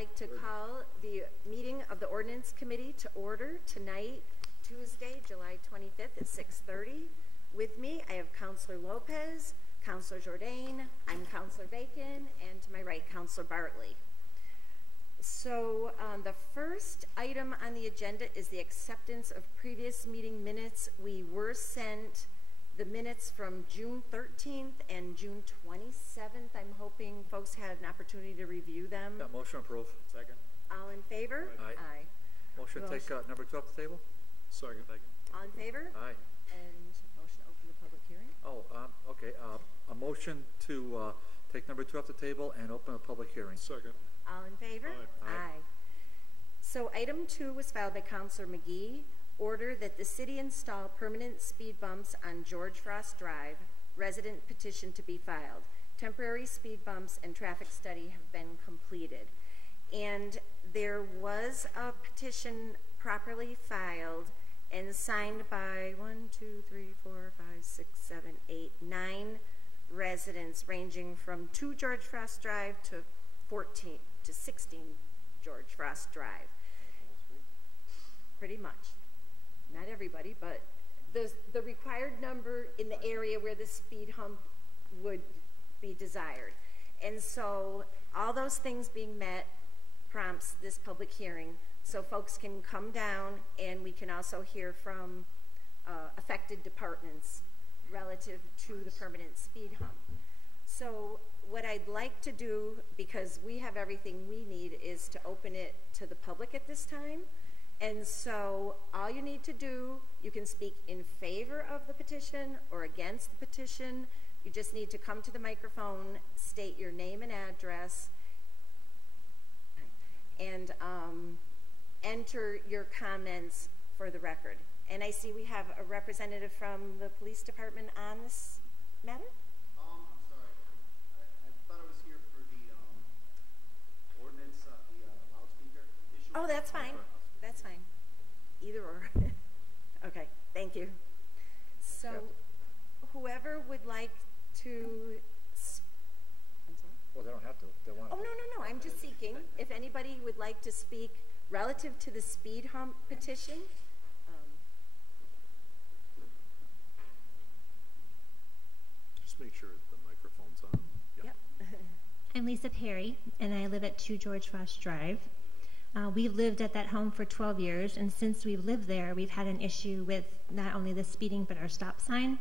like to call the meeting of the Ordinance Committee to order tonight, Tuesday, July 25th at 6:30. With me, I have Councilor Lopez, Councilor Jourdain, I'm Councilor Bacon, and to my right, Councilor Bartley. So the first item on the agenda is the acceptance of previous meeting minutes. We were sent the minutes from June 13th and June 27th. I'm hoping folks had an opportunity to review them. Yeah, motion approved. Second. All in favor? Aye. Aye. Motion to take number 2 off the table? Second. All in favor? Aye. And motion to open the public hearing? Oh, okay. A motion to take number 2 off the table and open a public hearing. Second. All in favor? Aye. Aye. So item 2 was filed by Councilor McGee. Order that the city install permanent speed bumps on George Frost Drive. Resident petition to be filed. Temporary speed bumps and traffic study have been completed. And there was a petition properly filed and signed by 9 residents ranging from 2 George Frost Drive to 16 George Frost Drive. Pretty much. Not everybody, but the required number in the area where the speed hump would be desired. And so all those things being met prompts this public hearing, so folks can come down and we can also hear from affected departments relative to the permanent speed hump. So what I'd like to do, because we have everything we need, is to open it to the public at this time. And so all you need to do, you can speak in favor of the petition or against the petition. You just need to come to the microphone, state your name and address, and enter your comments for the record. And I see we have a representative from the police department on this matter. I'm sorry. I thought I was here for the ordinance, the loudspeaker issue. Oh, that's fine. That's fine. Either or. Okay, thank you. So whoever would like to, I'm sorry? Well, they don't have to. They want. Oh, no. I'm just seeking. If anybody would like to speak relative to the speed hump petition. Just make sure the microphone's on. Yep. I'm Lisa Perry, and I live at 2 George Frost Drive. We've lived at that home for 12 years, and since we've lived there, we've had an issue with not only the speeding, but our stop sign.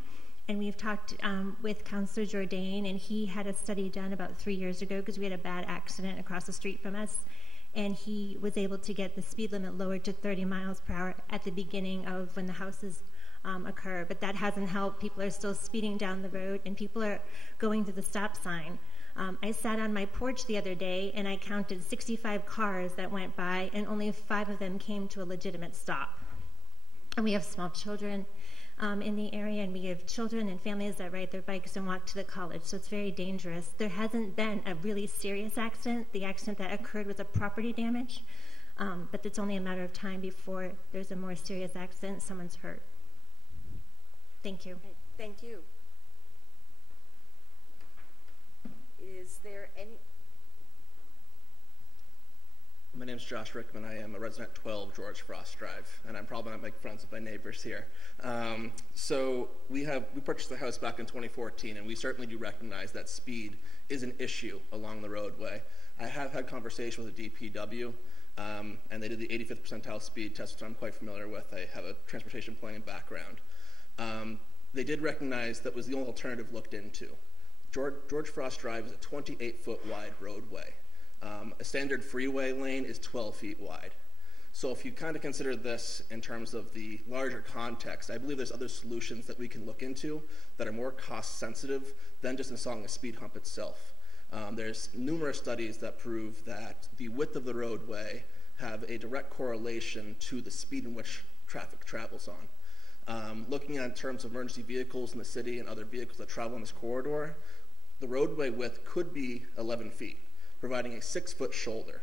And we've talked with Councilor Jourdain, and he had a study done about 3 years ago because we had a bad accident across the street from us, and he was able to get the speed limit lowered to 30 miles per hour at the beginning of when the houses occur. But that hasn't helped. People are still speeding down the road, and people are going to the stop sign. I sat on my porch the other day and I counted 65 cars that went by, and only 5 of them came to a legitimate stop. And we have small children in the area, and we have children and families that ride their bikes and walk to the college, so it's very dangerous. There hasn't been a really serious accident. The accident that occurred was a property damage, but it's only a matter of time before there's a more serious accident, someone's hurt. Thank you. Okay, thank you. Is there any? My name is Josh Rickman. I am a resident at 12 George Frost Drive, and I'm probably not making friends with my neighbors here. So we purchased the house back in 2014, and we certainly do recognize that speed is an issue along the roadway. I have had conversation with the DPW, and they did the 85th percentile speed test, which I'm quite familiar with. I have a transportation planning background. They did recognize that was the only alternative looked into. George Frost Drive is a 28-foot wide roadway. A standard freeway lane is 12 feet wide. So if you kind of consider this in terms of the larger context, I believe there's other solutions that we can look into that are more cost sensitive than just installing a speed hump itself. There's numerous studies that prove that the width of the roadway have a direct correlation to the speed in which traffic travels on. Looking at in terms of emergency vehicles in the city and other vehicles that travel on this corridor, the roadway width could be 11 feet, providing a 6-foot shoulder.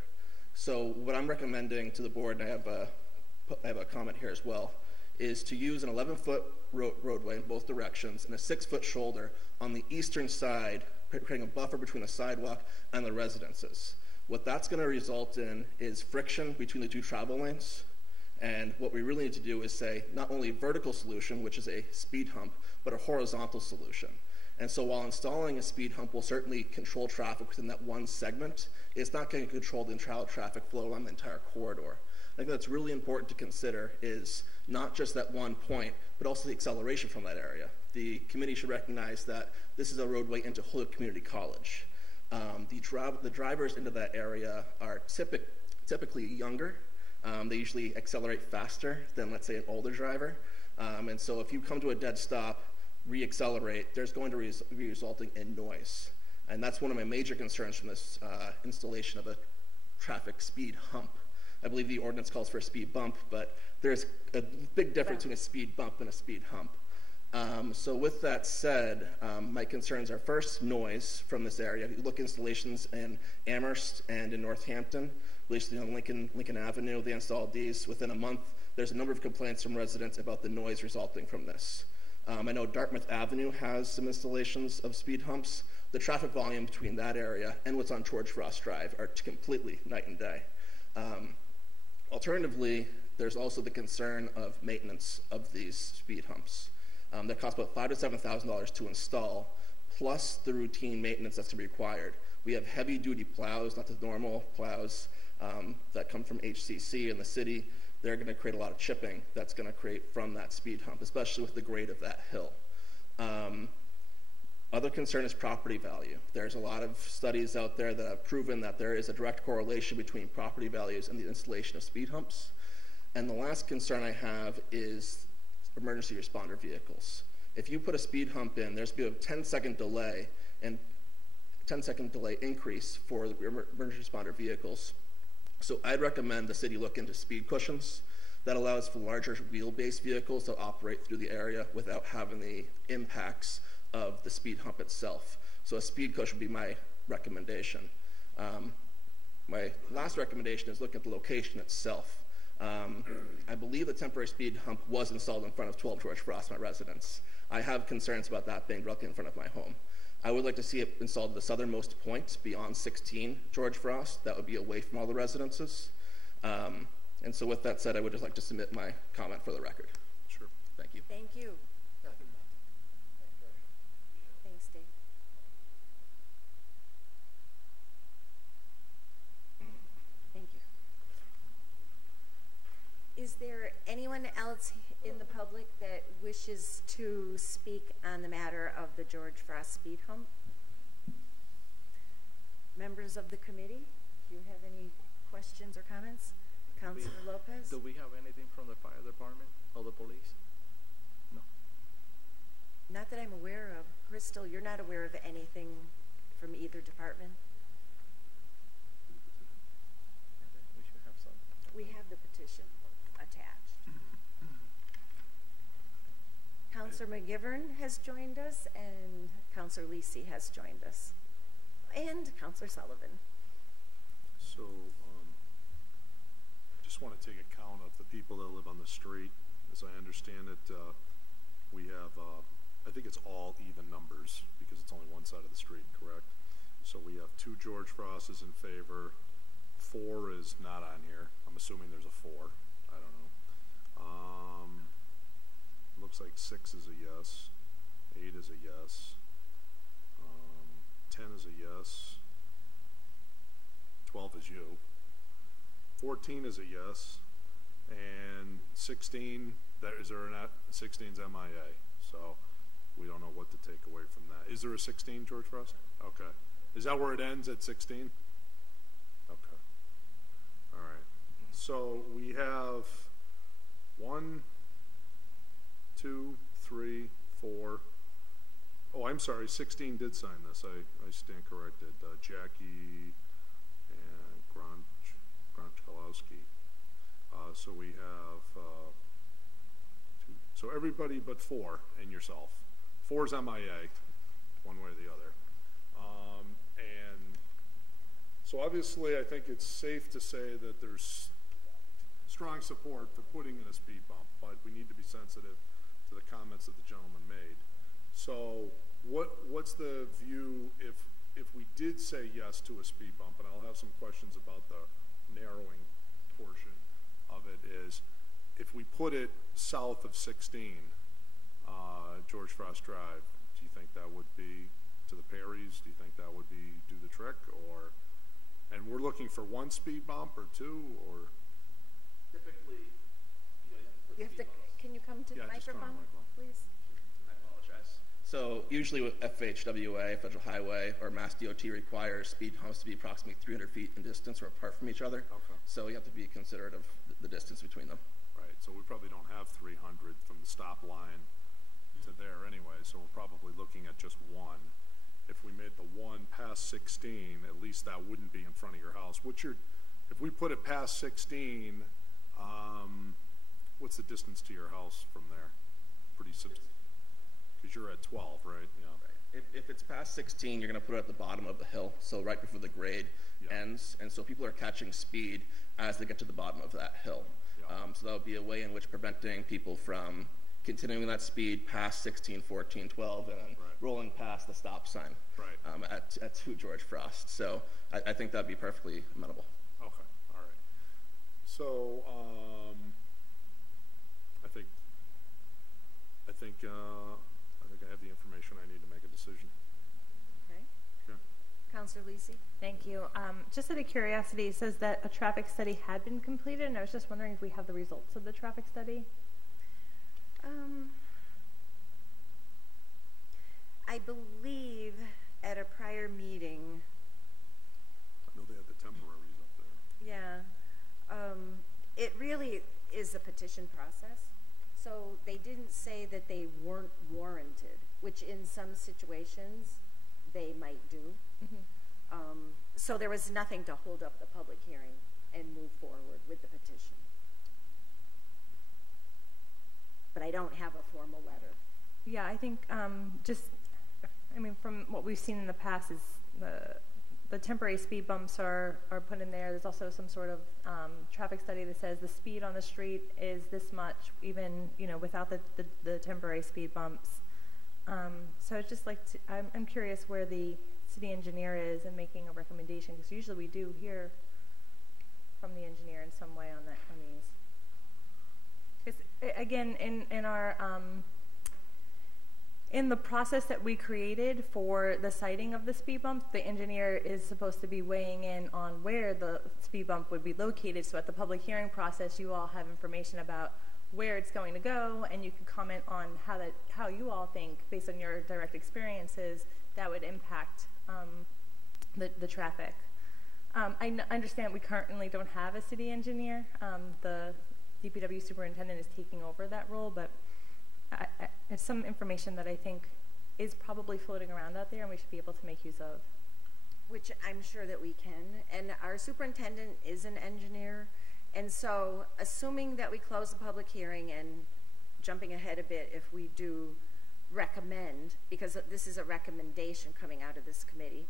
So what I'm recommending to the board, and I have a comment here as well, is to use an 11-foot roadway in both directions and a 6-foot shoulder on the eastern side, creating a buffer between the sidewalk and the residences. What that's going to result in is friction between the two travel lanes. And what we really need to do is say not only a vertical solution, which is a speed hump, but a horizontal solution. And so while installing a speed hump will certainly control traffic within that one segment, it's not going to control the entire traffic flow along the entire corridor. I think that's really important to consider is not just that one point, but also the acceleration from that area. The committee should recognize that this is a roadway into Holyoke Community College. The drivers into that area are typically younger. They usually accelerate faster than, let's say, an older driver. And so if you come to a dead stop, re-accelerate, there's going to be resulting in noise. And that's one of my major concerns from this installation of a traffic speed hump. I believe the ordinance calls for a speed bump, but there's a big difference between a speed bump and a speed hump. So with that said, my concerns are first noise from this area. If you look at installations in Amherst and in Northampton, at least on Lincoln Avenue, they installed these within a month. There's a number of complaints from residents about the noise resulting from this. I know Dartmouth Avenue has some installations of speed humps. The traffic volume between that area and what's on George Frost Drive are completely night and day. Alternatively, there's also the concern of maintenance of these speed humps. That costs about $5,000 to $7,000 to install, plus the routine maintenance that's to be required. We have heavy-duty plows, not the normal plows that come from HCC in the city. They're going to create a lot of chipping that's going to create from that speed hump, especially with the grade of that hill. Other concern is property value. There's a lot of studies out there that have proven that there is a direct correlation between property values and the installation of speed humps. And the last concern I have is emergency responder vehicles. If you put a speed hump in, there's going to be a 10-second delay and 10-second delay increase for the emergency responder vehicles. So I'd recommend the city look into speed cushions. That allows for larger wheel-based vehicles to operate through the area without having the impacts of the speed hump itself. So a speed cushion would be my recommendation. My last recommendation is look at the location itself. I believe the temporary speed hump was installed in front of 12 George Frost, my residence. I have concerns about that being directly in front of my home. I would like to see it installed at the southernmost point beyond 16 George Frost. That would be away from all the residences. And so with that said, I would just like to submit my comment for the record. Sure. Thank you. Thank you. Thanks, Dave. Thank you. Is there anyone else in the public that wishes to speak on the matter of the George Frost speed hump? Members of the committee, do you have any questions or comments? Councilor Lopez? Do we have anything from the fire department or the police? No. Not that I'm aware of. Crystal, you're not aware of anything from either department? We should have some. We have the petition attached. Councilor McGivern has joined us, and Councilor Lisi has joined us, and Councilor Sullivan. So, just want to take account of the people that live on the street. As I understand it, we have, I think it's all even numbers because it's only one side of the street, correct? So we have 2 George Frostes in favor. 4 is not on here. I'm assuming there's a 4. I don't know. Looks like 6 is a yes. 8 is a yes. 10 is a yes. 12 is you. 14 is a yes. And 16, is there not? 16's MIA. So we don't know what to take away from that. Is there a 16, George Frost? Okay. Is that where it ends, at 16? Okay. All right. So we have 1, 2, 3, 4. Oh, I'm sorry. 16 did sign this. I stand corrected. Jackie and Gronchkowski. So we have 2. So everybody but 4 and yourself. 4's MIA, one way or the other. And so obviously I think it's safe to say that there's strong support for putting in a speed bump, but we need to be sensitive to the comments that the gentleman made. So what's the view if if we did say yes to a speed bump, and I'll have some questions about the narrowing portion of it, is if we put it south of 16, George Frost Drive, do you think that would be to the Perrys? Do you think that would be do the trick? Or, and we're looking for one speed bump or two, or? Typically, You have to, can you come to the Yeah, just turn on microphone, the microphone. please? I apologize. So usually with FHWA, Federal Highway, or Mass DOT requires speed humps to be approximately 300 feet in distance or apart from each other. Okay. So you have to be considerate of the distance between them. Right, so we probably don't have 300 from the stop line to there anyway, so we're probably looking at just one. If we made the one past 16, at least that wouldn't be in front of your house. If we put it past 16, what's the distance to your house from there? Pretty substantial, because you're at 12, right? Yeah. Right. If it's past 16, you're going to put it at the bottom of the hill, so right before the grade ends, and so people are catching speed as they get to the bottom of that hill. Yeah. So that would be a way in which preventing people from continuing that speed past 16, 14, 12, and then rolling past the stop sign at 2 George Frost. So I think that'd be perfectly amenable. Okay, all right. So I think I have the information I need to make a decision. Okay. Okay. Counselor Lisi? Thank you. Just out of curiosity, it says that a traffic study had been completed, and I was just wondering if we have the results of the traffic study. I believe at a prior meeting, I know they had the temporaries up there. yeah, it really is a petition process. So they didn't say that they weren't warranted, which in some situations they might do. So there was nothing to hold up the public hearing and move forward with the petition. But I don't have a formal letter. Yeah, I think from what we've seen in the past is the temporary speed bumps are put in there. There's also some sort of traffic study that says the speed on the street is this much, even without the temporary speed bumps. So it's just like I'm curious where the city engineer is in making a recommendation, because usually we do hear from the engineer in some way on these. Because again, in our in the process that we created for the siting of the speed bump, the engineer is supposed to be weighing in on where the speed bump would be located. So at the public hearing process, you all have information about where it's going to go, and you can comment on how you all think, based on your direct experiences, that would impact the traffic. I understand we currently don't have a city engineer. The DPW superintendent is taking over that role, but it's some information that I think is probably floating around out there, and we should be able to make use of. Which I'm sure that we can. And our superintendent is an engineer. And so assuming that we close the public hearing, and jumping ahead a bit, if we do recommend, because this is a recommendation coming out of this committee,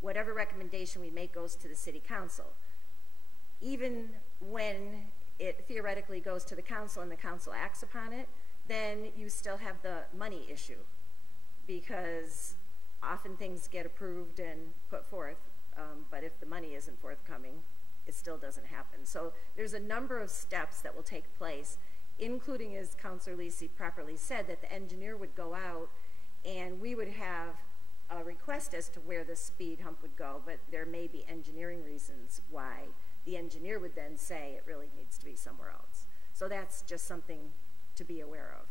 whatever recommendation we make goes to the city council. Even when it theoretically goes to the council and the council acts upon it, then you still have the money issue, because often things get approved and put forth, but if the money isn't forthcoming, it still doesn't happen. So there's a number of steps that will take place, including, as Councilor Lisi properly said, that the engineer would go out and we would have a request as to where the speed hump would go, but there may be engineering reasons why the engineer would then say it really needs to be somewhere else. So that's just something to be aware of.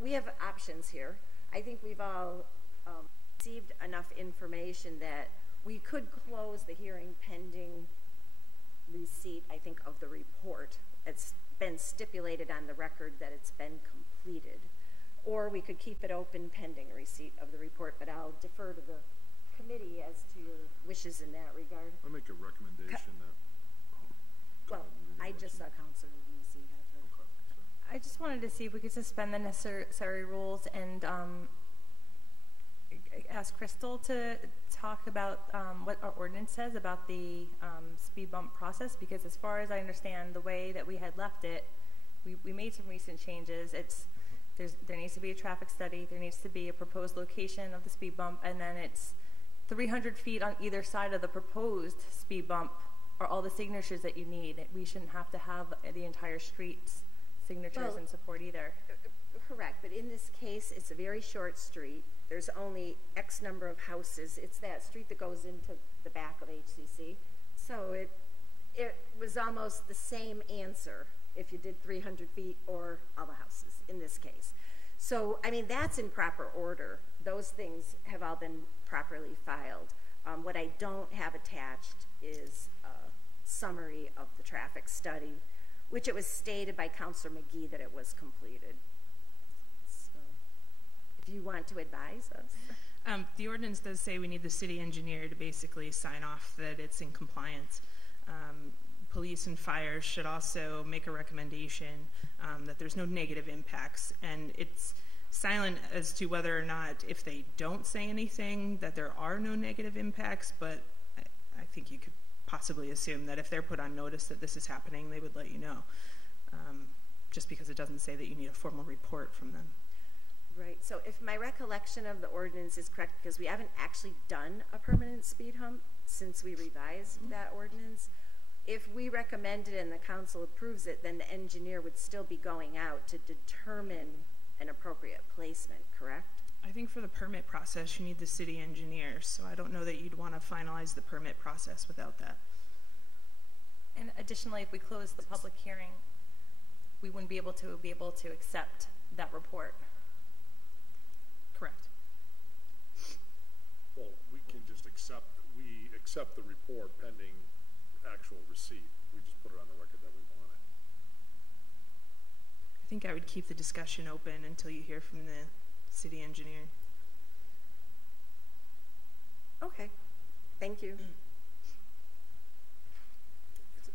We have options here. I think we've all received enough information that we could close the hearing pending receipt, I think, of the report. It's been stipulated on the record that it's been completed. Or we could keep it open pending receipt of the report, but I'll defer to the committee as to your wishes in that regard. I make a recommendation that. I just saw Councilor Lisi have her. Okay, so. I just wanted to see if we could suspend the necessary rules and ask Crystal to talk about what our ordinance says about the speed bump process, because as far as I understand, the way that we had left it, we made some recent changes. there needs to be a traffic study, there needs to be a proposed location of the speed bump, and then it's 300 feet on either side of the proposed speed bump are all the signatures that you need. We shouldn't have to have the entire street's signatures in support either. Correct, but in this case, it's a very short street. There's only X number of houses. It's that street that goes into the back of HCC. So it was almost the same answer if you did 300 feet or all the houses in this case. So, I mean, that's in proper order. Those things have all been properly filed. What I don't have attached is a summary of the traffic study, which it was stated by Councilor McGee that it was completed. So, if you want to advise us. The ordinance does say we need the city engineer to basically sign off that it's in compliance. Police and fire should also make a recommendation that there's no negative impacts, and it's silent as to whether or not, if they don't say anything, that there are no negative impacts, but I think you could possibly assume that if they're put on notice that this is happening, they would let you know, just because it doesn't say that you need a formal report from them. Right, so if my recollection of the ordinance is correct, because we haven't actually done a permanent speed hump since we revised that ordinance, if we recommend it and the council approves it, then the engineer would still be going out to determine an appropriate placement, correct? I think for the permit process, you need the city engineer, so I don't know that you'd want to finalize the permit process without that. And additionally, if we close the public hearing, we wouldn't be able to accept that report. Correct. Well, we can just accept the report pending actual receipt. We just put it on the record that we want it. I think I would keep the discussion open until you hear from the city engineer. Okay, thank you.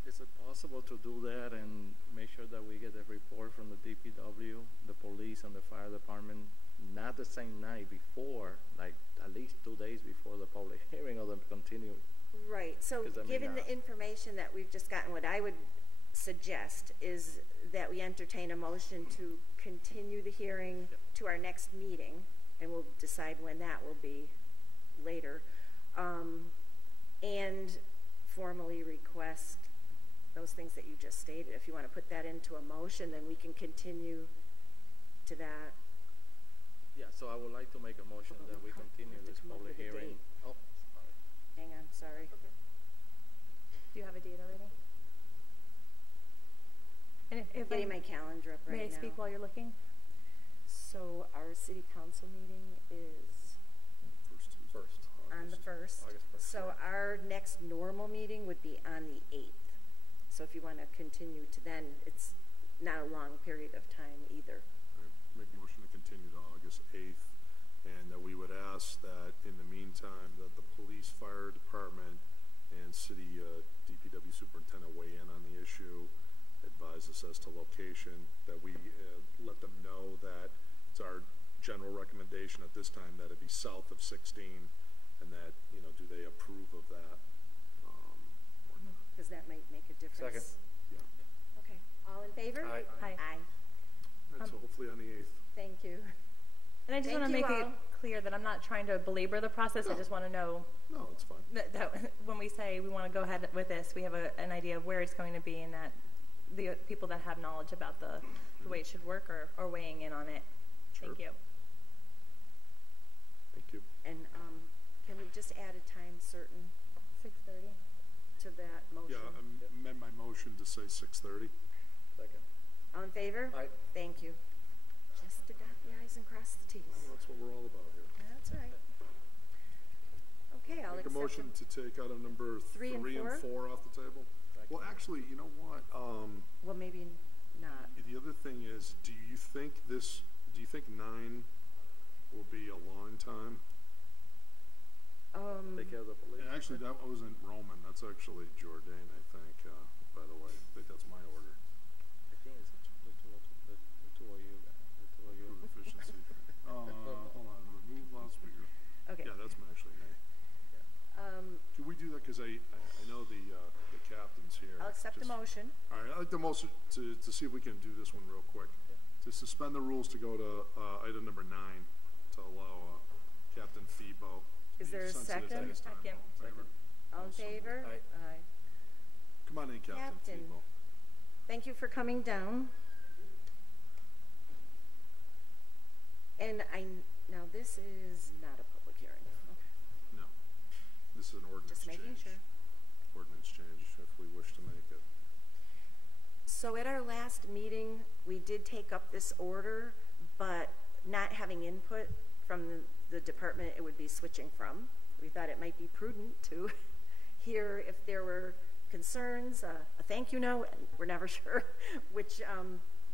Is it possible to do that and make sure that we get a report from the DPW, the police, and the fire department, not the same night before, like at least 2 days before the public hearing, or the continued? Right, so given the information that we've just gotten, what I would suggest is that we entertain a motion to continue the hearing to our next meeting, and we'll decide when that will be later, and formally request those things that you just stated. If you want to put that into a motion, then we can continue to that. Yeah, so I would like to make a motion that we continue this public hearing. Oh, sorry. Hang on, sorry. Okay. Do you have a date already? And if I'm getting my calendar up right now. May I speak while you're looking? So our city council meeting is First. on the 1st. August 1st. So our next normal meeting would be on the 8th. So if you want to continue to then, it's not a long period of time either. Make a motion to continue to August 8th, and that we would ask that in the meantime that the police, fire department, and city DPW superintendent weigh in on the issue, advise us as to location, that we let them know that it's our general recommendation at this time that it be south of 16, and that, you know, do they approve of that or not? Because that might make a difference. Second. Yeah. Okay, all in favor? Aye. Aye. Aye. And so hopefully on the 8th. Thank you. And I just want to make it clear that I'm not trying to belabor the process. I just want to know No, it's fine. that when we say we want to go ahead with this, we have an idea of where it's going to be, and that the people that have knowledge about the way it should work are weighing in on it. Sure. Thank you. Thank you. And can we just add a time certain 6:30. to that motion? Yeah, amend my motion to say 6:30. Second. All in favor? Aye. Thank you. Just to dot the i's and cross the t's. Well, that's what we're all about here. That's right. Okay, I'll Make a accept motion to take item number 3 and 4 off the table. Well, actually, you know what? Well, maybe not. The other thing is, do you think 9 will be a long time? Take care of the police. And actually, that wasn't Roman. That's actually Jourdain, I think, by the way. I think that's my order. I think it's the two of you. Food efficiency. Hold on. Remove loudspeaker. Okay. Yeah, that's actually me. Can we do that? Because I know the captain's here. I'll accept the motion. All right, I'd like the motion to see if we can do this one real quick. to suspend the rules to go to item number 9, to allow Captain Febo. Is there a second? Second. All in favor? Aye. Aye. Come on in, Captain Febo. Thank you for coming down. And now this is not a public hearing. Okay. No, this is an ordinance Just making change. sure. Ordinance change, if we wish to make it. So at our last meeting, we did take up this order, but not having input from the department it would be switching from. We thought it might be prudent to hear if there were concerns, a thank you note, and we're never sure which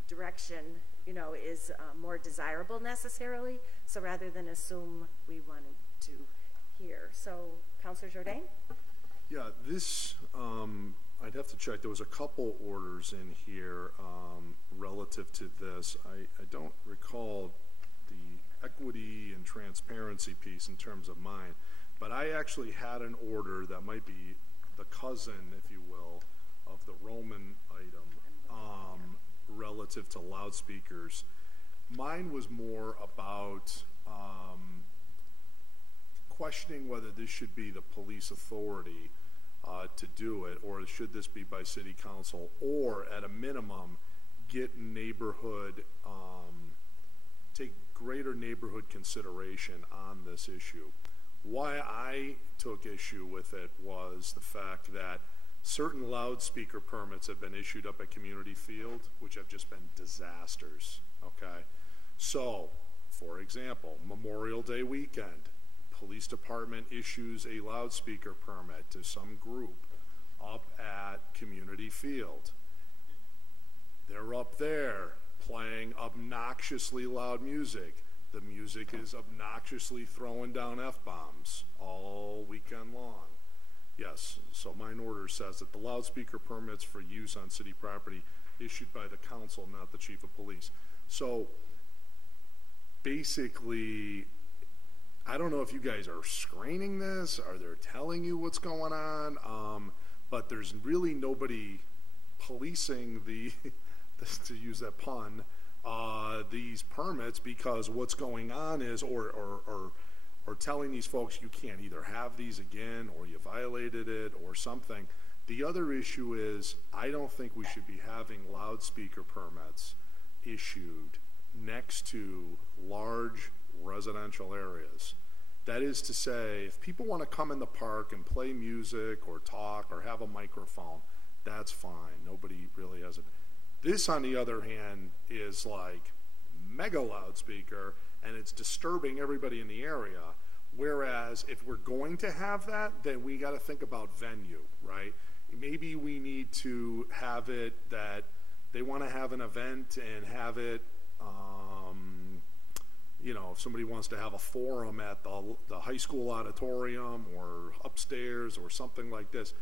direction, is more desirable necessarily. So rather than assume, we wanted to hear. So, Councilor Jourdain? Yeah, this, I'd have to check. There was a couple orders in here relative to this. I don't recall the equity and transparency piece in terms of mine, but I actually had an order that might be the cousin, if you will, of the Roman item relative to loudspeakers. Mine was more about questioning whether this should be the police authority to do it, or should this be by city council, or at a minimum get neighborhood, take greater neighborhood consideration on this issue. Why I took issue with it was the fact that certain loudspeaker permits have been issued up at Community Field, which have just been disasters, okay? So, for example, Memorial Day weekend, police department issues a loudspeaker permit to some group up at Community Field. They're up there playing obnoxiously loud music. The music is obnoxiously throwing down F-bombs all weekend long. Yes, so mine order says that the loudspeaker permits for use on city property issued by the council, not the chief of police. So basically, I don't know if you guys are screening this, or they're telling you what's going on, but there's really nobody policing the, to use that pun, these permits, because what's going on is, or telling these folks you can't either have these again, or you violated it, or something. The other issue is, I don't think we should be having loudspeaker permits issued next to large residential areas. That is to say, if people want to come in the park and play music or talk or have a microphone, that's fine. Nobody really has it. This, on the other hand, is like mega loudspeaker, and it's disturbing everybody in the area. Whereas if we're going to have that, then we got to think about venue, right? Maybe we need to have it that they want to have an event and have it, if somebody wants to have a forum at the high school auditorium or upstairs or something like this.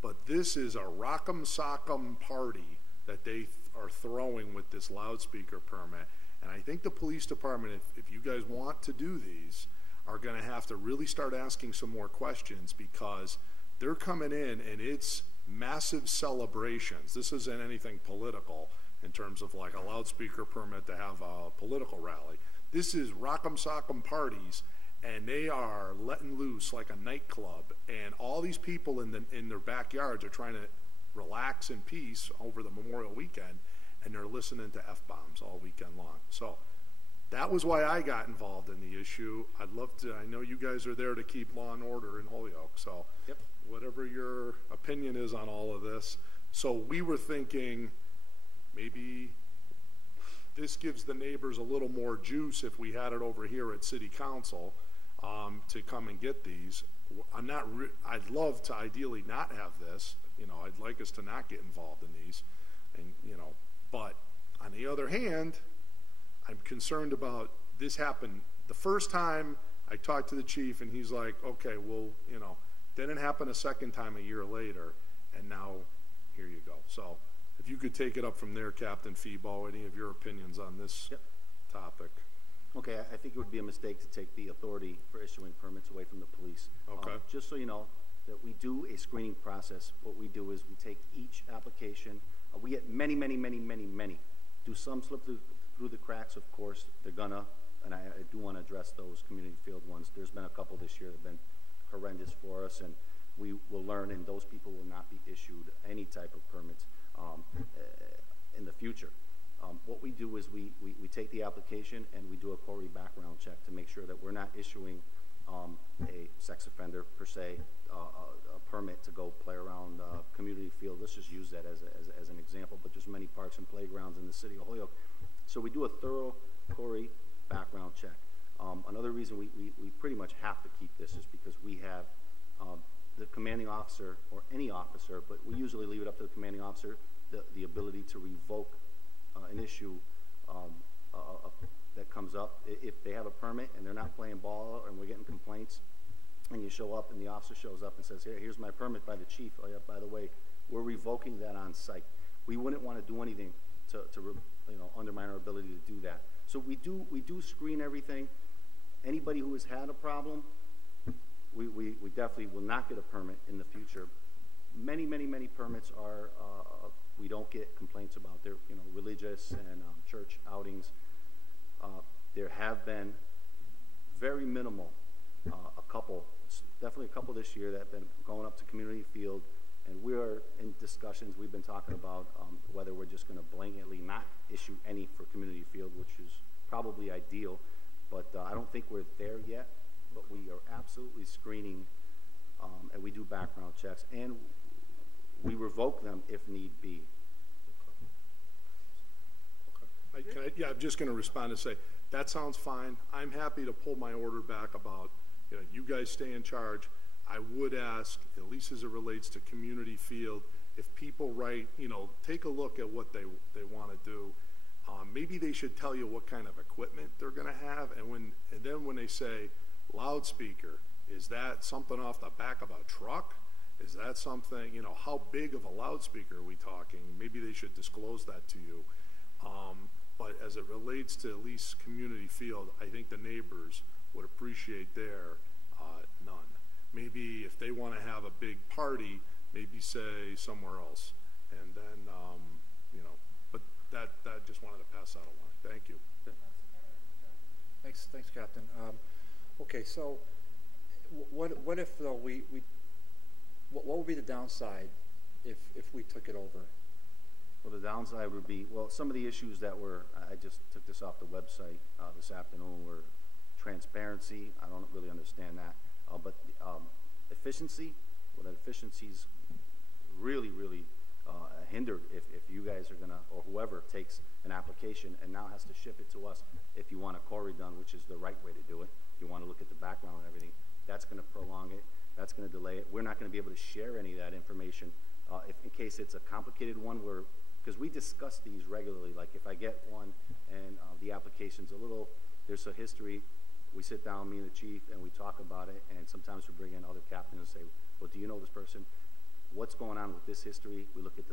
But this is a rock'em sock'em party that they are throwing with this loudspeaker permit. And I think the police department, if you guys want to do these, are going to have to really start asking some more questions, because they're coming in and it's massive celebrations. This isn't anything political in terms of like a loudspeaker permit to have a political rally. This is rock'em sock'em parties, and they are letting loose like a nightclub, and all these people in their backyards are trying to relax in peace over the Memorial weekend, and they're listening to F-bombs all weekend long. So that was why I got involved in the issue. I'd love to, I know you guys are there to keep law and order in Holyoke, so yep. Whatever your opinion is on all of this. So we were thinking maybe this gives the neighbors a little more juice if we had it over here at City Council to come and get these. I'd love to ideally not have this. I'd like us to not get involved in these, and but on the other hand, I'm concerned about this happened the first time I talked to the chief, and he's like, okay, well, didn't happen a second time a year later, and now here you go. So if you could take it up from there, Captain Febo, any of your opinions on this topic? Okay, I think it would be a mistake to take the authority for issuing permits away from the police. Okay. Just so you know, that we do a screening process. What we do is we take each application. We get many. Do some slip through through the cracks, of course, they're gonna, and I do want to address those community field ones. There's been a couple this year that have been horrendous for us, and we will learn, and those people will not be issued any type of permits in the future. What we do is we take the application and we do a Corey background check to make sure that we're not issuing a sex offender per se, a permit to go play around community field. Let's just use that as an example, but there's many parks and playgrounds in the city of Holyoke. So we do a thorough Corey background check. Another reason we pretty much have to keep this is because we have the commanding officer, or any officer, but we usually leave it up to the commanding officer, the ability to revoke an issue that comes up. If they have a permit and they're not playing ball and we're getting complaints, and you show up and the officer shows up and says, here's my permit by the chief. Oh yeah, by the way, we're revoking that on site. We wouldn't want to do anything to undermine our ability to do that. So we do screen everything. Anybody who has had a problem, we definitely will not get a permit in the future. Many permits are we don't get complaints about. They're religious and church outings. There have been very minimal, definitely a couple this year that have been going up to community field, and we are in discussions. We've been talking about whether we're just going to blanketly not issue any for community field, which is probably ideal, but I don't think we're there yet. But we are absolutely screening, and we do background checks, and we revoke them if need be. Yeah, I'm just going to respond and say, that sounds fine. I'm happy to pull my order back about, you guys stay in charge. I would ask, at least as it relates to community field, if people write, take a look at what they want to do. Maybe they should tell you what kind of equipment they're going to have, and then when they say loudspeaker, is that something off the back of a truck? Is that something, how big of a loudspeaker are we talking? Maybe they should disclose that to you. But as it relates to at least community field, I think the neighbors would appreciate their none. Maybe if they want to have a big party, maybe say somewhere else. And then, but that just wanted to pass that along. Thank you. Thanks, Captain. Okay, so what if though what would be the downside if we took it over? Well, the downside would be, some of the issues that I just took this off the website this afternoon, were transparency. I don't really understand that, but efficiency. Well, that efficiency's really hindered if you guys are gonna, or whoever takes an application and now has to ship it to us. If you want a Corey done, which is the right way to do it, if you want to look at the background and everything, that's going to prolong it. That's going to delay it. We're not going to be able to share any of that information if in case it's a complicated one, because we discuss these regularly. Like if I get one and the application's there's a history, we sit down, me and the chief, and we talk about it, and sometimes we bring in other captains and say, well, do you know this person? What's going on with this history? We look at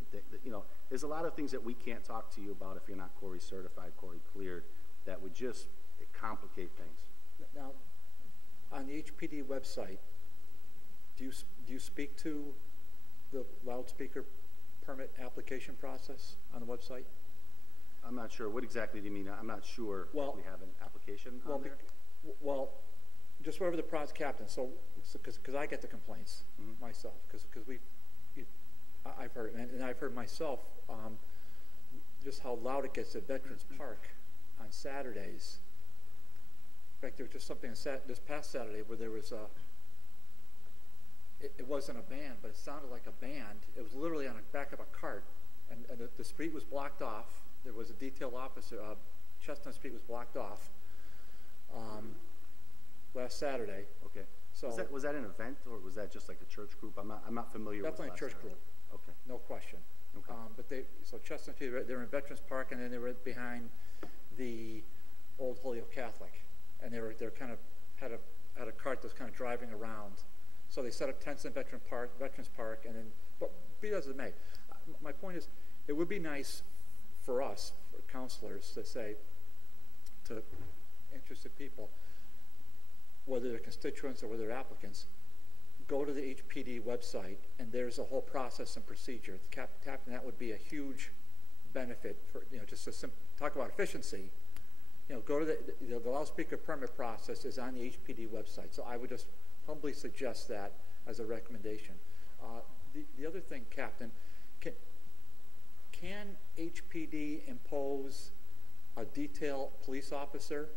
there's a lot of things that we can't talk to you about if you're not Corey certified, Corey cleared, that would just complicate things. Now, on the HPD website, do you speak to the loudspeaker permit application process on the website? I'm not sure. What exactly do you mean? I'm not sure if we have an application on there. Well, just whatever the process, Captain. So because I get the complaints myself, because I've heard, and I've heard myself just how loud it gets at Veterans Park on Saturdays. In fact, there was just something this past Saturday where there was it wasn't a band, but it sounded like a band. It was literally on the back of a cart, and the street was blocked off. There was a detail officer. Chestnut Street was blocked off last Saturday. Okay. So was that an event, or was that just like a church group? I'm not familiar with that. Definitely a church group. Okay. No question. Okay. But so Chestnut Street, they're in Veterans Park, and then they were behind the old Holyoke Catholic, and they're kind of had a cart that's kind of driving around. So they set up tents in Veterans Park, and then, but be as it may, my point is, it would be nice for us, for counselors, to say to interested people, whether they're constituents or whether they're applicants, go to the HPD website, and there's a whole process and procedure. Captain, that would be a huge benefit for, just to talk about efficiency, go to the loudspeaker permit process is on the HPD website. So I would just humbly suggest that as a recommendation. The other thing, Captain, can HPD impose a detail police officer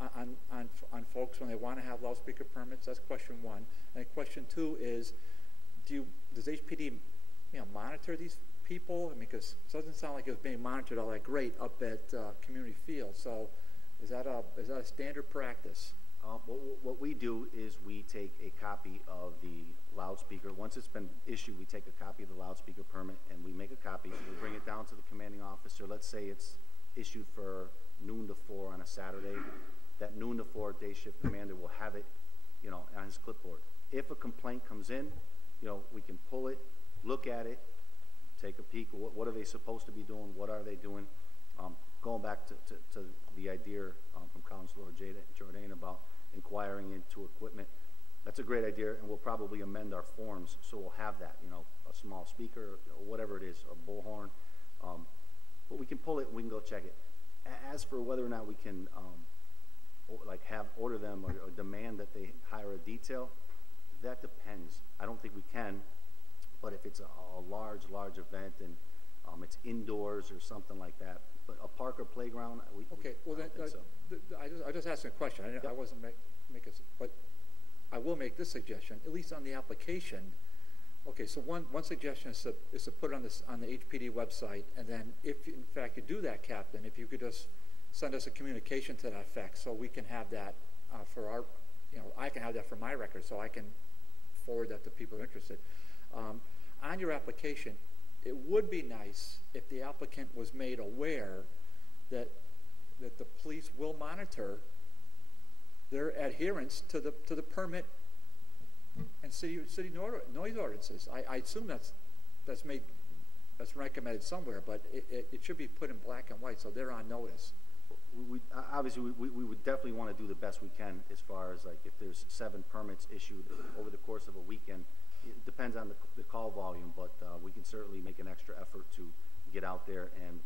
on folks when they want to have loudspeaker permits? That's question one. And question two is, does HPD monitor these people? I mean, because it doesn't sound like it was being monitored all that great up at Community Field. So is that a standard practice? What we do is we take a copy of the loudspeaker. Once it's been issued, we take a copy of the loudspeaker permit and we make a copy. We bring it down to the commanding officer. Let's say it's issued for noon to 4 on a Saturday. That noon to 4 day shift commander will have it, on his clipboard. If a complaint comes in, we can pull it, look at it, take a peek. What are they supposed to be doing? What are they doing? Going back to the idea from Councilor Jordan about inquiring into equipment, that's a great idea, and we'll probably amend our forms so we'll have that, a small speaker, whatever it is, a bullhorn. But we can pull it and we can go check it. As for whether or not we can order them or demand that they hire a detail, that depends. I don't think we can, but if it's a large event and it's indoors or something like that, but a park or playground, I just asking a question. I wasn't making, but I will make this suggestion, at least on the application. Okay, so one suggestion is to put it on the HPD website, and then if in fact you do that, Captain, if you could just send us a communication to that effect, so we can have that for our, I can have that for my record, so I can forward that to people interested. On your application, it would be nice if the applicant was made aware that the police will monitor their adherence to the permit and city noise ordinances. I assume that's recommended somewhere, but it should be put in black and white so they're on notice. Obviously, we would definitely want to do the best we can as far as like if there's 7 permits issued over the course of a weekend. It depends on the call volume, but we can certainly make an extra effort to get out there and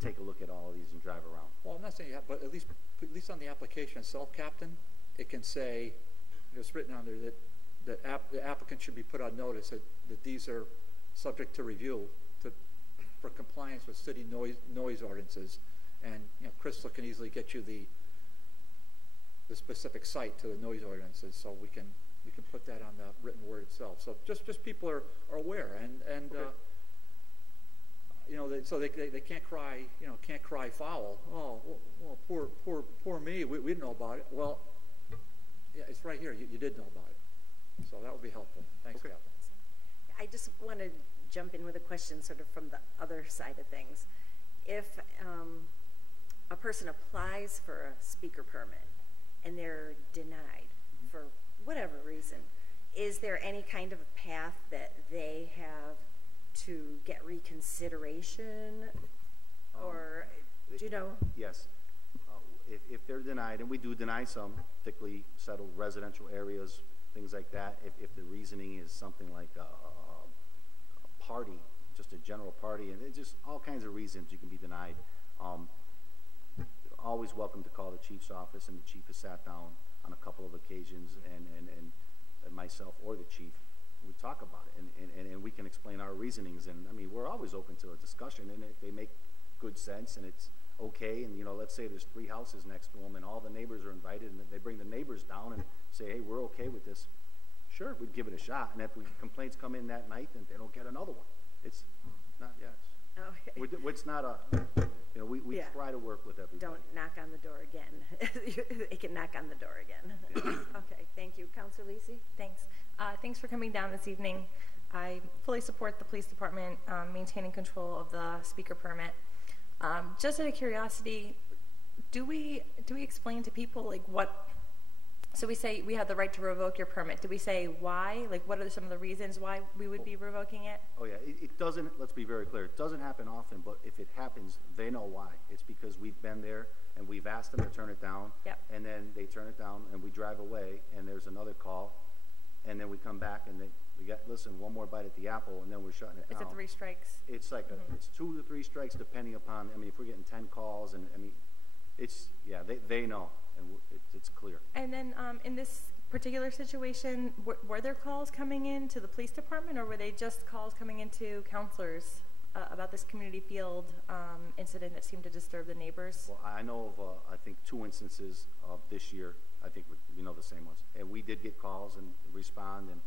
take a look at all of these and drive around. Well, I'm not saying you have, but at least on the application itself, Captain, it can say, it's written on there that the applicant should be put on notice that these are subject to review for compliance with city noise ordinances, and Crystal can easily get you the specific site to the noise ordinances, so we can put that on the written word itself. So just people are aware, and okay. So they can't cry foul. Oh, well, poor me. We didn't know about it. Well, yeah, it's right here. You did know about it. So that would be helpful. Thanks, okay. Captain. I just want to jump in with a question sort of from the other side of things. If a person applies for a speaker permit and they're denied for whatever reason, is there any kind of a path that they have to get reconsideration, or do you know? Yes. If they're denied, and we do deny some, particularly settled residential areas, things like that, if the reasoning is something like a party, just a general party, and it's just all kinds of reasons you can be denied. Always welcome to call the chief's office, and the chief has sat down on a couple of occasions, and myself or the chief, we talk about it, and we can explain our reasonings, and I mean, we're always open to a discussion, and if they make good sense and it's okay, and let's say there's 3 houses next to them and all the neighbors are invited, and they bring the neighbors down and say, hey, we're okay with this, sure, we'd give it a shot, and if complaints come in that night, then they don't get another one. It's not, yes. Okay. It's not a, we try to work with everybody. Don't knock on the door again. They can knock on the door again. Okay, thank you. Councilor Lisi? Thanks. Thanks for coming down this evening. I fully support the police department maintaining control of the speaker permit. Just out of curiosity, do we explain to people like what? So we say we have the right to revoke your permit. Do we say why? Like, what are some of the reasons why we would be revoking it? Oh yeah, it doesn't. Let's be very clear. It doesn't happen often, but if it happens, they know why. It's because we've been there and we've asked them to turn it down. Yep. And then they turn it down, and we drive away, and there's another call. and then we come back and we got, listen, one more bite at the apple, and then we're shutting it down. It's a 3 strikes. It's like it's 2 to 3 strikes depending upon, I mean, if we're getting 10 calls, and I mean, it's, yeah, they know, and it's clear. And then in this particular situation, were there calls coming in to the police department, or were they just calls coming into counselors about this community field incident that seemed to disturb the neighbors? Well, I know of, I think, 2 instances of this year. I think we know the same ones. And we did get calls and respond. And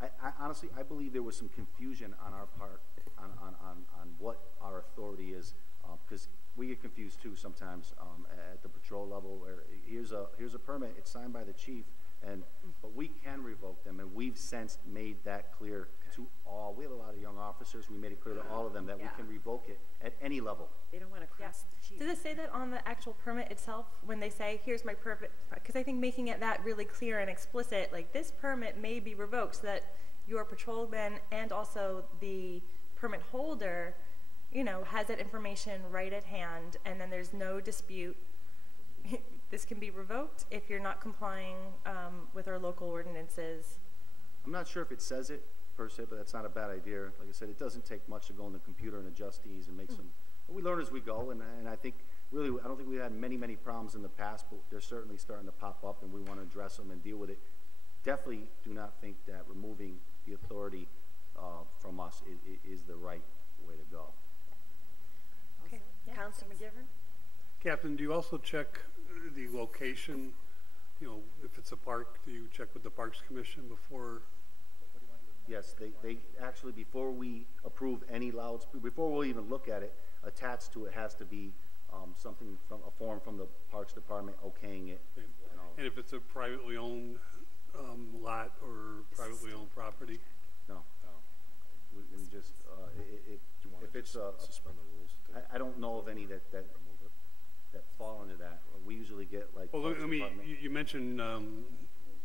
I honestly, I believe there was some confusion on our part on what our authority is, because we get confused too sometimes at the patrol level. Where here's a permit, it's signed by the chief, but we can revoke them, and we've since made that clear to all. We have a lot of young officers. We made it clear to all of them that we can revoke it at any level. They don't want to cross the chief. Does it say that on the actual permit itself when they say, here's my permit? Because I think making it that really clear and explicit, like this permit may be revoked, so that your patrolman and also the permit holder, you know, has that information right at hand, and then there's no dispute. This can be revoked if you're not complying with our local ordinances. I'm not sure if it says it per se, but that's not a bad idea. Like I said, it doesn't take much to go in the computer and adjust these and make some. But we learn as we go, and I think really I don't think we had many problems in the past, but they're certainly starting to pop up, and we want to address them and deal with it. Definitely do not think that removing the authority from us is the right way to go. Okay. Yeah. Councilor McGivern? Captain, do you also check the location? You know, if it's a park, do you check with the Parks Commission before? Yes, they actually, before we approve any loudspeaker, before we'll even look at it, attached to it has to be something from a form from the Parks Department okaying it. And if it's a privately owned lot or privately owned property? No. We just, if it's suspend the rules. I don't know of any that fall into that. We usually get like. Well, I mean, you mentioned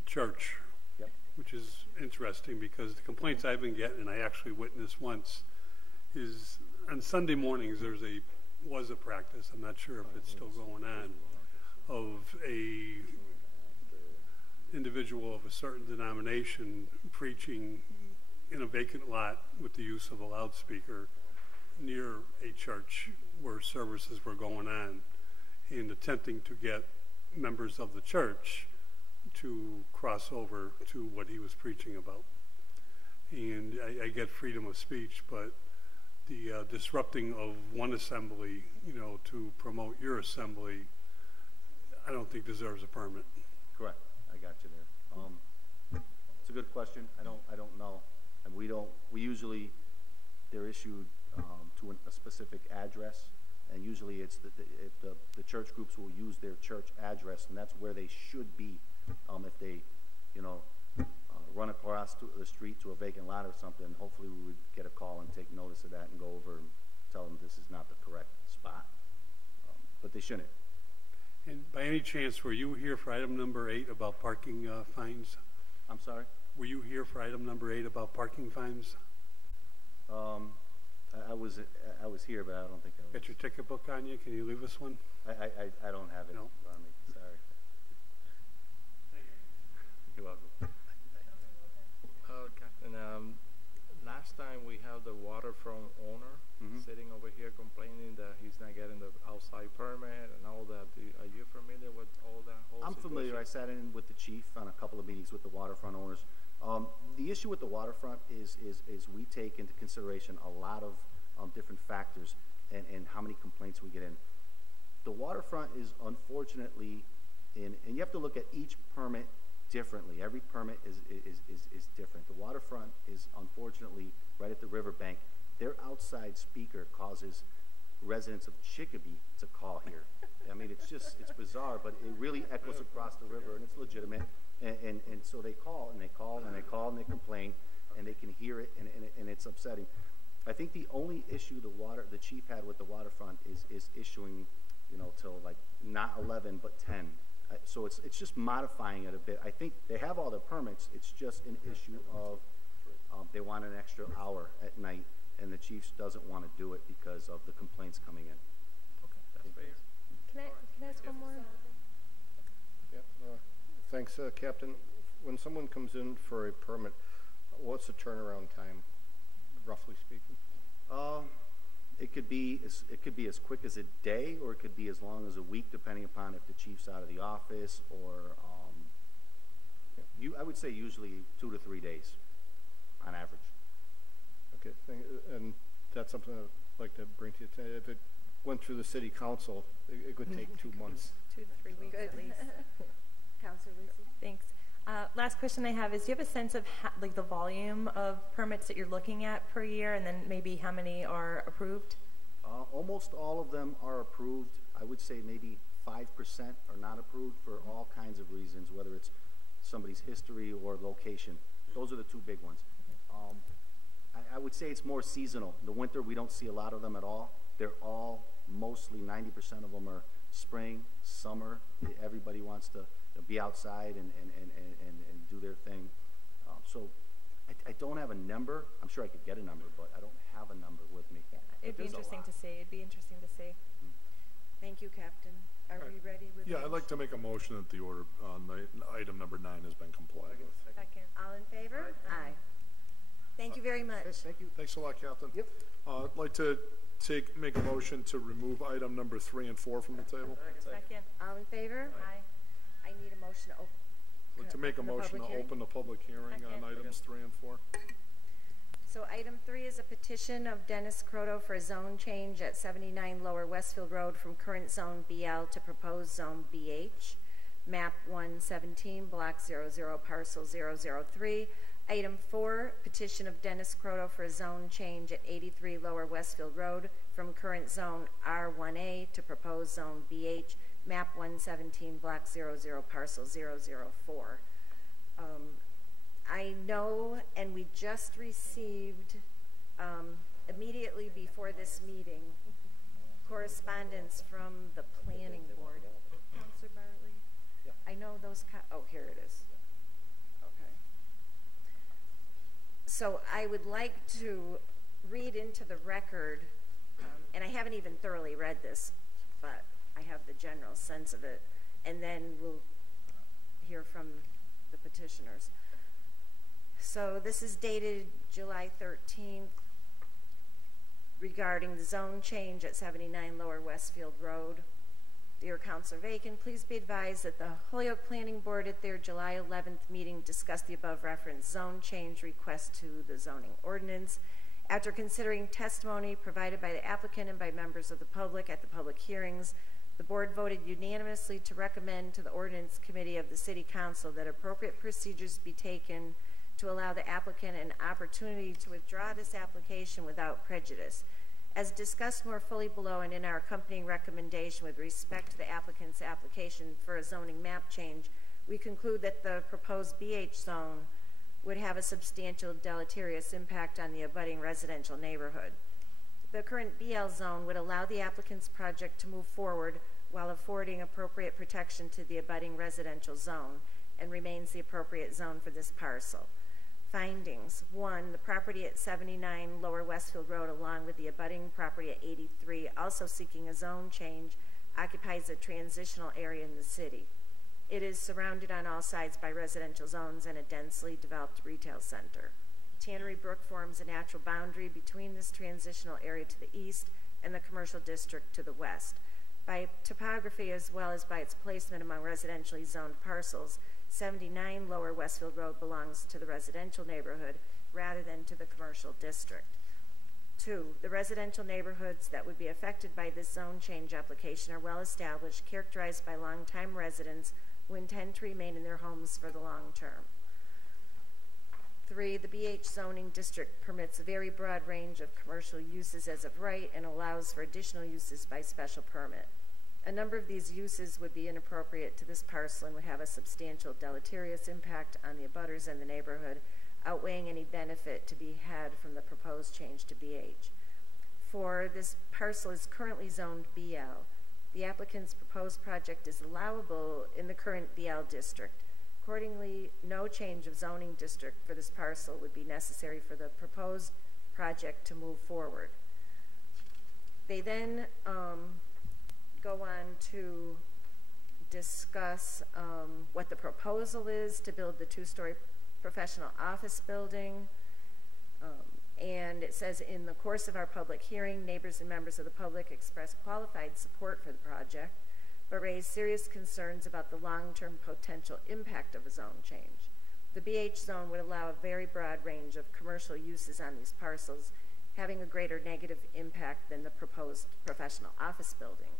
church, yep, which is interesting because the complaints I've been getting, and I actually witnessed once, is on Sunday mornings was a practice. I'm not sure if it's still going on, of a individual of a certain denomination preaching in a vacant lot with the use of a loudspeaker near a church where services were going on, and attempting to get members of the church to cross over to what he was preaching about. And I get freedom of speech, but the disrupting of one assembly, you know, to promote your assembly, I don't think deserves a permit. Correct. I got you there. It's a good question. I don't know. And we usually, they're issued to a specific address, and usually it's the church groups will use their church address, and that's where they should be if they, you know, run across the street to a vacant lot or something. Hopefully we would get a call and take notice of that and go over and tell them this is not the correct spot, but they shouldn't. And by any chance, were you here for item number 8 about parking fines? I'm sorry? Were you here for item number 8 about parking fines? I was here, but I don't think I was. Got your ticket book on you? Can you leave us one? I don't have it No. on me. Sorry. You're welcome. Captain, last time we have the waterfront owner sitting over here complaining that he's not getting the outside permit and all that. Are you familiar with all that whole I'm familiar. I sat in with the chief on a couple of meetings with the waterfront owners. The issue with the waterfront is we take into consideration a lot of different factors and how many complaints we get in. The waterfront is unfortunately and you have to look at each permit differently. Every permit is different. The waterfront is unfortunately right at the riverbank. Their outside speaker causes residents of Chicopee to call here. I mean, it's bizarre, but it really echoes across the river, and it's legitimate. And so they call, and they call, and they call, and they complain, and they can hear it, and it's upsetting. I think the only issue the chief had with the waterfront is issuing, you know, till like not 11 but 10. So it's just modifying it a bit. I think they have all their permits. It's just an issue of they want an extra hour at night, and the chief doesn't want to do it because of the complaints coming in. Okay, that's fair. Can I ask one more? Yep. Thanks, Captain. when someone comes in for a permit, what's the turnaround time, roughly speaking? It could be as quick as a day, or it could be as long as a week, depending upon if the chief's out of the office, or I would say usually 2 to 3 days on average. Okay, and that's something I'd like to bring to you today. If it went through the city council, it could take 2 months. 2 to 3 weeks at least. Councilor Lucy? Thanks. Last question I have is, do you have a sense of like the volume of permits that you're looking at per year, and then maybe how many are approved? Almost all of them are approved. I would say maybe 5% are not approved for all kinds of reasons, whether it's somebody's history or location. Those are the 2 big ones. I would say it's more seasonal. In the winter, we don't see a lot of them at all. They're all mostly 90% of them are spring, summer. Everybody wants to be outside and do their thing. So I don't have a number. I'm sure I could get a number, but I don't have a number with me. Yeah, it'd be interesting to see. It'd be interesting to see. Thank you, Captain. Are we ready with Yeah, I'd like to make a motion that the order on item number 9 has been complied with. Second. All in favor? Aye. Thank you very much. Thank you. Thanks a lot, Captain. Yep. I'd like to make a motion to remove item number 3 and 4 from the table. Second. All in favor? Aye. I need a motion to open. I'd like to make a motion to open the public hearing on items 3 and 4. So item 3 is a petition of Dennis Croto for a zone change at 79 Lower Westfield Road from current zone BL to proposed zone BH, map 117, block 00, parcel 003. Item 4, petition of Dennis Croto for a zone change at 83 Lower Westfield Road from current zone R1A to proposed zone BH, map 117, block 00, parcel 004. I know, and we just received immediately before this meeting correspondence from the planning board. Councilor Bartley? Yeah. I know those, oh, here it is. Okay. So I would like to read into the record, and I haven't even thoroughly read this, but I have the general sense of it, and then we'll hear from the petitioners. So this is dated July 13th regarding the zone change at 79 Lower Westfield Road. Dear Councilor Vacan, please be advised that the Holyoke Planning Board at their July 11th meeting discussed the above referenced zone change request to the zoning ordinance. After considering testimony provided by the applicant and by members of the public at the public hearings, the board voted unanimously to recommend to the Ordinance Committee of the City Council that appropriate procedures be taken to allow the applicant an opportunity to withdraw this application without prejudice. As discussed more fully below and in our accompanying recommendation with respect to the applicant's application for a zoning map change, we conclude that the proposed BH zone would have a substantial deleterious impact on the abutting residential neighborhood. The current BL zone would allow the applicant's project to move forward while affording appropriate protection to the abutting residential zone and remains the appropriate zone for this parcel. Findings: 1, the property at 79 Lower Westfield Road along with the abutting property at 83, also seeking a zone change, occupies a transitional area in the city. It is surrounded on all sides by residential zones and a densely developed retail center. Tannery Brook forms a natural boundary between this transitional area to the east and the commercial district to the west. By topography as well as by its placement among residentially zoned parcels, 79 Lower Westfield Road belongs to the residential neighborhood rather than to the commercial district. 2, the residential neighborhoods that would be affected by this zone change application are well established, characterized by longtime residents who intend to remain in their homes for the long term. 3, the BH zoning district permits a very broad range of commercial uses as of right and allows for additional uses by special permit. A number of these uses would be inappropriate to this parcel and would have a substantial deleterious impact on the abutters and the neighborhood, outweighing any benefit to be had from the proposed change to BH. 4, this parcel is currently zoned BL. The applicant's proposed project is allowable in the current BL district. Accordingly, no change of zoning district for this parcel would be necessary for the proposed project to move forward. They then go on to discuss what the proposal is to build the two-story professional office building. And it says, in the course of our public hearing, neighbors and members of the public expressed qualified support for the project, but raised serious concerns about the long-term potential impact of a zone change. The BH zone would allow a very broad range of commercial uses on these parcels, having a greater negative impact than the proposed professional office building,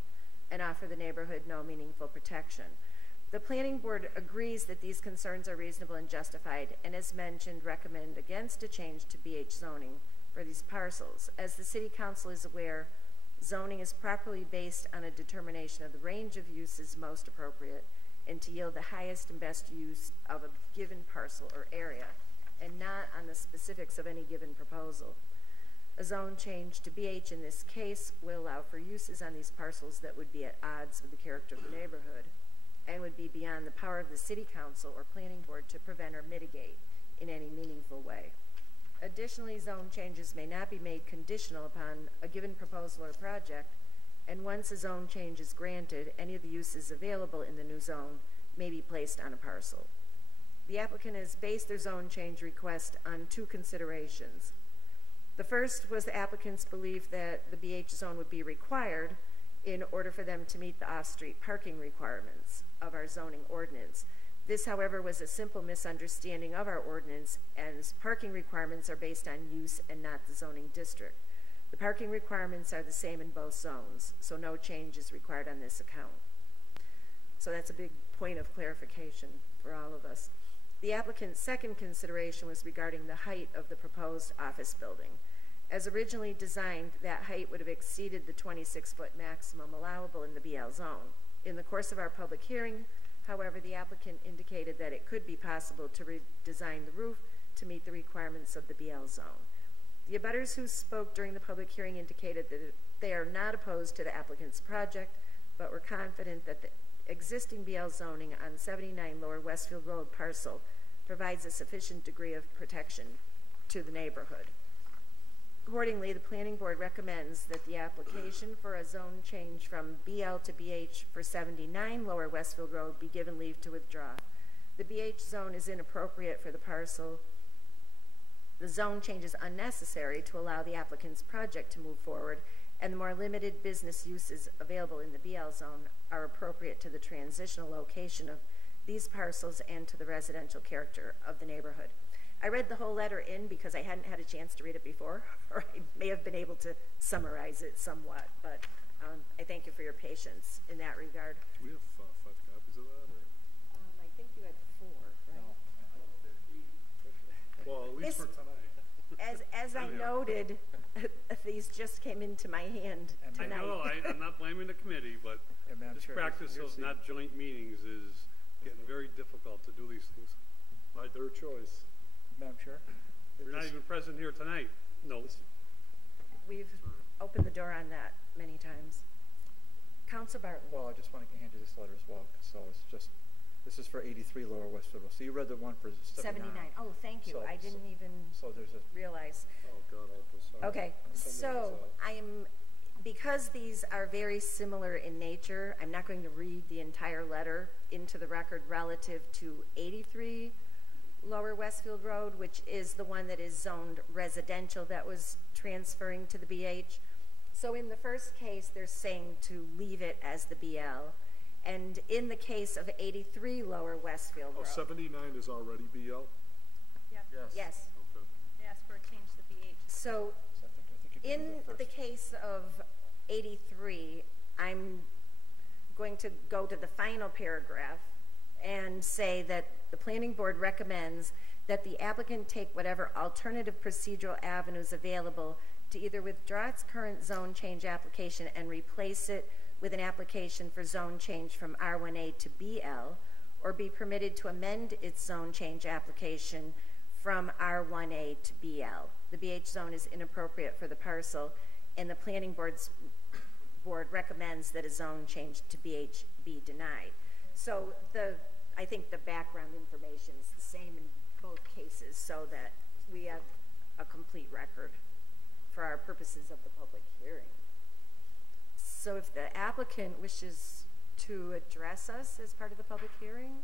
and offer the neighborhood no meaningful protection. The Planning Board agrees that these concerns are reasonable and justified, and as mentioned, recommend against a change to BH zoning for these parcels. As the City Council is aware, zoning is properly based on a determination of the range of uses most appropriate and to yield the highest and best use of a given parcel or area, and not on the specifics of any given proposal. A zone change to BH in this case will allow for uses on these parcels that would be at odds with the character of the neighborhood and would be beyond the power of the City Council or Planning Board to prevent or mitigate in any meaningful way. Additionally, zone changes may not be made conditional upon a given proposal or project, and once a zone change is granted, any of the uses available in the new zone may be placed on a parcel. The applicant has based their zone change request on two considerations. The first was the applicant's belief that the BH zone would be required in order for them to meet the off-street parking requirements of our zoning ordinance. This, however, was a simple misunderstanding of our ordinance, as parking requirements are based on use and not the zoning district. The parking requirements are the same in both zones, so no change is required on this account. So that's a big point of clarification for all of us. The applicant's second consideration was regarding the height of the proposed office building. As originally designed, that height would have exceeded the 26-foot maximum allowable in the BL zone. In the course of our public hearing, however, the applicant indicated that it could be possible to redesign the roof to meet the requirements of the BL zone. The abutters who spoke during the public hearing indicated that they are not opposed to the applicant's project, but were confident that the existing BL zoning on 79 Lower Westfield Road parcel provides a sufficient degree of protection to the neighborhood. Accordingly, the Planning Board recommends that the application for a zone change from BL to BH for 79 Lower Westfield Road be given leave to withdraw. The BH zone is inappropriate for the parcel. The zone change is unnecessary to allow the applicant's project to move forward, and the more limited business uses available in the BL zone are appropriate to the transitional location of these parcels and to the residential character of the neighborhood. I read the whole letter in because I hadn't had a chance to read it before, or I may have been able to summarize it somewhat, but I thank you for your patience in that regard. Do we have 5 copies of that? Or? I think you had 4, right? No, well, at least for tonight. As I noted, these just came into my hand tonight. I know, I'm not blaming the committee, but this practice of not joint meetings is getting very difficult to do these things. By their choice. Madam Chair? You're not even present here tonight. No. We've opened the door on that many times. Council Barton. Well, I just want to hand you this letter as well. So it's just, this is for 83 Lower Westfield. So you read the one for 79. Oh, thank you. So, I didn't even realize. Oh, God help us. Okay, so because these are very similar in nature, I'm not going to read the entire letter into the record relative to 83 Lower Westfield Road, which is the one that is zoned residential that was transferring to the BH. So in the first case, they're saying to leave it as the BL. And in the case of 83 Lower Westfield Road. 79 is already BL? Yeah. Yes. Okay. They asked for a change to BH. So in the case of 83, I'm going to go to the final paragraph and say that the Planning Board recommends that the applicant take whatever alternative procedural avenues available to either withdraw its current zone change application and replace it with an application for zone change from R1A to BL, or be permitted to amend its zone change application from R1A to BL. The BH zone is inappropriate for the parcel, and the Planning Board recommends that a zone change to BH be denied. So I think the background information is the same in both cases, so that we have a complete record for our purposes of the public hearing. So if the applicant wishes to address us as part of the public hearing?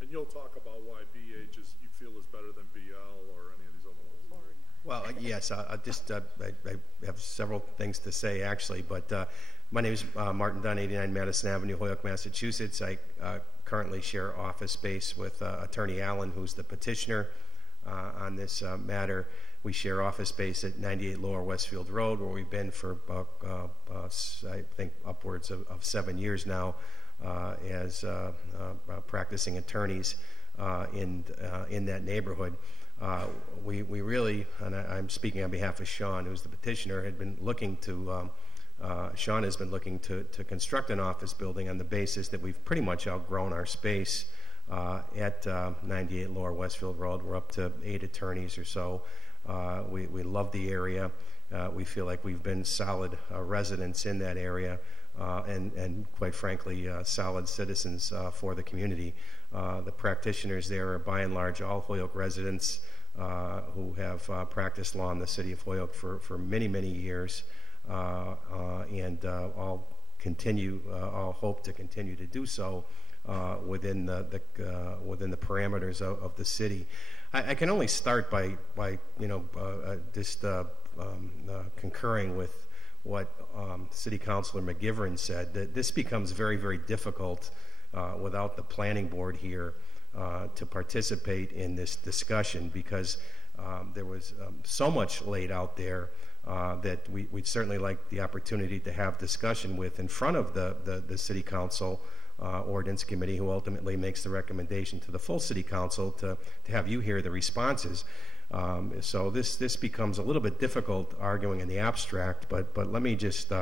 And you'll talk about why BH is, you feel is better than BL or any of these other ones. Well, yes, I have several things to say, actually, but my name is Martin Dunn, 89 Madison Avenue, Holyoke, Massachusetts. I currently share office space with Attorney Allen, who's the petitioner on this matter. We share office space at 98 Lower Westfield Road, where we've been for, I think, upwards of 7 years now as practicing attorneys in that neighborhood. We really, and I'm speaking on behalf of Sean, who's the petitioner, had been looking to, Sean has been looking to construct an office building on the basis that we've pretty much outgrown our space at 98 Lower Westfield Road. We're up to 8 attorneys or so. We love the area. We feel like we've been solid residents in that area and quite frankly, solid citizens for the community. The practitioners there are by and large all Holyoke residents who have practiced law in the city of Holyoke for many, many years and all hope to continue to do so within the parameters of the city. I can only start by just concurring with what City Councilor McGivern said, that this becomes very, very difficult without the planning board here to participate in this discussion, because there was so much laid out there that we'd certainly like the opportunity to have discussion with in front of the City Council Ordinance Committee, who ultimately makes the recommendation to the full City Council to have you hear the responses. So this becomes a little bit difficult arguing in the abstract, but let me just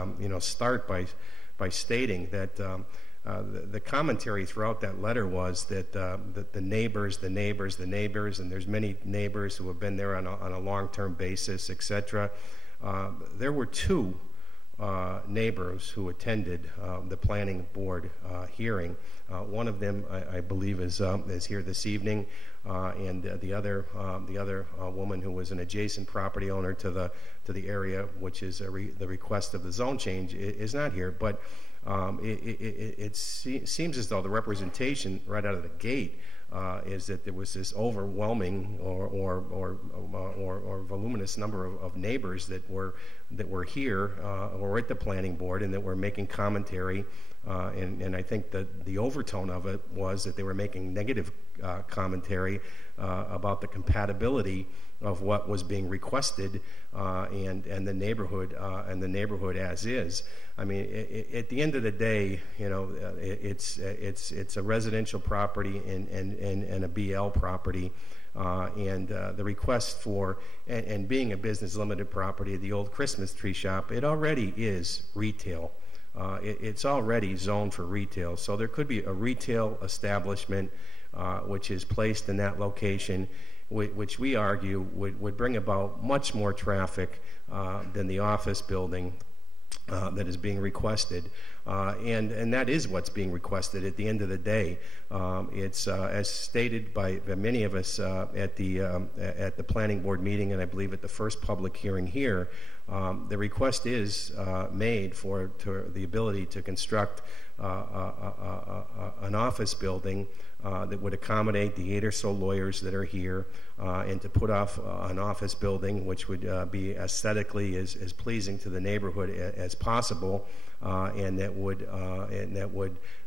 start by stating that the commentary throughout that letter was that the neighbors, and there's many neighbors who have been there on a long-term basis, etc. There were 2 neighbors who attended the planning board hearing. One of them, I believe, is here this evening, and the other woman who was an adjacent property owner to the area, which is the request of the zone change, is not here. But it seems as though the representation right out of the gate is that there was this overwhelming or voluminous number of neighbors that were here or at the planning board and that were making commentary, and I think that the overtone of it was that they were making negative commentary about the compatibility of what was being requested and the neighborhood as is. I mean, at the end of the day, it's a residential property and a BL property, and the request for and being a business limited property, the old Christmas tree shop, it already is retail. It's already zoned for retail, so there could be a retail establishment which is placed in that location, which we argue would bring about much more traffic than the office building that is being requested, and that is what's being requested at the end of the day. It's as stated by many of us at the planning board meeting, and I believe at the first public hearing here. The request is made for the ability to construct an office building that would accommodate the 8 or so lawyers that are here, and to put off an office building which would be aesthetically as pleasing to the neighborhood as possible, and that would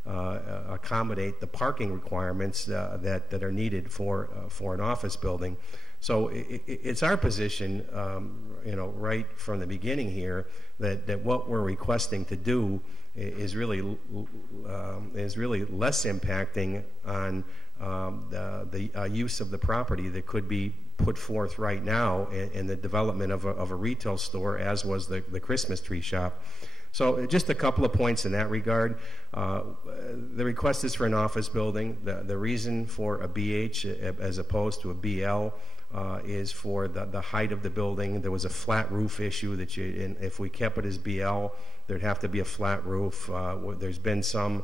accommodate the parking requirements that are needed for an office building. So it's our position, right from the beginning here, that what we're requesting to do is really less impacting on the use of the property that could be put forth right now in the development of a retail store, as was the Christmas tree shop. So just a couple of points in that regard. The request is for an office building. The reason for a BH as opposed to a BL is for the height of the building. There was a flat roof issue that and if we kept it as BL, there'd have to be a flat roof. There's been some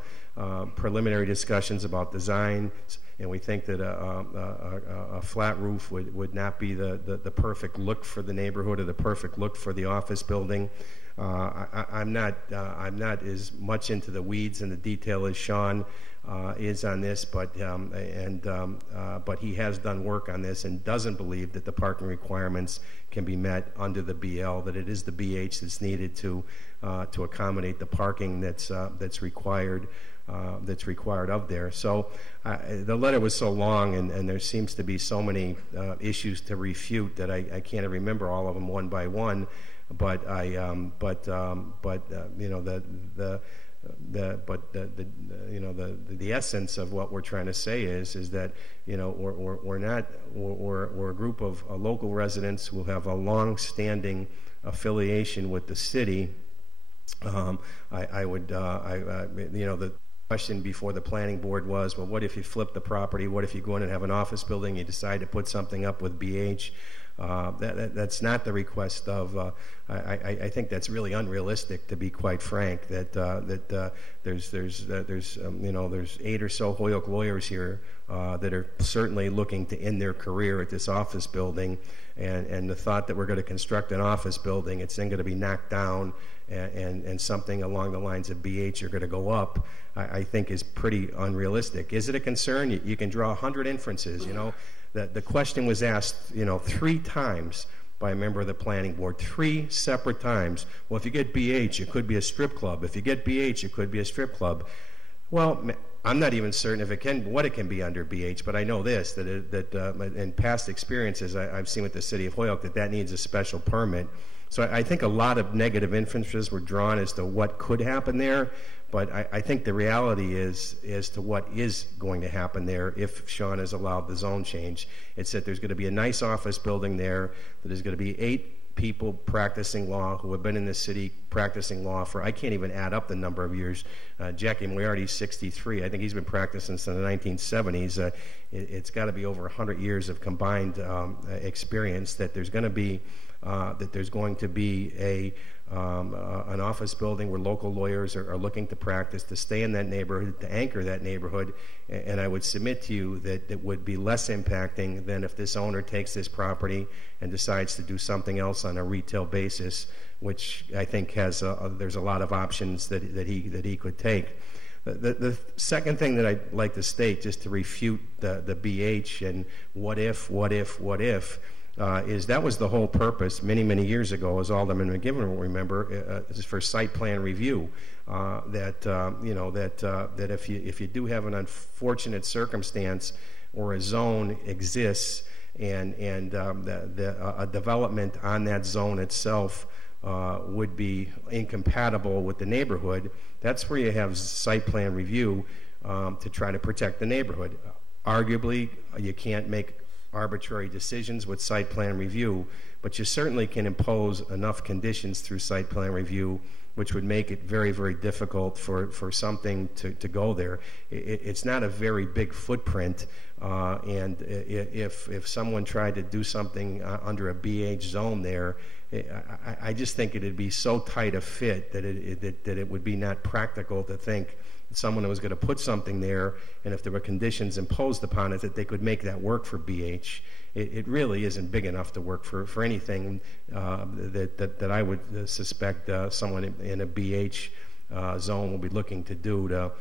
preliminary discussions about design, and we think that a flat roof would not be the perfect look for the neighborhood or the perfect look for the office building. I'm not as much into the weeds and the detail as Sean is on this, but he has done work on this and doesn't believe that the parking requirements can be met under the BL. That it is the BH that's needed to accommodate the parking that's required of there. So the letter was so long, and there seems to be so many issues to refute that I can't remember all of them one by one. But you know, the essence of what we're trying to say is that, you know, we're a group of local residents who have a long-standing affiliation with the city. You know, the question before the planning board was, well, what if you flip the property? What if you go in and have an office building? You decide to put something up with BH. That's not the request of. I think that's really unrealistic, to be quite frank. There's 8 or so Holyoke lawyers here that are certainly looking to end their career at this office building, and the thought that we're going to construct an office building, it's then going to be knocked down, and something along the lines of BH are going to go up, I think is pretty unrealistic. Is it a concern? You can draw 100 inferences. You know. The question was asked, you know, 3 times by a member of the planning board, 3 separate times. Well, if you get BH, it could be a strip club. If you get BH, it could be a strip club. Well, I'm not even certain if what it can be under BH, but I know this, that in past experiences I've seen with the city of Holyoke that needs a special permit. So I think a lot of negative inferences were drawn as to what could happen there. But I think the reality is as to what is going to happen there if Sean has allowed the zone change. It's that there's going to be a nice office building there, that there's going to be 8 people practicing law who have been in the city practicing law for, I can't even add up the number of years. Jackie Moriarty's 63. I think he's been practicing since the 1970s. It's got to be over 100 years of combined experience. That there's going to be an office building where local lawyers are looking to practice, to stay in that neighborhood, to anchor that neighborhood, and I would submit to you that it would be less impacting than if this owner takes this property and decides to do something else on a retail basis, which I think has there's a lot of options that he could take. The second thing that I'd like to state, just to refute the BH and what if, is that was the whole purpose many years ago, as Alderman McGivern will remember, is for site plan review. That if you do have an unfortunate circumstance or a zone exists and a development on that zone itself would be incompatible with the neighborhood, that's where you have site plan review to try to protect the neighborhood. Arguably, you can't make arbitrary decisions with site plan review, but you certainly can impose enough conditions through site plan review which would make it very difficult for something to go there. It's not a very big footprint, and if someone tried to do something under a BH zone there, I just think it'd be so tight a fit that it would be not practical to think someone who was going to put something there, and if there were conditions imposed upon it, that they could make that work for BH. It really isn't big enough to work for anything that I would suspect someone in a BH zone will be looking to do to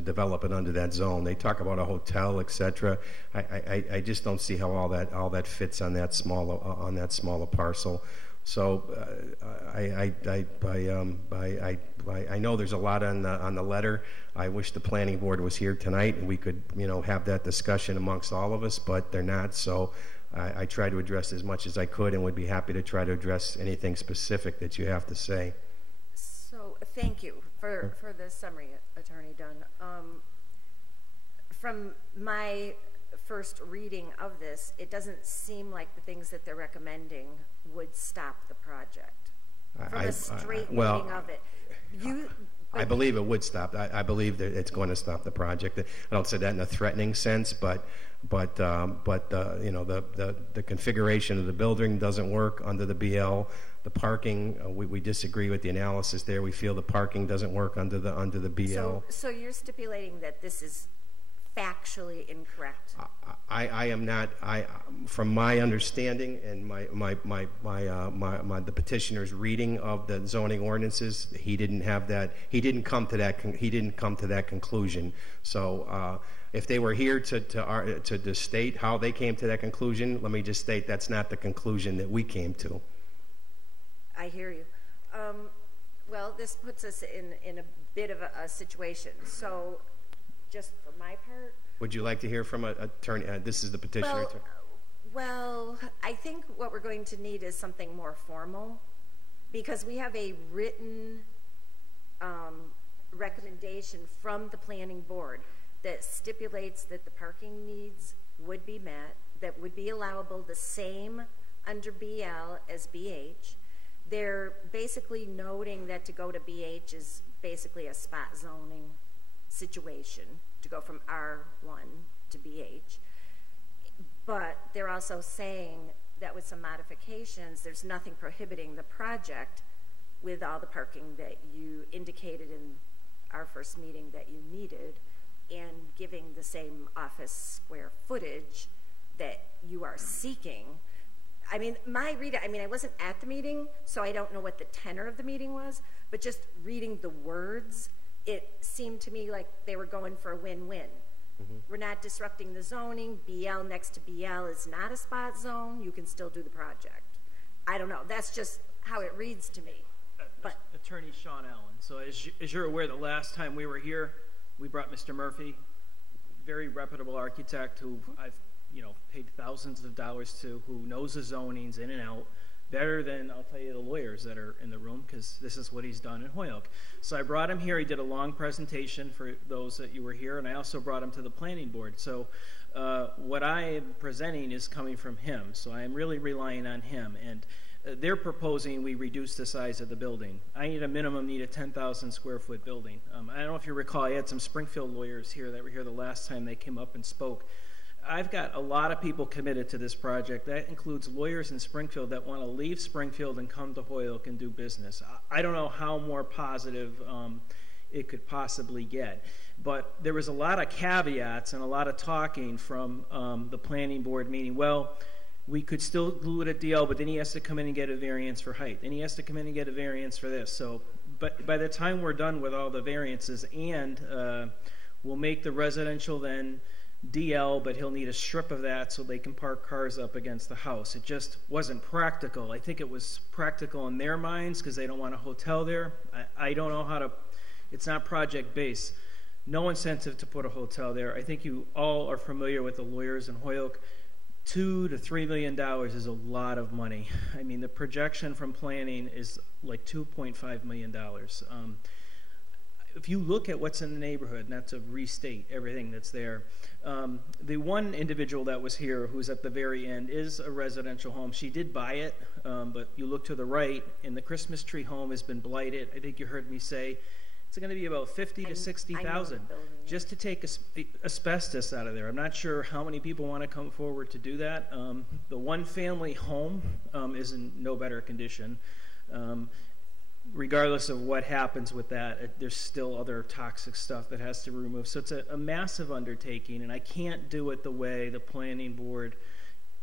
develop it under that zone. They talk about a hotel, etc. I just don't see how all that fits on that smaller parcel. So I know there's a lot on the letter. I wish the planning board was here tonight and we could have that discussion amongst all of us, but they're not. So I try to address as much as I could and would be happy to try to address anything specific that you have to say. So thank you for the summary, Attorney Dunn. From my first reading of this, it doesn't seem like the things that they're recommending would stop the project. from a straight well, reading of it. I believe it would stop. I believe that it's going to stop the project. I don't say that in a threatening sense, but you know, the configuration of the building doesn't work under the BL. The parking, we disagree with the analysis there. We feel the parking doesn't work under the BL. So you're stipulating that this is factually incorrect? I am not. From my understanding and the petitioner's reading of the zoning ordinances, he didn't have that. He didn't come to that conclusion. So if they were here to state how they came to that conclusion, let me just state that's not the conclusion that we came to. I hear you. Well, this puts us in a bit of a situation. So, just for my part. Would you like to hear from an attorney? This is the petitioner. Well, I think what we're going to need is something more formal, because we have a written recommendation from the planning board that stipulates that the parking needs would be met, that would be allowable the same under BL as BH. They're basically noting that to go to BH is basically a spot zoning situation, to go from R1 to BH. But they're also saying that with some modifications, there's nothing prohibiting the project with all the parking that you indicated in our first meeting that you needed, and giving the same office square footage that you are seeking. I mean, I wasn't at the meeting, so I don't know what the tenor of the meeting was, but just reading the words, it seemed to me like they were going for a win-win. Mm-hmm. We're not disrupting the zoning. BL next to BL is not a spot zone. You can still do the project. I don't know. That's just how it reads to me. But Attorney Sean Allen. So as you're aware, the last time we were here, we brought Mr. Murphy, very reputable architect who I've paid thousands of dollars to, who knows the zonings in and out better than, I'll tell you, the lawyers that are in the room, because this is what he's done in Holyoke. So I brought him here. He did a long presentation for those that you were here, and I also brought him to the planning board. So what I am presenting is coming from him, so I am really relying on him. And they're proposing we reduce the size of the building. I need a 10,000 square foot building. I don't know if you recall, I had some Springfield lawyers here that were here the last time they came up and spoke. I've got a lot of people committed to this project. That includes lawyers in Springfield that want to leave Springfield and come to Holyoke and do business. I don't know how more positive it could possibly get. But there was a lot of caveats and a lot of talking from the planning board, meaning, well, we could still do it at DL, but then he has to come in and get a variance for height. Then he has to come in and get a variance for this. So, but by the time we're done with all the variances, and we'll make the residential then DL, but he'll need a strip of that so they can park cars up against the house. It just wasn't practical. I think it was practical in their minds because they don't want a hotel there. I don't know how to, it's not project-based. No incentive to put a hotel there. I think you all are familiar with the lawyers in Holyoke. $2 to $3 million is a lot of money. I mean, the projection from planning is like $2.5 million. If you look at what's in the neighborhood, not to restate everything that's there, the one individual that was here who's at the very end is a residential home. She did buy it, but you look to the right, and the Christmas tree home has been blighted. I think you heard me say it's going to be about $50,000 to $60,000 just to take asbestos out of there. I'm not sure how many people want to come forward to do that. The one-family home is in no better condition. Regardless of what happens with that, there's still other toxic stuff that has to be removed. So it's a massive undertaking, and I can't do it the way the planning board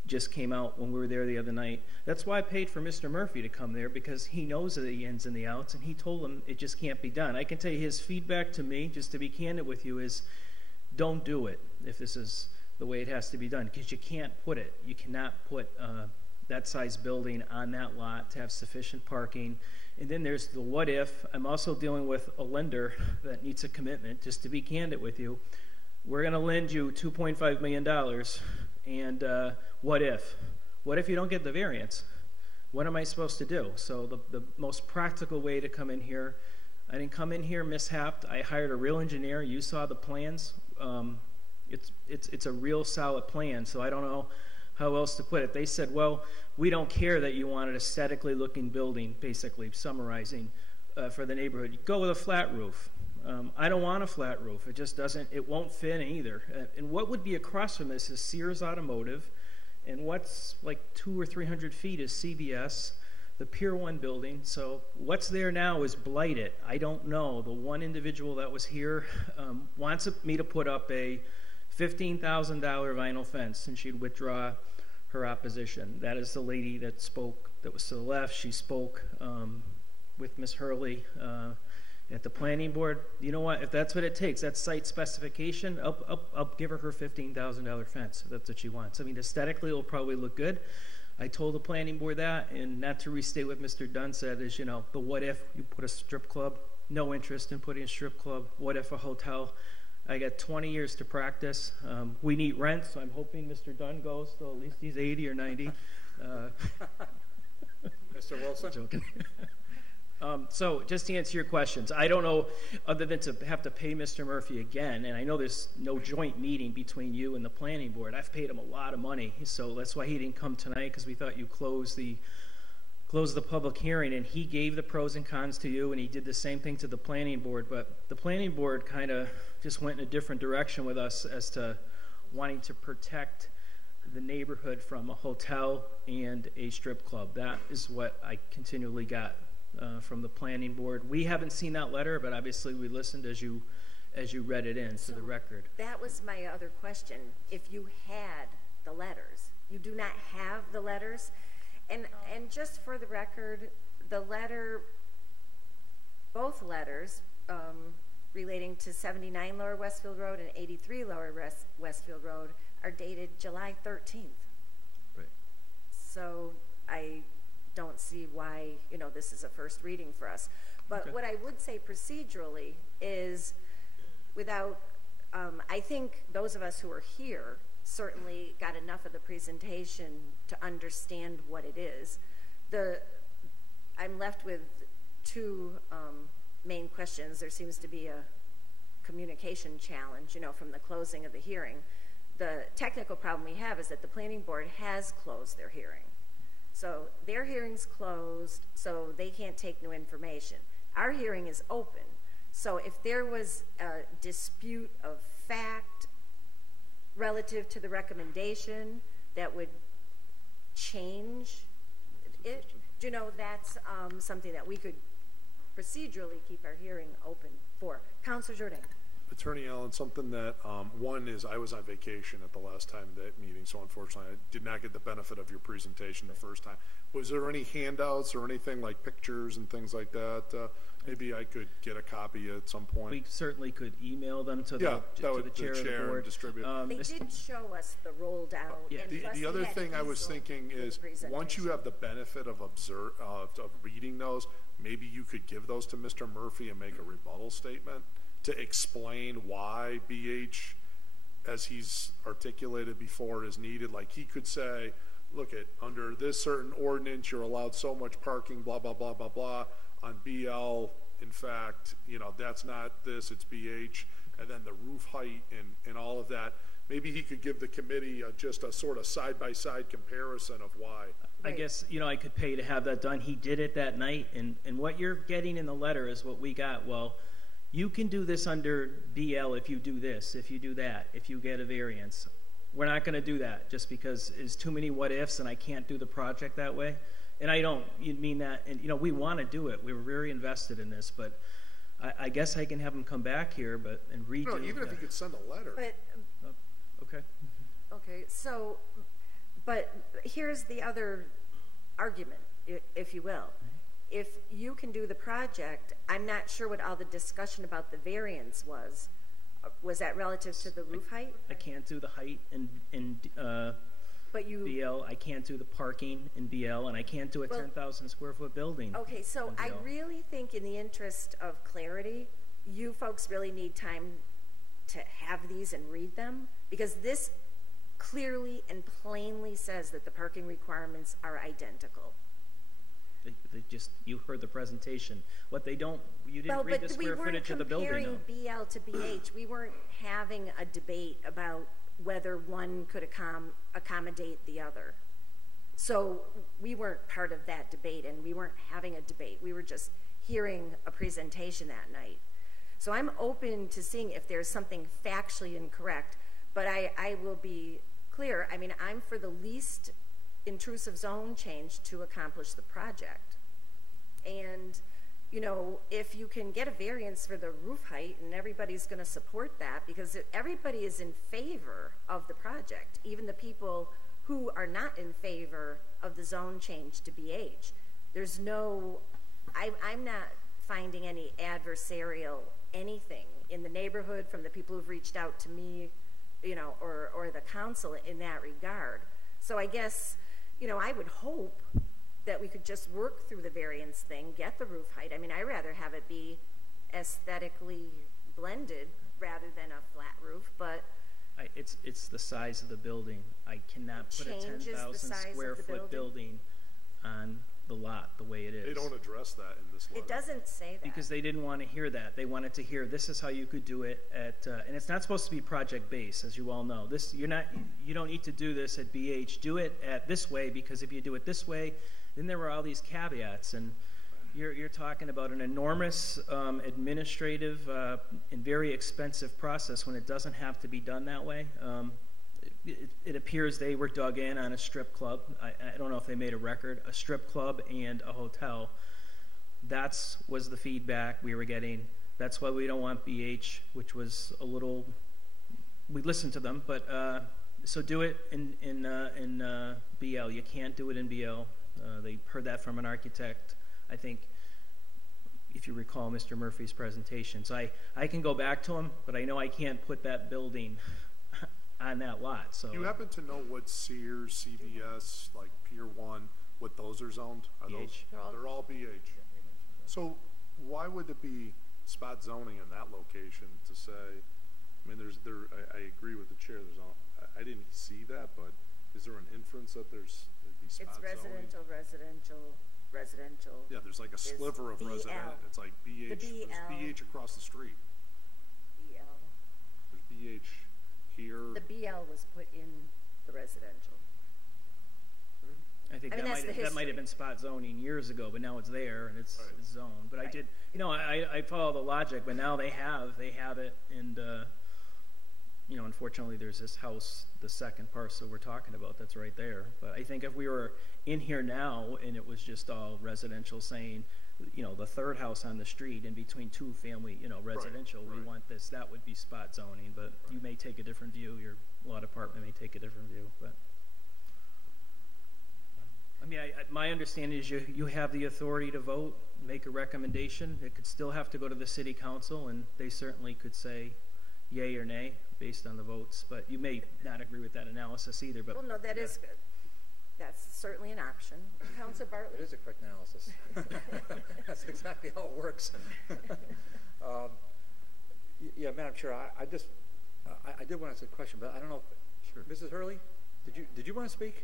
just came out when we were there the other night. That's why I paid for Mr. Murphy to come there, because he knows the ins and the outs, and he told them it just can't be done. I can tell you his feedback to me, just to be candid with you, is don't do it if this is the way it has to be done, because you can't put it. You cannot put that size building on that lot to have sufficient parking. And then there's the what if. I'm also dealing with a lender that needs a commitment. Just to be candid with you, we're going to lend you $2.5 million, and what if? What if you don't get the variance? What am I supposed to do? So the most practical way to come in here, I didn't come in here mishapped. I hired a real engineer. You saw the plans. It's a real solid plan, so I don't know how else to put it. They said, well, we don't care that you want an aesthetically looking building, basically summarizing, for the neighborhood. Go with a flat roof. I don't want a flat roof. It just doesn't, it won't fit either. And what would be across from this is Sears Automotive, and what's like 200 or 300 feet is CVS, the Pier 1 building. So what's there now is blighted. I don't know. The one individual that was here wants me to put up a $15,000 vinyl fence, and she'd withdraw her opposition. That is the lady that spoke, that was to the left. She spoke with Ms. Hurley at the planning board. You know what? If that's what it takes, that's site specification, I'll give her $15,000 fence if that's what she wants. I mean, aesthetically, it'll probably look good. I told the planning board that, and not to restate what Mr. Dunn said is, you know, the what if you put a strip club, no interest in putting a strip club. What if a hotel? I got 20 years to practice. We need rent, so I'm hoping Mr. Dunn goes, so at least he's 80 or 90. Mr. Wilson? Joking. So just to answer your questions, I don't know, other than to have to pay Mr. Murphy again, and I know there's no joint meeting between you and the planning board. I've paid him a lot of money, so that's why he didn't come tonight, because we thought you closed the public hearing, and he gave the pros and cons to you, and he did the same thing to the planning board, but the planning board kind of just went in a different direction with us as to wanting to protect the neighborhood from a hotel and a strip club. That is what I continually got from the planning board. We haven't seen that letter, but obviously we listened as you read it in to the record. That was my other question. If you had the letters, you do not have the letters, and just for the record, the letter, both letters relating to 79 Lower Westfield Road and 83 Lower Westfield Road are dated July 13th. Right. So I don't see why, you know, this is a first reading for us. But Okay. what I would say procedurally is, without, I think those of us who are here certainly got enough of the presentation to understand what it is. I'm left with two main questions. There seems to be a communication challenge, you know, from the closing of the hearing. The technical problem we have is that the planning board has closed their hearing. So their hearing's closed, so they can't take new information. Our hearing is open. So if there was a dispute of fact relative to the recommendation that would change it, you know, that's something that we could procedurally keep our hearing open for. Councilor Jourdain. Attorney Allen, something that, one is I was on vacation at the last time that meeting, so unfortunately I did not get the benefit of your presentation the first time. Was there any handouts or anything like pictures and things like that? Maybe I could get a copy at some point. We certainly could email them to the chair of the board. Distribute. They did show us the rolled out. Yeah. And plus The they other had thing I was easel thinking for the is, once you presentation. have the benefit of reading those, maybe you could give those to Mr. Murphy and make a rebuttal statement to explain why BH, as he's articulated before, is needed. Like he could say, look, under this certain ordinance, you're allowed so much parking, blah, blah, blah, blah, blah. On BL, in fact, you know, that's not this, it's BH. And then the roof height and all of that. Maybe he could give the committee just a sort of side-by-side comparison of why. I guess, you know, I could pay to have that done. He did it that night, and what you're getting in the letter is what we got. Well, you can do this under BL if you do this, if you do that, if you get a variance. We're not going to do that just because there's too many what ifs and I can't do the project that way. And I don't mean that, and you know, we want to do it. We were very invested in this, but I guess I can have him come back here and redo. No, even if you could send a letter. But, okay. okay, so, but here's the other argument, if you will. If you can do the project, I'm not sure what all the discussion about the variance was. Was that relative to the roof height? I can't do the height in But you, BL. I can't do the parking in BL, and I can't do a Well, 10,000 square foot building. okay, so in I BL. really think in the interest of clarity, you folks really need time to have these and read them, because this clearly and plainly says that the parking requirements are identical. They just, you heard the presentation. What they don't, you didn't Well, read the but we square weren't footage of the building. comparing BL to BH. We weren't having a debate about whether one could accommodate the other. So we weren't part of that debate, and we weren't having a debate. We were just hearing a presentation that night. So I'm open to seeing if there's something factually incorrect, but I will be clear. I mean, I'm for the least intrusive zone change to accomplish the project. And, you know, if you can get a variance for the roof height, and everybody's going to support that, because everybody is in favor of the project, even the people who are not in favor of the zone change to BH. There's no, I'm not finding any adversarial anything in the neighborhood from the people who've reached out to me, you know, or the council in that regard. So I guess, you know, I would hope that we could just work through the variance thing, get the roof height. I mean, I'd rather have it be aesthetically blended rather than a flat roof, but it's the size of the building. I cannot put a 10,000 square foot building on the lot the way it is. They don't address that in this letter. it doesn't say that. Because they didn't want to hear that. They wanted to hear this is how you could do it at, and it's not supposed to be project based, as you all know. This you don't need to do this at BH. Do it at this way, because if you do it this way, then there were all these caveats, and you're talking about an enormous administrative and very expensive process when it doesn't have to be done that way. It appears they were dug in on a strip club. I don't know if they made a record, a strip club and a hotel. Was the feedback we were getting. That's why we don't want BH, which was a little, we listened to them, but so do it in BL. You can't do it in BL. They heard that from an architect, I think, if you recall Mr. Murphy's presentation. So I can go back to him, but I know I can't put that building on that lot. So Do you happen to know what Sears, CVS, like Pier 1, what those are zoned? Are BH. They're all BH. So why would it be spot zoning in that location to say, I mean, I agree with the chair, I didn't see that, but is there an inference that it'd be spot It's residential, zoning? residential. Yeah, there's like a sliver of BL. resident. It's like BH. The There's BH across the street. BL. There's BH here. The BL was put in the residential. I think that might have been spot zoning years ago, but now it's there and it's zoned. But Right. I follow the logic, but now they have it, and unfortunately there's this house, the second parcel we're talking about, that's right there. But I think if we were in here now and it was just all residential, saying, the third house on the street in between two family, residential, we want this, that would be spot zoning. But you may take a different view. Your law department may take a different view. But I mean, my understanding is you have the authority to vote, make a recommendation. It could still have to go to the city council, and they certainly could say yay or nay based on the votes. But you may not agree with that analysis either. But Well, no, that is good. That's certainly an option. Councilor Bartley? It is a quick analysis. That's exactly how it works. Yeah, Madam Chair, I did want to ask a question, but I don't know. Sure. Mrs. Hurley, did you want to speak?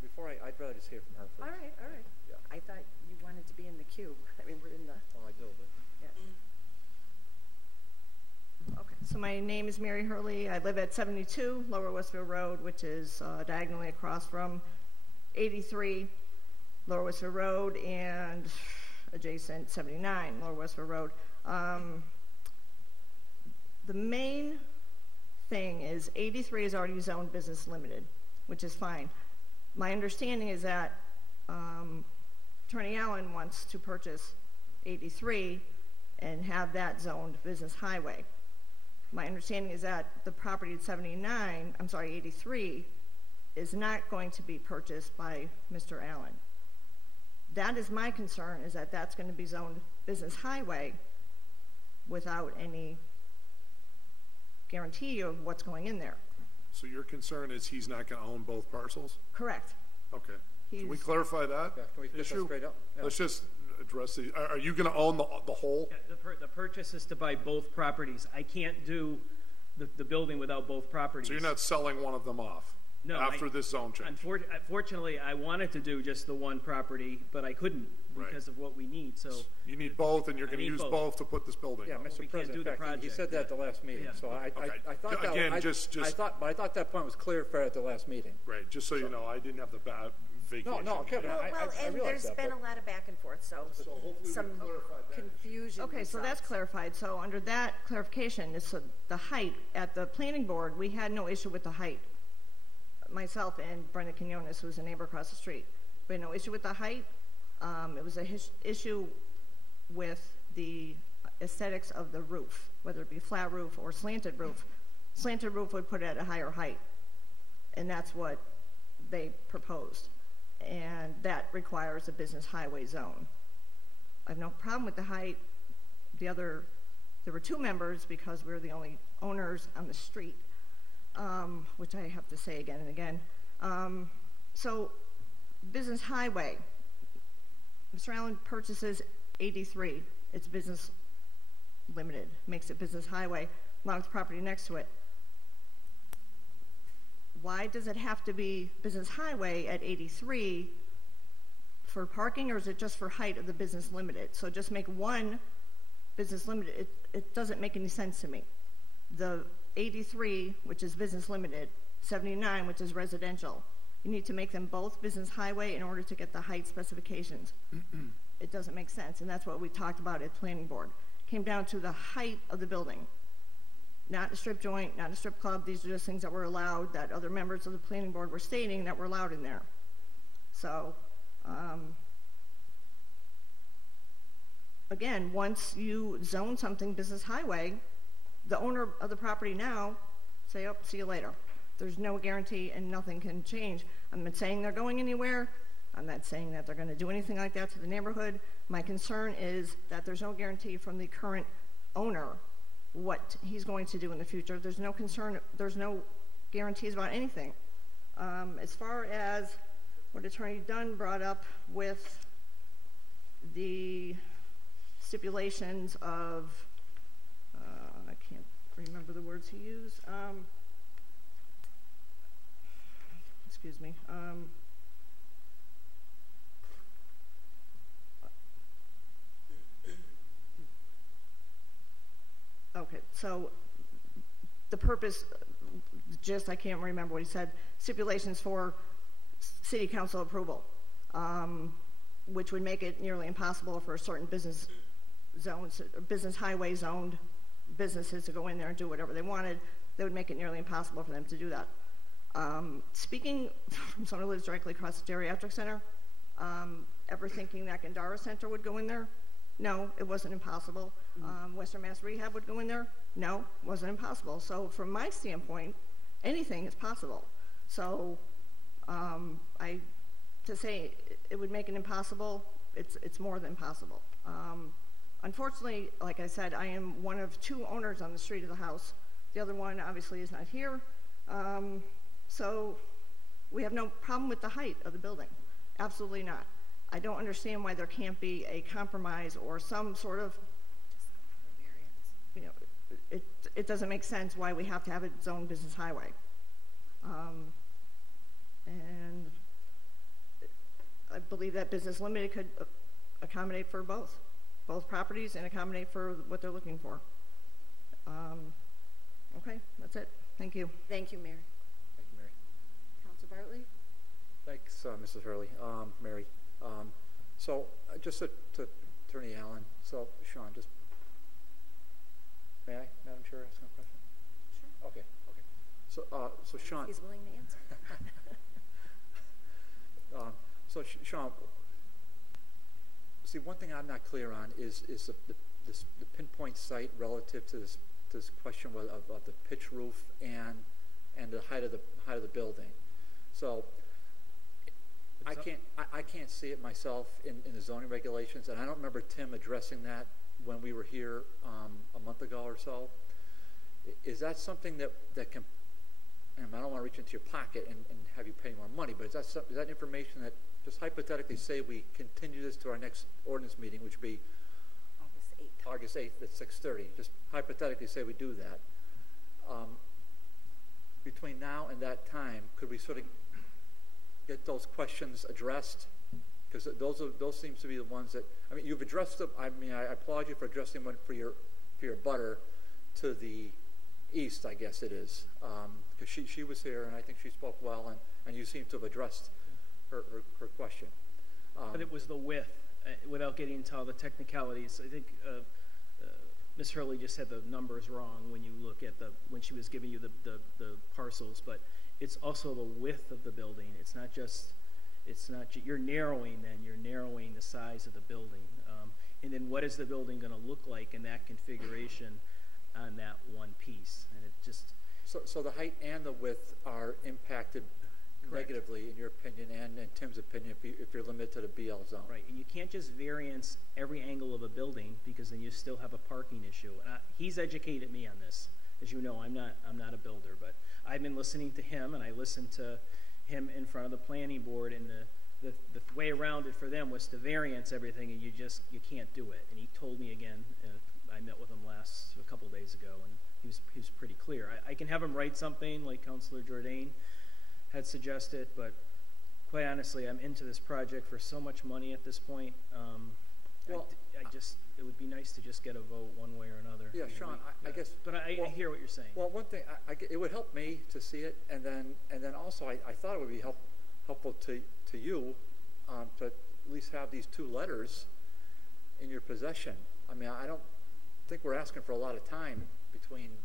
Before I'd rather just hear from her first. All right. Yeah. I thought you wanted to be in the queue. I mean, we're in the... Well, I do, but... Yeah. Okay. So my name is Mary Hurley. I live at 72 Lower Westville Road, which is diagonally across from 83 Lower Westville Road and adjacent 79 Lower Westville Road. The main thing is 83 is already zoned business limited, which is fine. My understanding is that Attorney Allen wants to purchase 83 and have that zoned business highway. My understanding is that the property at 83 is not going to be purchased by Mr. Allen. That is my concern, is that that's going to be zoned business highway without any guarantee of what's going in there. So your concern is he's not going to own both parcels? Correct. Okay. Can we clarify that Yeah, can we get that issue? straight up? Yeah. Let's just address the, are you going to own the whole? yeah, the purchase is to buy both properties. I can't do the building without both properties. So you're not selling one of them off? No, after this zone change? Unfortunately, I wanted to do just the one property, but I couldn't because of what we need. So you need both, and you're going to use both to put this building. Yeah, up. Mr. President, in fact, he said that at the last meeting. Yeah. So I thought that Again, I thought that point was clear at the last meeting. Right. Just so you know, I didn't have the vacation. No, Kevin, Well, I and realize there's that. been a lot of back and forth, so some confusion. Okay, so that's clarified. So under that clarification, it's the height. At the planning board, we had no issue with the height. Myself and Brenda Quinones, who's a neighbor across the street, we had no issue with the height. It was a issue with the aesthetics of the roof, whether it be flat roof or slanted roof. Slanted roof would put it at a higher height, and that's what they proposed. And that requires a business highway zone. I have no problem with the height. There were two members because we're the only owners on the street, which I have to say again and again. So business highway, Mr. Allen purchases 83. It's business limited, makes it business highway, along with the property next to it. Why does it have to be business highway at 83 for parking, or is it just for height of the business limited? So just make one business limited. It doesn't make any sense to me. The 83, which is business limited, 79, which is residential, you need to make them both business highway in order to get the height specifications. It doesn't make sense, and that's what we talked about at planning board. Came down to the height of the building. Not a strip joint, not a strip club. These are just things that were allowed, that other members of the planning board were stating that were allowed in there. So, again, once you zone something business highway, the owner of the property now say, oh, see you later. There's no guarantee and nothing can change. I'm not saying they're going anywhere. I'm not saying that they're going to do anything like that to the neighborhood. My concern is that there's no guarantee from the current owner what he's going to do in the future. There's no concern, there's no guarantees about anything. As far as what Attorney Dunn brought up with the stipulations of, I can't remember the words he used. Excuse me. Okay, so the purpose, I can't remember what he said, stipulations for city council approval, which would make it nearly impossible for certain business zones, business highway zoned businesses to go in there and do whatever they wanted. They would make it nearly impossible for them to do that. Speaking from someone who lives directly across the geriatric center, ever thinking that Gandara Center would go in there? No, it wasn't impossible. Western Mass Rehab would go in there? No, it wasn't impossible. So from my standpoint, anything is possible. So to say it would make it impossible, it's more than possible. Unfortunately, like I said, I am one of two owners on the street of the house. The other one obviously is not here. So we have no problem with the height of the building. Absolutely not. I don't understand why there can't be a compromise or some sort of, you know, it doesn't make sense why we have to have its own business highway. And I believe that Business Limited could accommodate for both properties and accommodate for what they're looking for. Okay, that's it. Thank you. Thank you, Mary. Thank you, Mary. Councilor Bartley? Thanks, Mrs. Hurley. Mary. So just to Attorney Allen, so Sean, just, may I, Madam Chair, ask a question? Sure. Okay. So Sean. He's willing to answer. So Sean, see, one thing I'm not clear on is the pinpoint site relative to this question of the pitch roof and the height of the building. So I can't see it myself in the zoning regulations, and I don't remember Tim addressing that when we were here a month ago or so. Is that something that can, and I don't want to reach into your pocket and have you pay more money, but is that information that, just hypothetically say we continue this to our next ordinance meeting, which would be August 8th at 6:30, just hypothetically say we do that. between now and that time, could we sort of get those questions addressed? Because those seems to be the ones that, I mean, you've addressed them. I mean, I applaud you for addressing one for your butter to the east, I guess it is, because she was here, and I think she spoke well, and you seem to have addressed her question. But it was the width, without getting into all the technicalities. I think Ms. Hurley just had the numbers wrong when you look at when she was giving you the parcels, but it's also the width of the building. It's not just, you're narrowing the size of the building. And then what is the building going to look like in that configuration on that one piece? And it just... So the height and the width are impacted negatively, in your opinion, and in Tim's opinion, if you're limited to the BL zone. Right, and you can't just variance every angle of a building, because then you still have a parking issue. He's educated me on this. As you know, I'm not a builder, but I've been listening to him, and I listened to him in front of the planning board, and the way around it for them was to variance everything, and you can't do it. And he told me again, I met with him a couple days ago, and he was pretty clear. I can have him write something like Councilor Jourdain had suggested, but quite honestly, I'm into this project for so much money at this point. It would be nice to just get a vote one way or another. Yeah, Sean, I guess. But I hear what you're saying. Well, one thing, it would help me to see it, and then also I thought it would be helpful to you to at least have these two letters in your possession. I mean, I don't think we're asking for a lot of time between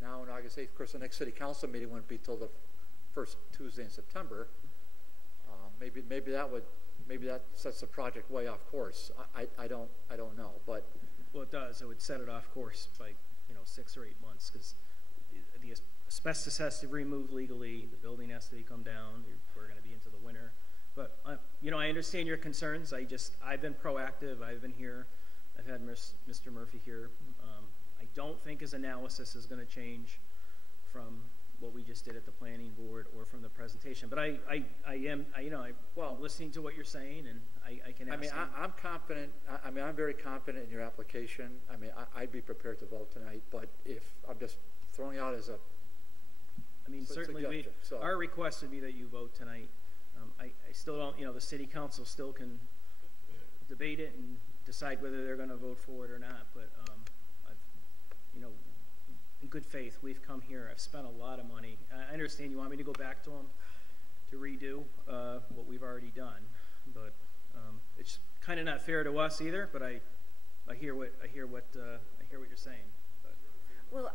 now and August 8th. Of course, the next city council meeting wouldn't be till the first Tuesday in September. Maybe that sets the project way off course. I don't know, but well, it does. It would set it off course by 6 or 8 months, because the asbestos has to be removed legally. The building has to come down. We're going to be into the winter, but I understand your concerns. I've been proactive. I've been here. I've had Mr. Murphy here. I don't think his analysis is going to change from what we just did at the planning board or from the presentation, but I'm listening to what you're saying, and I can ask him. I'm confident. I'm very confident in your application. I'd be prepared to vote tonight, but if I'm just throwing out as a certainly our request would be that you vote tonight. I still don't, the city council still can debate it and decide whether they're going to vote for it or not, but in good faith, we've come here. I've spent a lot of money. I understand you want me to go back to them to redo what we've already done, but it's kind of not fair to us either. But I hear what you're saying. But well,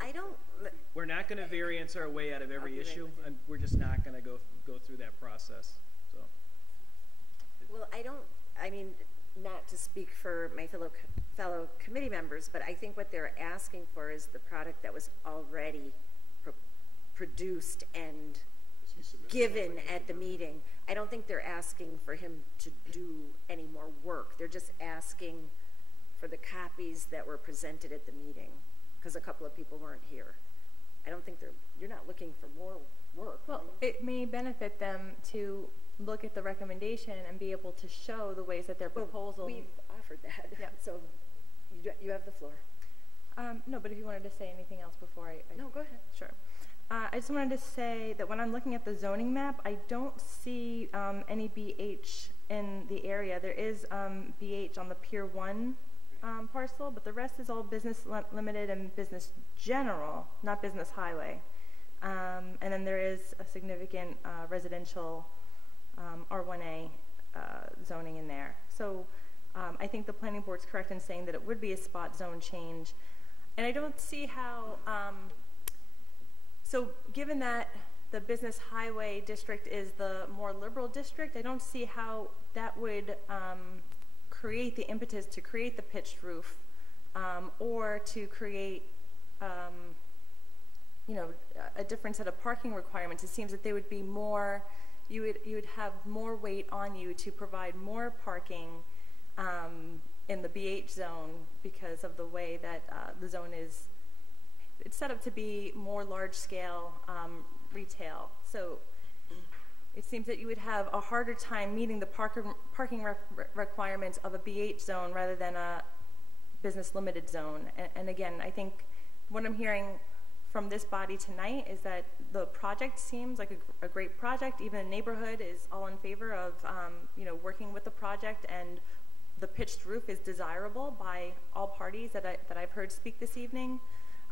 we're not going to variance our way out of every issue, and we're just not going to go through that process. So. Well, not to speak for my fellow committee members, but I think what they're asking for is the product that was already produced and given at the meeting. I don't think they're asking for him to do any more work. They're just asking for the copies that were presented at the meeting, because a couple of people weren't here. I don't think you're not looking for more work. Well, it may benefit them to look at the recommendation and be able to show the ways that their proposal... We've offered that, yeah. So you have the floor. No, but if you wanted to say anything else before I... No, go ahead. Sure. I just wanted to say that when I'm looking at the zoning map, I don't see any BH in the area. There is BH on the Pier 1 parcel, but the rest is all business limited and business general, not business highway. And then there is a significant residential R1A zoning in there. So I think the planning board's correct in saying that it would be a spot zone change. And I don't see how, so given that the business highway district is the more liberal district, I don't see how that would create the impetus to create the pitched roof or to create a different set of parking requirements. It seems that they would be more, you would have more weight on you to provide more parking in the BH zone because of the way that the zone is, it's set up to be more large scale retail. So it seems that you would have a harder time meeting the parking requirements of a BH zone rather than a business limited zone. And again, I think what I'm hearing from this body tonight is that the project seems like a great project. Even the neighborhood is all in favor of, you know, working with the project, and the pitched roof is desirable by all parties that I've heard speak this evening.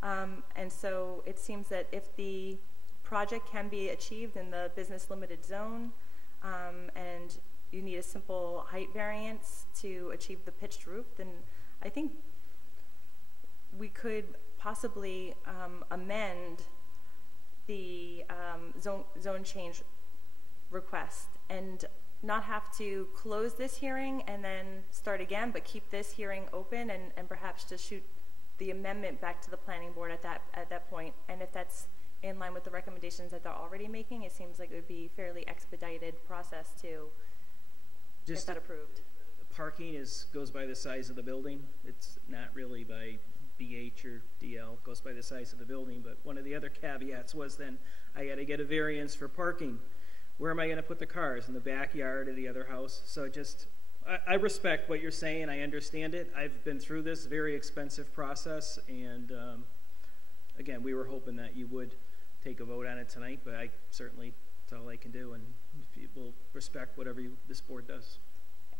And so it seems that if the project can be achieved in the business limited zone, and you need a simple height variance to achieve the pitched roof, then I think we could possibly amend the zone change request and not have to close this hearing and then start again, but keep this hearing open and perhaps just shoot the amendment back to the planning board at that point. And if that's in line with the recommendations that they're already making, it seems like it would be a fairly expedited process to get that approved. Parking goes by the size of the building. It's not really by BH or DL. It goes by the size of the building. But one of the other caveats was then I got to get a variance for parking. Where am I going to put the cars? In the backyard of the other house? So I respect what you're saying. I understand it. I've been through this very expensive process, and again, we were hoping that you would take a vote on it tonight, but I certainly, that's all I can do, and we'll respect whatever this board does.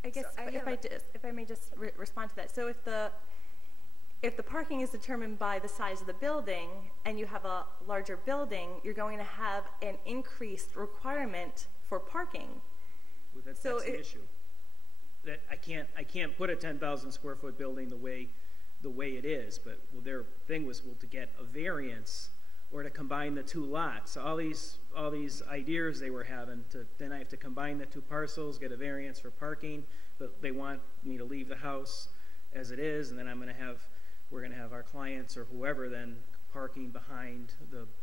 I guess if I may just respond to that. So if the parking is determined by the size of the building and you have a larger building, you're going to have an increased requirement for parking. Well, that's the issue. That I can't put a 10,000 square foot building the way it is, but their thing was to get a variance or to combine the two lots. All these ideas they were having then I have to combine the two parcels, get a variance for parking, but they want me to leave the house as it is, and then we're going to have our clients or whoever then parking behind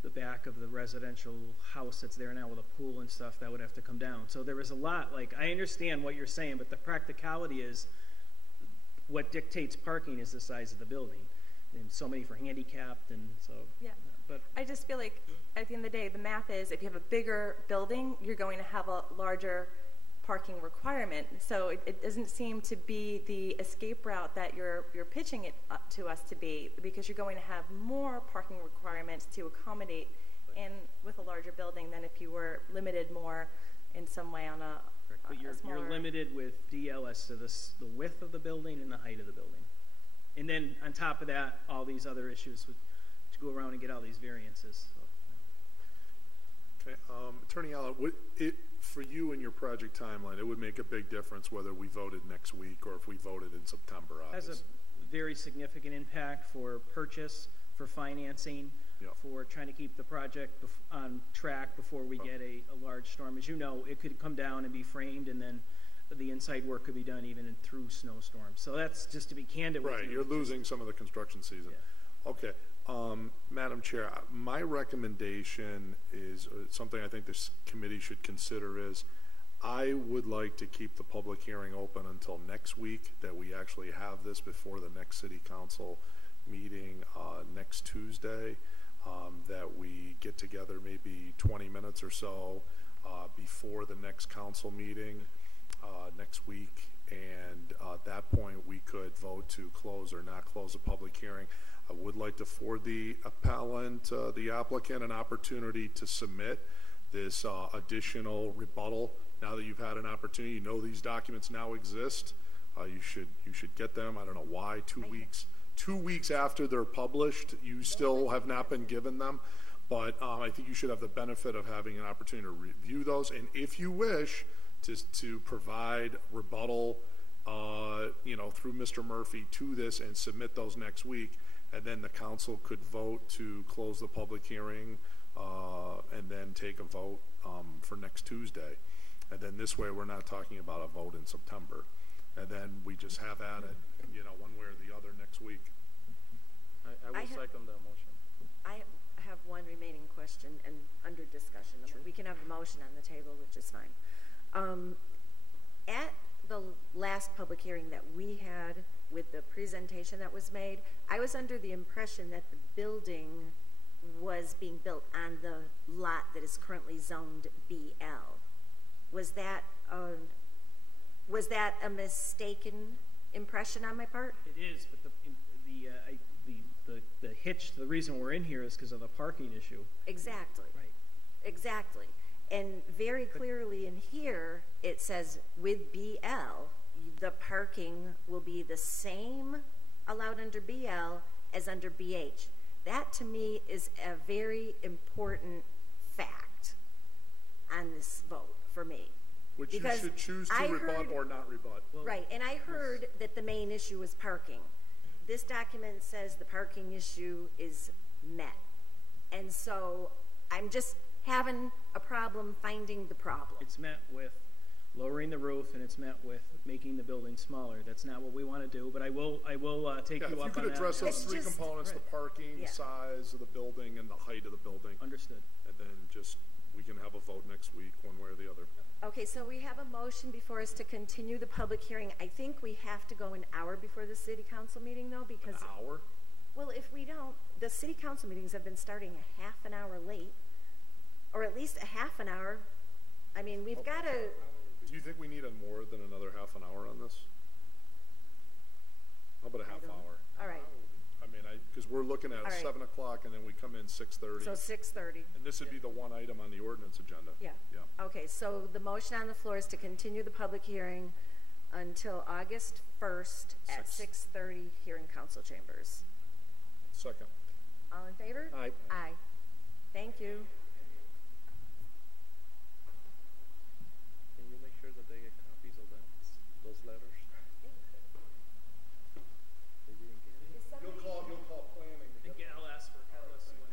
the back of the residential house that's there now with a pool and stuff that would have to come down. So there was a lot, I understand what you're saying, but the practicality is what dictates parking is the size of the building, and so many for handicapped, and so. Yeah. But I just feel like at the end of the day, the math is if you have a bigger building, you're going to have a larger parking requirement. So it doesn't seem to be the escape route that you're pitching it up to us to be, because you're going to have more parking requirements to accommodate with a larger building than if you were limited more in some way on a But you're limited with DL as to the width of the building and the height of the building. And then on top of that, all these other issues to go around and get all these variances. So. Okay, Attorney Allen, for you and your project timeline, it would make a big difference whether we voted next week or if we voted in September. It has a very significant impact for purchase, for financing, for trying to keep the project on track before we get a large storm. As you know, it could come down and be framed, and then the inside work could be done even through snowstorms. So that's just to be candid with you. Right, you're losing some of the construction season. Yeah. Okay. Madam Chair, my recommendation is something I think this committee should consider is I would like to keep the public hearing open until next week, that we actually have this before the next city council meeting next Tuesday, that we get together maybe 20 minutes or so before the next council meeting next week, and at that point we could vote to close or not close a public hearing. I would like to afford the appellant, the applicant, an opportunity to submit this additional rebuttal. Now that you've had an opportunity, you know these documents now exist. You should get them. I don't know why 2 weeks. 2 weeks after they're published, you still have not been given them. But I think you should have the benefit of having an opportunity to review those, and if you wish to provide rebuttal, through Mr. Murphy to this and submit those next week. And then the council could vote to close the public hearing and then take a vote for next Tuesday. And then this way we're not talking about a vote in September. And then we just have at it, one way or the other next week. I will second that motion. I have one remaining question and under discussion. Sure. We can have a motion on the table, which is fine. At the last public hearing that we had with the presentation that was made, I was under the impression that the building was being built on the lot that is currently zoned BL. Was that a mistaken impression on my part? It is, but the hitch to the reason we're in here is because of the parking issue. Exactly. Right. Exactly. And very clearly in here, it says with BL, the parking will be the same allowed under BL as under BH. That to me is a very important fact on this vote for me. Which you Because should choose to I rebut heard- or not rebut. Right, and I heard that the main issue was parking. This document says the parking issue is met. And so I'm just having a problem finding the problem. It's met with lowering the roof, and it's met with making the building smaller. That's not what we want to do, but I will take Yeah, you if you up on could that. address those It's three just- components, the parking, Yeah. size of the building, and the height of the building, Understood. and then just, we can have a vote next week, one way or the other. Okay, so we have a motion before us to continue the public hearing. I think we have to go an hour before the city council meeting though, because, An hour? well, if we don't, the city council meetings have been starting a half an hour late, or at least a half an hour. I mean, we've got to, Do you think we need more than another half an hour on this? How about a half hour? all right, I mean, because we're looking at All right. 7 o'clock and then we come in 6:30. so 6:30. And this would be the one item on the ordinance agenda. Yeah. Yeah. Okay, so the motion on the floor is to continue the public hearing until August 1st at 6:30 here in council chambers. Second. All in favor? Aye. Aye. Thank you. Can you make sure that they get copies of those letters? They didn't get it? You'll call planning. I think I'll ask for Alice when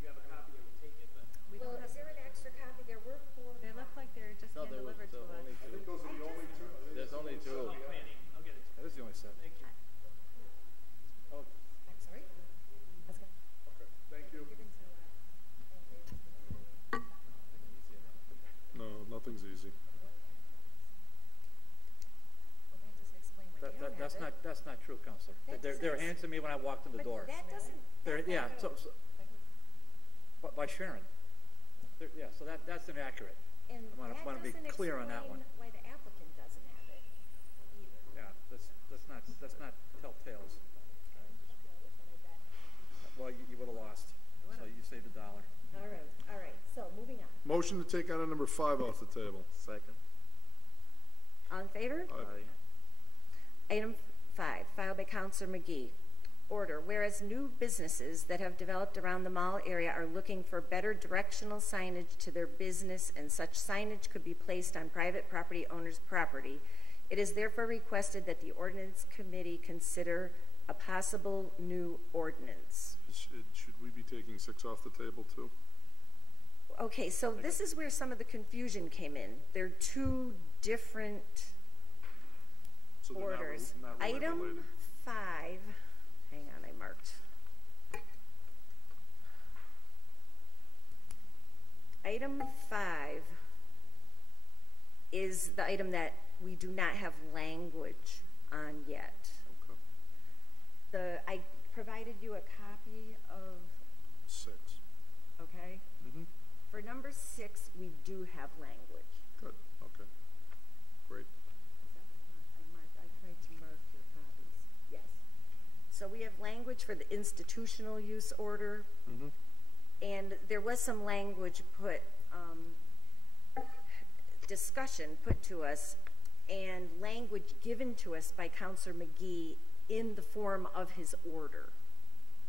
you have a copy, I would take it, but. Well, is there an extra copy? There were 4. They look like they're just No, hand there was delivered to us. only two. Those are the only two. There's only two. Planning, I'll get it. That is the only set. Thank you. Oh, I'm sorry? I was gonna Okay, thank you. give into, No, nothing's easy. well, that doesn't explain why they don't have it. That's not true, Counselor. That They're doesn't- hands to me when I walked in the But door. that doesn't. Yeah, by Sharon. Yeah, so that's inaccurate. And I that wanna be doesn't clear on that one. explain why the applicant doesn't have it either. Yeah, that's not telltales. Well, you would have lost, so you saved $1. All right, so moving on. Motion to take item number 5 off the table. Second. All in favor? Aye. Item 5, filed by Counselor McGee. Order, whereas new businesses that have developed around the mall area are looking for better directional signage to their business and such signage could be placed on private property owners' property, it is therefore requested that the ordinance committee consider a possible new ordinance. Should we be taking 6 off the table too? Okay, so this is where some of the confusion came in. They're two different So they're orders. not really Item related. 5, hang on, I marked. Item 5 is the item that we do not have language on yet. Okay. I provided you a copy of, 6. okay? Mm-hmm. For number 6, we do have language. Good, okay. Great. I tried to mark your copies. Yes. So we have language for the institutional use order. Mm-hmm. And there was some language put, discussion put to us, and language given to us by Counselor McGee in the form of his order.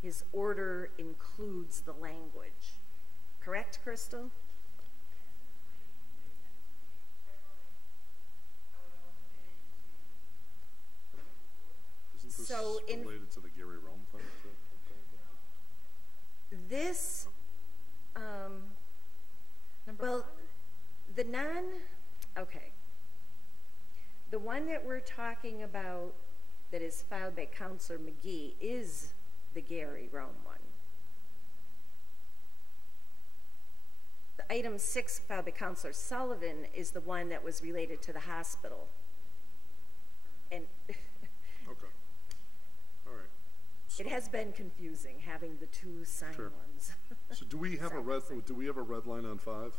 His order includes the language. Correct, Crystal? Isn't this So in- related to the Gary Rome thing too? This, well, okay. The one that we're talking about that is filed by Counselor McGee is the Gary Rome one. The item 6 filed by Counselor Sullivan is the one that was related to the hospital. And Okay. All right. it has been confusing having the two signed Sure. ones. So do we have a red line on 5?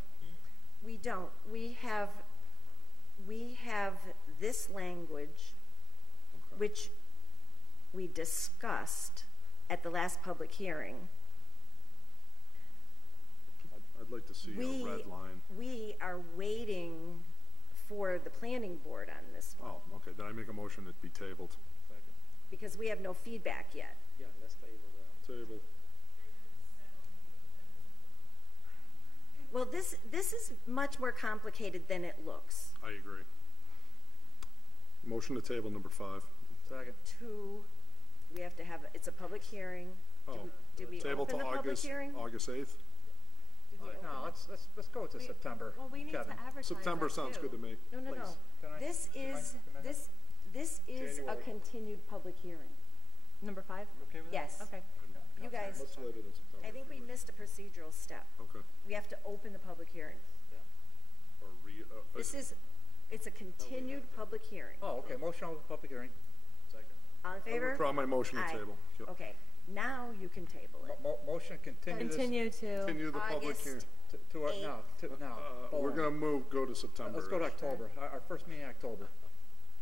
We don't. We have this language, Okay. which we discussed at the last public hearing. I'd like to see a red line. We are waiting for the planning board on this one. Oh, okay, then I make a motion that be tabled. Because we have no feedback yet. Yeah, let's table that. Table. Well, this is much more complicated than it looks. I agree. Motion to table number 5. Second. 2, we have to have, it's a public hearing. Did we Table open to the public hearing? August 8th? No, let's go to September. Well, we need Kevin. to advertise September that sounds too. good to me. No. Please. Can I- This is a January. continued public hearing. Number 5? Okay with that? Yes. Okay. You guys, Much later than September. I think we missed a procedural step. Okay. We have to open the public hearing. Or It's a continued public hearing. Oh, okay, motion on the public hearing. Second. All in favor? withdraw my motion to Aye. table. Yep. Okay, now you can table it. Motion continue this. Continue to. Continue the public August hearing. Now. We're Hold on. gonna go to September. Let's go to October, our first meeting in October.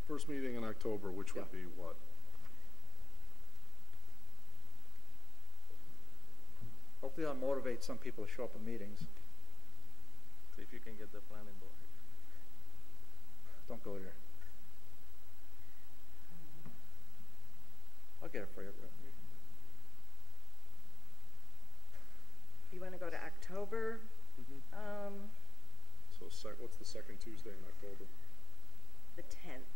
First meeting in October, which would Yeah. be what? Hopefully that'll motivate some people to show up at meetings. See if you can get the planning board. Don't go there. I'll get it for you. You want to go to October? So what's the second Tuesday in October? The 10th.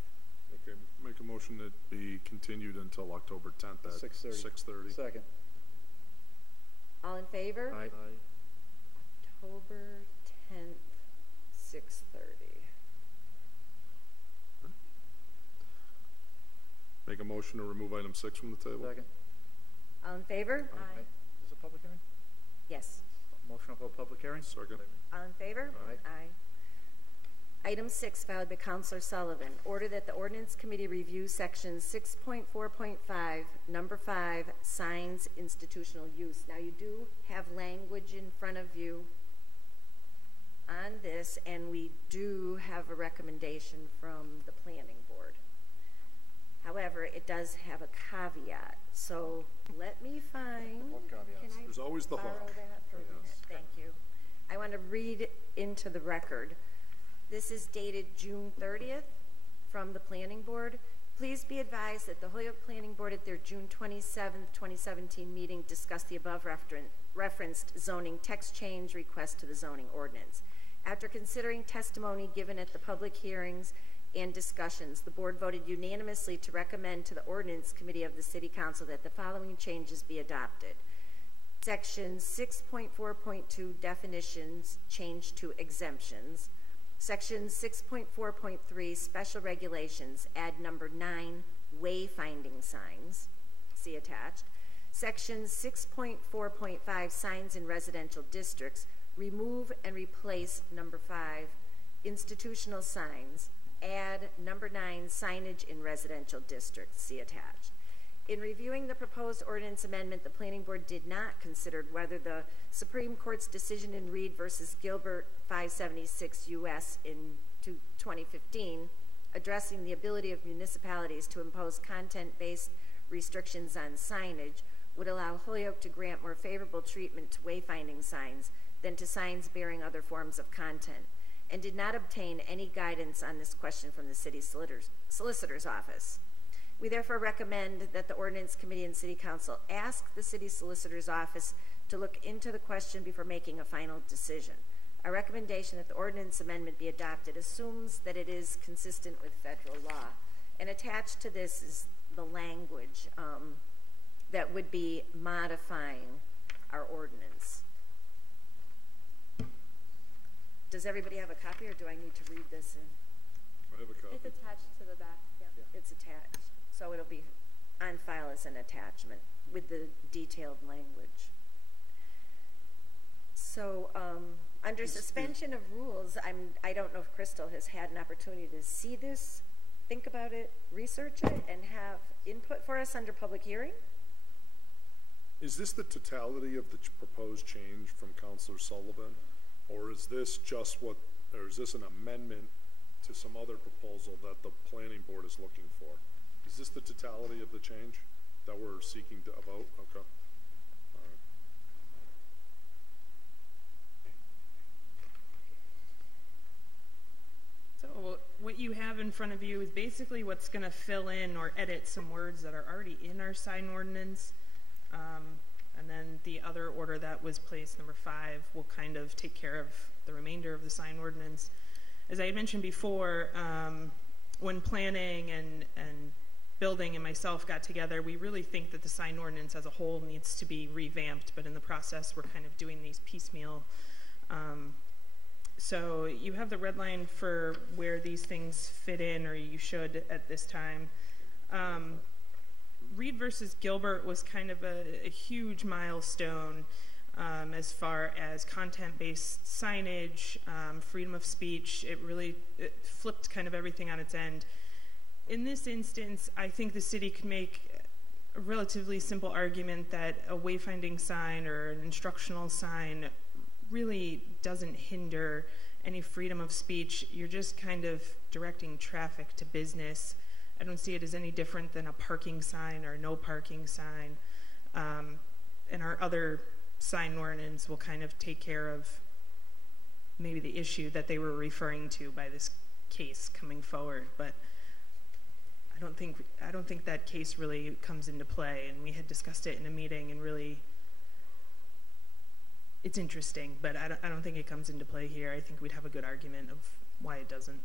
Okay, make a motion that be continued until October 10th at 6:30. 6:30. Second. All in favor? Aye. October 10th, 6:30. Make a motion to remove item 6 from the table. Second. All in favor? Aye. Is it a public hearing? Yes. Motion for a public hearing? Second. All in favor? Aye. Item 6, filed by Councilor Sullivan. Order that the Ordinance Committee review Section 6.4.5, Number 5, signs institutional use. Now, you do have language in front of you on this, and we do have a recommendation from the Planning Board. However, it does have a caveat. So let me find. What caveats? Can I There's always the borrow hook. that for a minute? Yes. Thank you. I want to read into the record. This is dated June 30th from the Planning Board. Please be advised that the Holyoke Planning Board at their June 27th, 2017 meeting discussed the above referenced zoning text change request to the zoning ordinance. After considering testimony given at the public hearings and discussions, the board voted unanimously to recommend to the Ordinance Committee of the City Council that the following changes be adopted. Section 6.4.2 definitions changed to exemptions. Section 6.4.3 special regulations add number 9 wayfinding signs, see attached. Section 6.4.5 signs in residential districts, remove and replace number 5 institutional signs, add number 9 signage in residential districts, see attached. In reviewing the proposed ordinance amendment, the Planning Board did not consider whether the Supreme Court's decision in Reed versus Gilbert 576 U.S. in 2015, addressing the ability of municipalities to impose content-based restrictions on signage, would allow Holyoke to grant more favorable treatment to wayfinding signs than to signs bearing other forms of content, and did not obtain any guidance on this question from the City Solicitor's Office. We therefore recommend that the Ordinance Committee and City Council ask the City Solicitor's Office to look into the question before making a final decision. Our recommendation that the ordinance amendment be adopted assumes that it is consistent with federal law. And attached to this is the language that would be modifying our ordinance. Does everybody have a copy, or do I need to read this in? I have a copy. It's attached to the back. Yeah. It's attached, so it'll be on file as an attachment with the detailed language. So under suspension of rules, I don't know if Crystal has had an opportunity to see this, think about it, research it, and have input for us under public hearing. Is this the totality of the proposed change from Councilor Sullivan? Or is this just or is this an amendment to some other proposal that the Planning Board is looking for? Is this the totality of the change? that we're seeking to vote? Okay. All right. So what you have in front of you is basically what's going to fill in or edit some words that are already in our sign ordinance. And then the other order that was placed, number 5, will kind of take care of the remainder of the sign ordinance. As I had mentioned before, when planning and building and myself got together, we really think that the sign ordinance as a whole needs to be revamped, but in the process we're kind of doing these piecemeal. So you have the red line for where these things fit in, or you should at this time. Reed versus Gilbert was kind of a huge milestone as far as content-based signage, freedom of speech. It flipped kind of everything on its end. In this instance, I think the city could make a relatively simple argument that a wayfinding sign or an instructional sign really doesn't hinder any freedom of speech. You're just kind of directing traffic to business. I don't see it as any different than a parking sign or no parking sign. And our other sign ordinance will kind of take care of maybe the issue that they were referring to by this case coming forward. But I don't think that case really comes into play. And we had discussed it in a meeting, and really, it's interesting, but I don't think it comes into play here. I think we'd have a good argument of why it doesn't.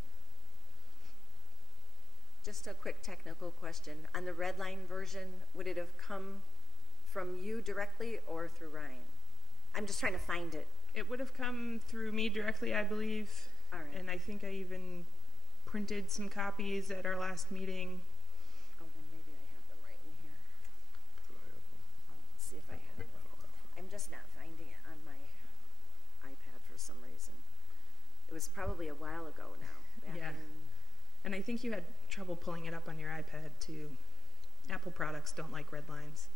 Just a quick technical question. On the red line version, would it have come from you directly or through Ryan? I'm just trying to find it. It would have come through me directly, I believe. All right. And I think I even printed some copies at our last meeting. Oh, then maybe I have them right in here. Could I have them? I'll see if I have it. I'm just not finding it on my iPad for some reason. It was probably a while ago now. Yeah. And I think you had trouble pulling it up on your iPad, too. Apple products don't like red lines.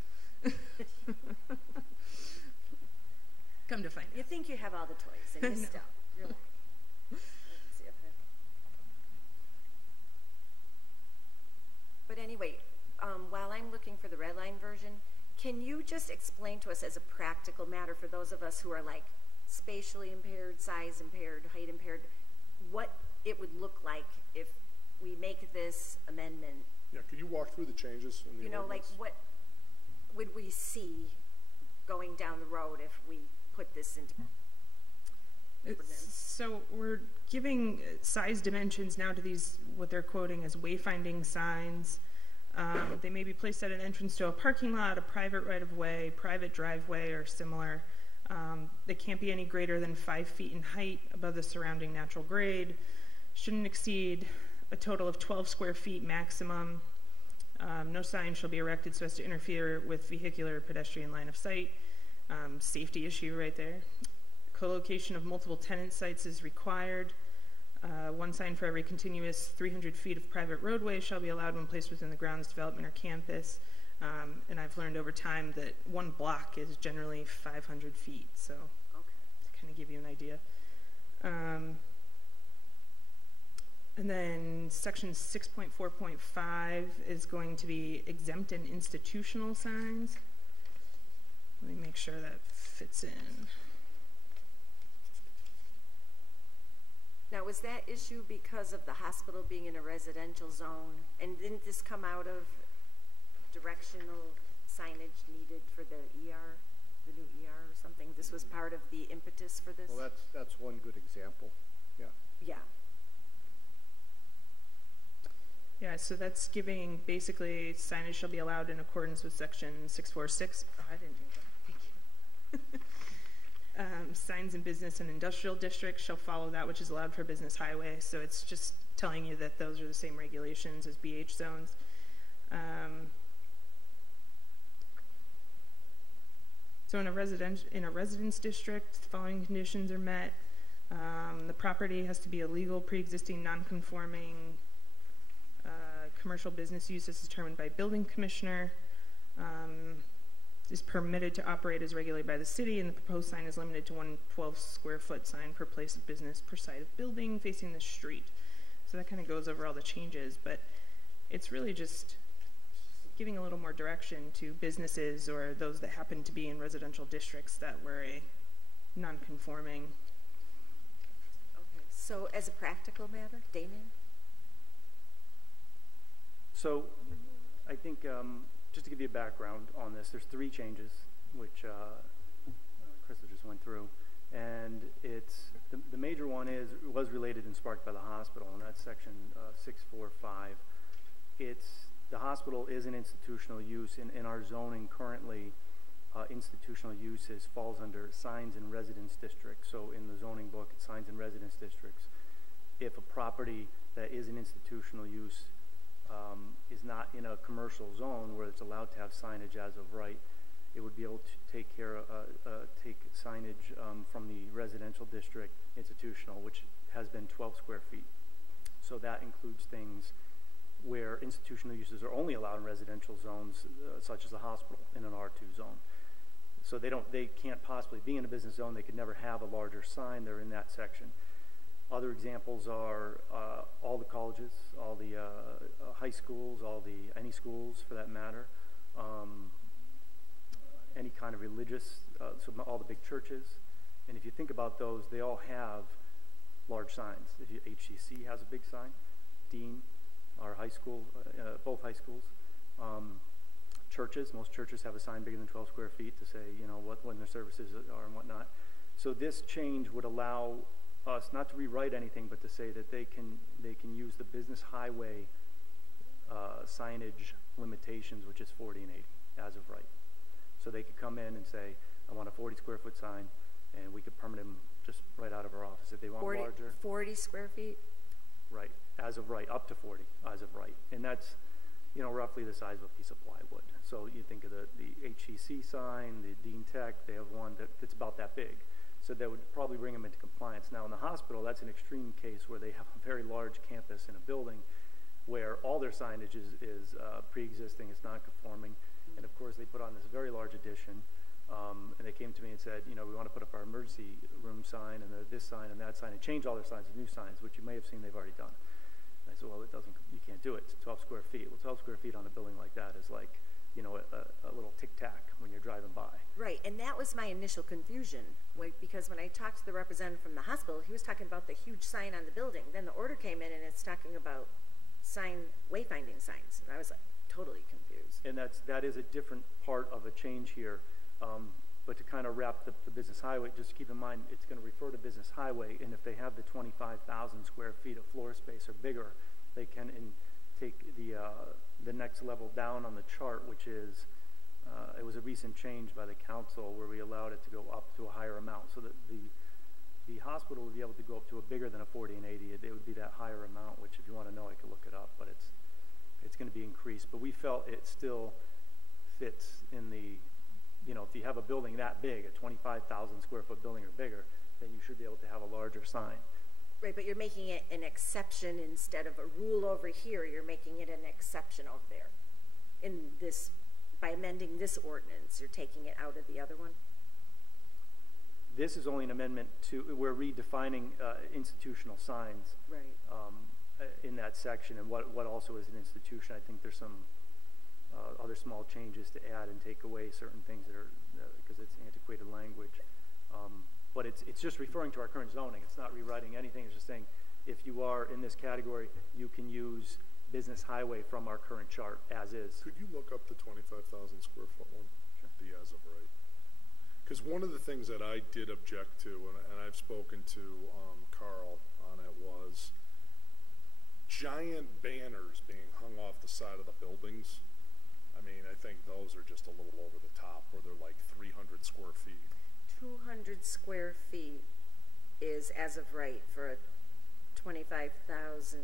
Come to find out. You think you have all the toys, and you still. You're like, let's see if But anyway, while I'm looking for the red line version, can you just explain to us as a practical matter for those of us who are like spatially impaired, size impaired, height impaired, what it would look like if we make this amendment? Yeah, could you walk through the changes in the ordinance? Like what would we see going down the road if we put this into ordinance? So we're giving size dimensions now to these, what they're quoting as wayfinding signs. They may be placed at an entrance to a parking lot, a private right-of-way, private driveway, or similar. They can't be any greater than 5 feet in height above the surrounding natural grade. Shouldn't exceed a total of 12 square feet maximum. No sign shall be erected so as to interfere with vehicular or pedestrian line of sight. Safety issue right there. Co-location of multiple tenant sites is required. One sign for every continuous 300 feet of private roadway shall be allowed when placed within the grounds, development, or campus. And I've learned over time that one block is generally 500 feet, so to kind of give you an idea. And then section 6.4.5 is going to be exempt and institutional signs. Let me make sure that fits in. Now, was that issue because of the hospital being in a residential zone? And didn't this come out of directional signage needed for the ER, the new ER or something? This was part of the impetus for this? Well, that's one good example. Yeah. Yeah. Yeah, so that's giving basically signage shall be allowed in accordance with section 646. Oh, I didn't do that. Thank you. Signs in business and industrial districts shall follow that which is allowed for business highway. So it's just telling you that those are the same regulations as BH zones. So in a residence district, the following conditions are met. The property has to be a legal, pre-existing, non-conforming commercial business use as determined by building commissioner. Is permitted to operate as regulated by the city, and the proposed sign is limited to one 12 square foot sign per place of business per side of building facing the street. So that kind of goes over all the changes, but it's really just giving a little more direction to businesses or those that happen to be in residential districts that were a non-conforming. Okay, so as a practical matter, Damien? So I think just to give you a background on this, there's 3 changes which Crystal just went through, and it's the major one was related and sparked by the hospital, and that's section 645. The hospital is an institutional use. In our zoning currently, institutional uses falls under signs and residence districts. So in the zoning book, it's signs and residence districts. If a property that is an institutional use is not in a commercial zone where it's allowed to have signage as of right, it would be able to take signage from the residential district institutional, which has been 12 square feet. So that includes things where institutional uses are only allowed in residential zones, such as a hospital in an R2 zone. So they can't possibly be in a business zone. They could never have a larger sign. They're in that section. Other examples are all the colleges, all the high schools, any schools for that matter, any kind of religious, so all the big churches. And if you think about those, they all have large signs. HCC has a big sign, Dean, our high school, both high schools. Churches, most churches have a sign bigger than 12 square feet to say, when their services are and whatnot. So this change would allow us not to rewrite anything, but to say that they can use the business highway signage limitations, which is 40 and 80 as of right. So they could come in and say, I want a 40 square foot sign, and we could permit them just right out of our office. If they want 40 square feet? Right, as of right, up to 40 as of right. And that's, roughly the size of a piece of plywood. So you think of the HEC sign, the Dean Tech, they have one that's about that big. So that would probably bring them into compliance. Now in the hospital, that's an extreme case where they have a very large campus in a building where all their signage is pre-existing, it's non-conforming. And of course they put on this very large addition, and they came to me and said, we want to put up our emergency room sign and this sign and that sign and change all their signs to new signs, which you may have seen they've already done. And I said, well, you can't do it. It's 12 square feet. Well, 12 square feet on a building like that is like, a little tic-tac when you're driving by. Right, and that was my initial confusion, because when I talked to the representative from the hospital, he was talking about the huge sign on the building. Then the order came in and it's talking about wayfinding signs, and I was like totally confused. And that is a different part of a change here. But to kind of wrap the business highway, just keep in mind it's going to refer to business highway, and if they have the 25,000 square feet of floor space or bigger, they can take the next level down on the chart, which is it was a recent change by the council where we allowed it to go up to a higher amount, so that the hospital would be able to go up to a bigger than a 40 and 80. It would be that higher amount, which if you want to know, I could look it up, but it's going to be increased. But we felt it still fits in the, if you have a building that big, a 25,000 square foot building or bigger, then you should be able to have a larger sign. Right, but you're making it an exception instead of a rule over here. You're making it an exception over there. By amending this ordinance, you're taking it out of the other one? This is only an amendment we're redefining institutional signs. Right. In that section, and what also is an institution. I think there's some other small changes to add and take away certain things that are, because it's antiquated language. But it's just referring to our current zoning. It's not rewriting anything. It's just saying if you are in this category, you can use business highway from our current chart as is. Could you look up the 25,000 square foot one? Sure. The as of right. Because one of the things that I did object to, and I've spoken to Carl on it, was giant banners being hung off the side of the buildings. I mean, I think those are just a little over the top, where they're like 300 square feet. 200 square feet is as of right for a 25,000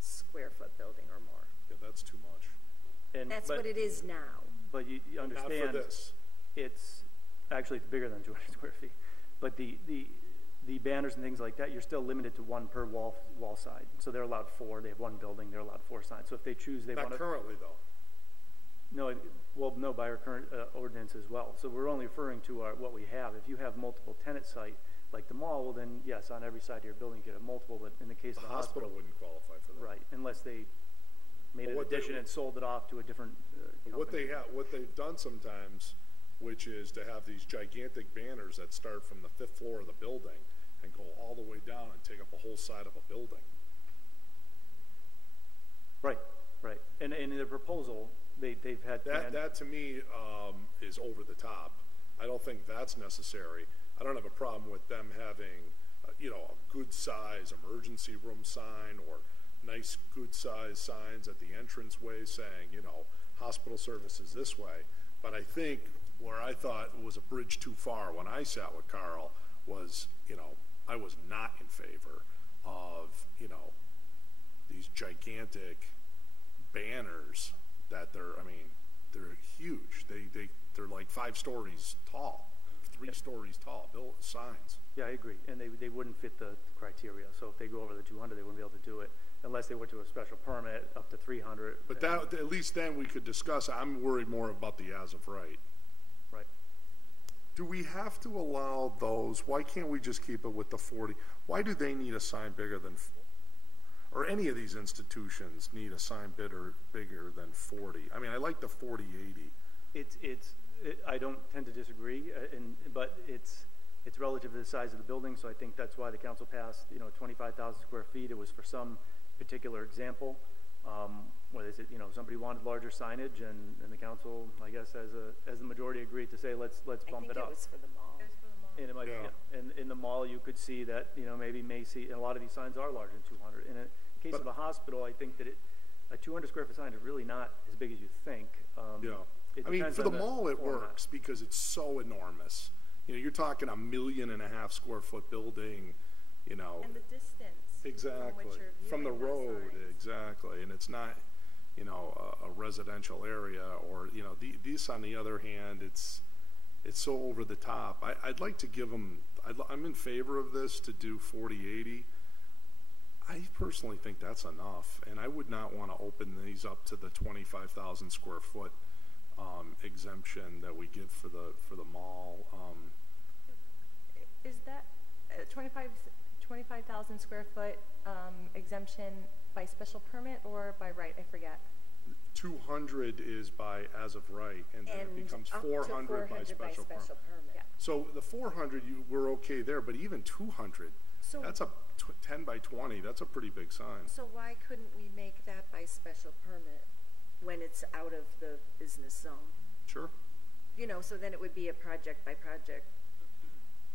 square foot building or more. Yeah, that's too much. That's what it is now. But you understand, not for this. It's bigger than 200 square feet. But the banners and things like that, you're still limited to one per wall side. So they're allowed 4. They have one building. They're allowed 4 signs. So if they choose, they want to. Not currently, though. No, by our current ordinance as well. So we're only referring to what we have. If you have multiple tenant site, like the mall, well then, yes, on every side of your building you could have multiple, but in the case of the hospital wouldn't qualify for that. Right, unless they, made an Well, addition and sold it off to a different company. What they've done sometimes, which is to have these gigantic banners that start from the 5th floor of the building and go all the way down and take up a whole side of a building. Right, right. And in the proposal, they've had That to me is over the top. I don't think that's necessary. I don't have a problem with them having, you know, a good size emergency room sign or nice good size signs at the entranceway saying, you know, hospital services this way. But I think where I thought it was a bridge too far when I sat with Carl was, you know, I was not in favor of, you know, these gigantic banners that they're huge. They're like 5 stories tall, 3 stories tall, built signs. Yeah, I agree. And they wouldn't fit the criteria. So if they go over the 200, they wouldn't be able to do it unless they went to a special permit up to 300. But that, at least then we could discuss. I'm worried more about the as of right. Right. Do we have to allow those? Why can't we just keep it with the 40? Why do they need a sign bigger than, or any of these institutions need a sign bigger than 40? I mean, I like the 40/80. I don't tend to disagree, but it's relative to the size of the building. So I think that's why the council passed, you know, 25,000 square feet. It was for some particular example, whether it's, you know, somebody wanted larger signage, and the council, I guess, as the majority agreed to say, let's bump it up. I think it was for the mall. It was for the mall. And it might, yeah. And in the mall, you could see that, you know, maybe Macy, and a lot of these signs are larger than 200. In a case of a hospital, I think that a 200 square foot sign is really not as big as you think. Yeah. I mean, for the mall, it works because it's so enormous. You know, you're talking 1.5 million square foot building, you know. And the distance. Exactly. From the road, exactly. And it's not, you know, a residential area, or, you know, these, on the other hand, it's so over the top. I'd like to give them, I'm in favor of this to do 40/80. I personally think that's enough, and I would not want to open these up to the 25,000 square foot exemption that we give for the mall. Is that 25,000 square foot exemption by special permit or by right? I forget. 200 is by as of right, and then it becomes 400 by special permit. Yeah. So the 400, we're okay there, but even 200, So that's a 10 by 20. That's a pretty big sign. So why couldn't we make that by special permit when it's out of the business zone? Sure. You know, so then it would be a project by project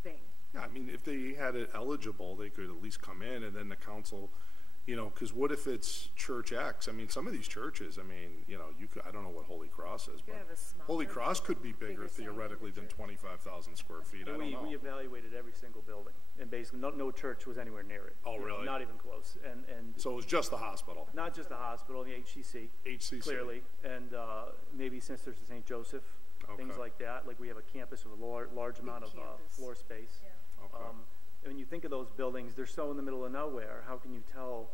thing. Yeah, I mean, if they had it eligible, they could at least come in, and then the council, you know, because what if it's Church X? I mean, some of these churches, I mean, you know, I don't know what Holy Cross is, but Holy Cross could be bigger theoretically than 25,000 square feet. I don't know. We evaluated every single building, and basically no church was anywhere near it. Oh, really? Not even close. And so it was just the hospital? Not just the hospital, the HCC. Clearly, and maybe Sisters of St. Joseph, things like that. Like we have a campus with a large amount of floor space. Yeah. Okay. When you think of those buildings, they're so in the middle of nowhere. How can you tell?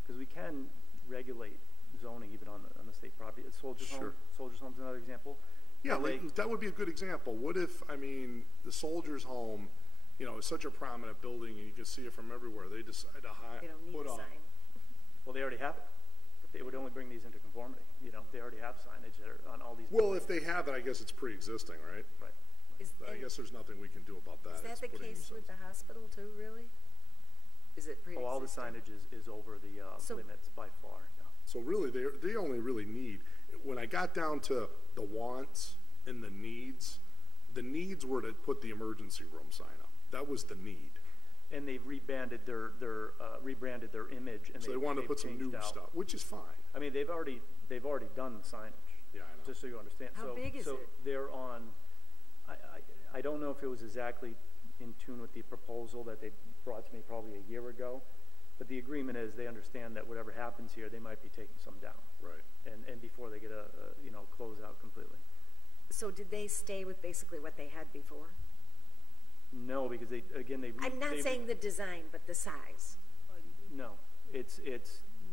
Because we can regulate zoning even on the state property. Soldiers' Home's another example. Yeah, that would be a good example. What if, I mean, the Soldiers' Home, you know, is such a prominent building and you can see it from everywhere. They decide to put on. Sign. Well, they already have it. But they would only bring these into conformity. You know, they already have signage that are on all these. Well, if they have it, I guess it's pre-existing, right? Right. I guess there's nothing we can do about that. Is that the case with the hospital too, really? Is it pre-existing? All the signage is over the limits by far. Yeah. So really, they only really need, when I got down to the wants and the needs were to put the emergency room sign up. That was the need. And they've rebranded their image, and so they wanted to put some new stuff, which is fine. I mean, they've already done the signage. Yeah, I know. Just so you understand. How big is it? So they're on. I don't know if it was exactly in tune with the proposal that they brought to me probably a year ago, but the agreement is they understand that whatever happens here, they might be taking some down. Right. And before they get close out completely. So did they stay with basically what they had before? No, because I'm not saying the design, but the size. No, it's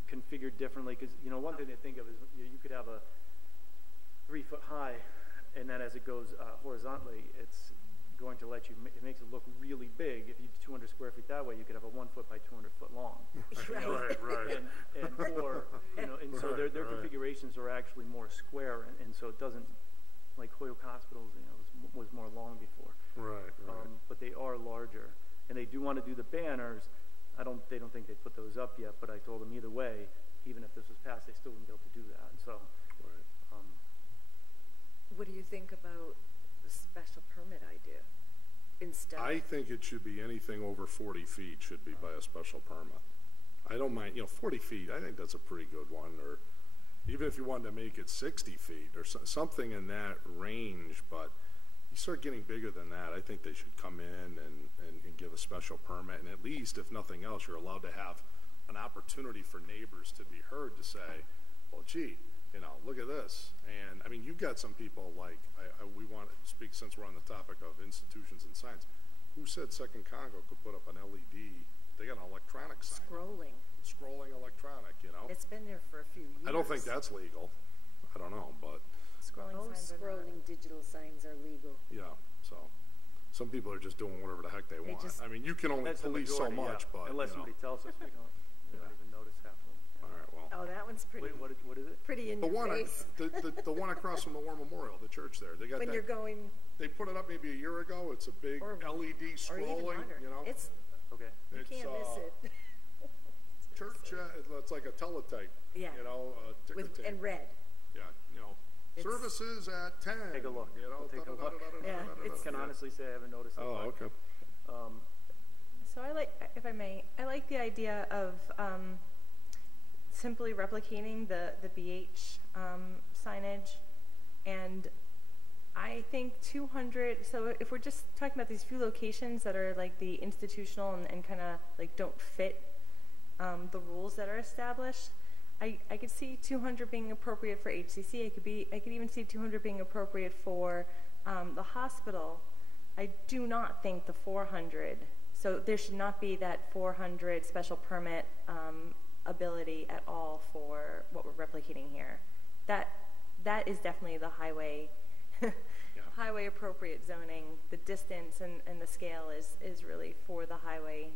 configured differently because one thing to think of is you could have a 3 foot high, and then as it goes horizontally, it's going to let you, it makes it look really big. If you do 200 square feet that way, you could have a 1 foot by 200 foot long. Right. And so their configurations are actually more square, and so it doesn't, like Holyoke Hospitals, was more long before. Right. But they are larger, and they do want to do the banners. They don't think they put those up yet, but I told them either way, even if this was passed, they still wouldn't be able to do that. So, What do you think about the special permit idea instead? I think it should be anything over 40 feet should be by a special permit. I don't mind, 40 feet, I think that's a pretty good one, or even if you wanted to make it 60 feet or something in that range, but you start getting bigger than that, I think they should come in and give a special permit, and at least, if nothing else, you're allowed to have an opportunity for neighbors to be heard to say, well, gee, look at this. And I mean, you've got some people like, we want to speak, since we're on the topic of institutions and signs, who said Second Congo could put up an LED? They got an electronic sign. Scrolling electronic, It's been there for a few years. I don't think that's legal. I don't know, but. Scrolling digital signs are legal. Yeah, so some people are just doing whatever the heck they want. I mean, you can only police so much, but. Unless somebody tells us, we don't even notice half of them. All right, well. Oh, that one's pretty. Wait, what is it? Pretty in your face. The one across from the War Memorial, the church there. They got when you're going. They put it up maybe a year ago. It's a big LED scrolling. It's okay. You can't miss it. Church, it's like a teletype. Yeah. Ticker tape. And red. Yeah, services at 10. Take a look. Take a look. I can honestly say I haven't noticed it. Oh, okay. So I like, if I may, I like the idea of simply replicating the BH signage, and I think 200, so if we're just talking about these few locations that are like the institutional and kind of like don't fit the rules that are established, I could see 200 being appropriate for HCC. I could even see 200 being appropriate for the hospital. I do not think the 400. So there should not be that 400 special permit ability at all for what we're replicating here. That is definitely the highway highway appropriate zoning. The distance and the scale is really for the highway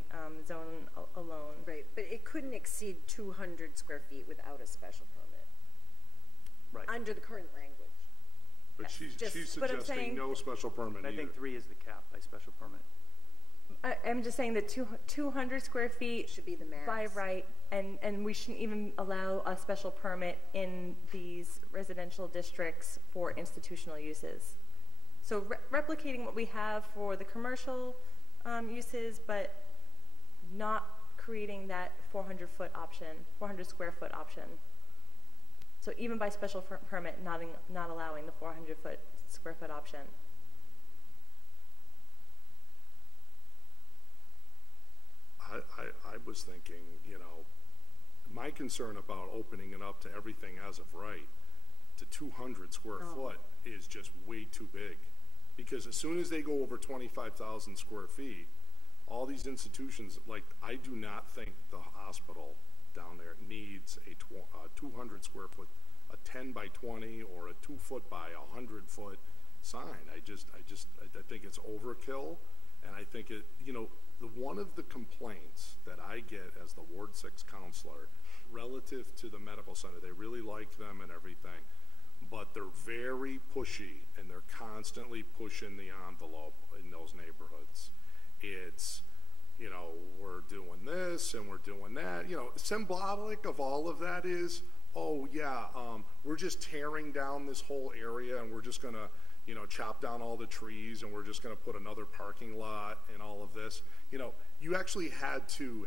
zone alone. Right, but it couldn't exceed 200 square feet without a special permit. Right. Under the current language. But she's suggesting saying, no special permit. I think 3 is the cap by special permit. I'm just saying that 200 square feet should be the max by right, and we shouldn't even allow a special permit in these residential districts for institutional uses. So replicating what we have for the commercial uses, but not creating that 400 square foot option. So even by special permit, not allowing the 400 square foot option. I was thinking, my concern about opening it up to everything as of right to 200 square foot is just way too big. Because as soon as they go over 25,000 square feet, all these institutions, like, I do not think the hospital down there needs a 200 square foot, a 10 by 20 or a 2 foot by 100 foot sign. I think it's overkill. And I think one of the complaints that I get as the Ward 6 counselor relative to the medical center, they really like them and everything, but they're very pushy and they're constantly pushing the envelope in those neighborhoods. It's, we're doing this and we're doing that. Symbolic of all of that is, we're just tearing down this whole area and we're just going to, chop down all the trees and we're just going to put another parking lot and all of this. You actually had to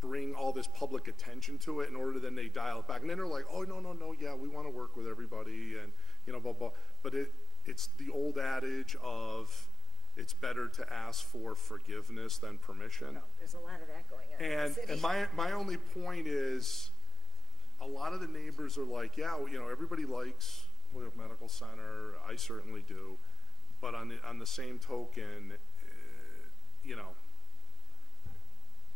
bring all this public attention to it in order to then they dial it back. And then they're like, oh, no, yeah, we want to work with everybody and, blah, blah. But it's the old adage of it's better to ask for forgiveness than permission. No, there's a lot of that going on in the city. And my only point is a lot of the neighbors are like, yeah, everybody likes Holyoke Medical Center. I certainly do. But on the same token,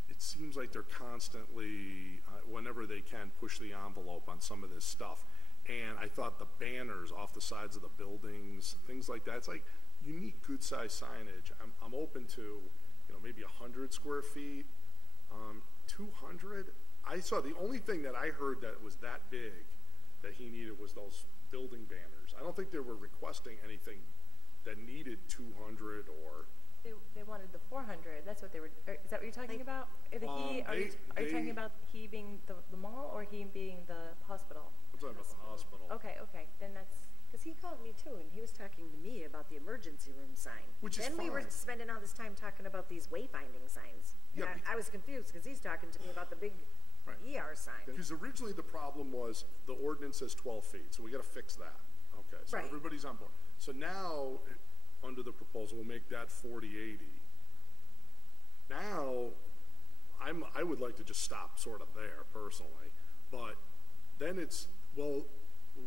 it seems like they're constantly, whenever they can, push the envelope on some of this stuff. And I thought the banners off the sides of the buildings, things like that, it's like, you need good size signage. I'm open to, you know, maybe 100 square feet, 200. I saw the only thing that I heard that was that big that he needed was those building banners. I don't think they were requesting anything that needed 200 or. They wanted the 400. That's what they were. Is that what you're talking about? Are you talking about he being the mall or he being the hospital? I'm talking about the hospital. Okay. Then that's. Because he called me too, and he was talking to me about the emergency room sign. Which is then fine. We were spending all this time talking about these wayfinding signs. Yeah, And I was confused because he's talking to me about the big ER sign. Because originally the problem was the ordinance says 12 feet, so we got to fix that. Okay, so everybody's on board. So now, under the proposal, we'll make that 40/80. Now, I would like to just stop sort of there personally, but then it's, well,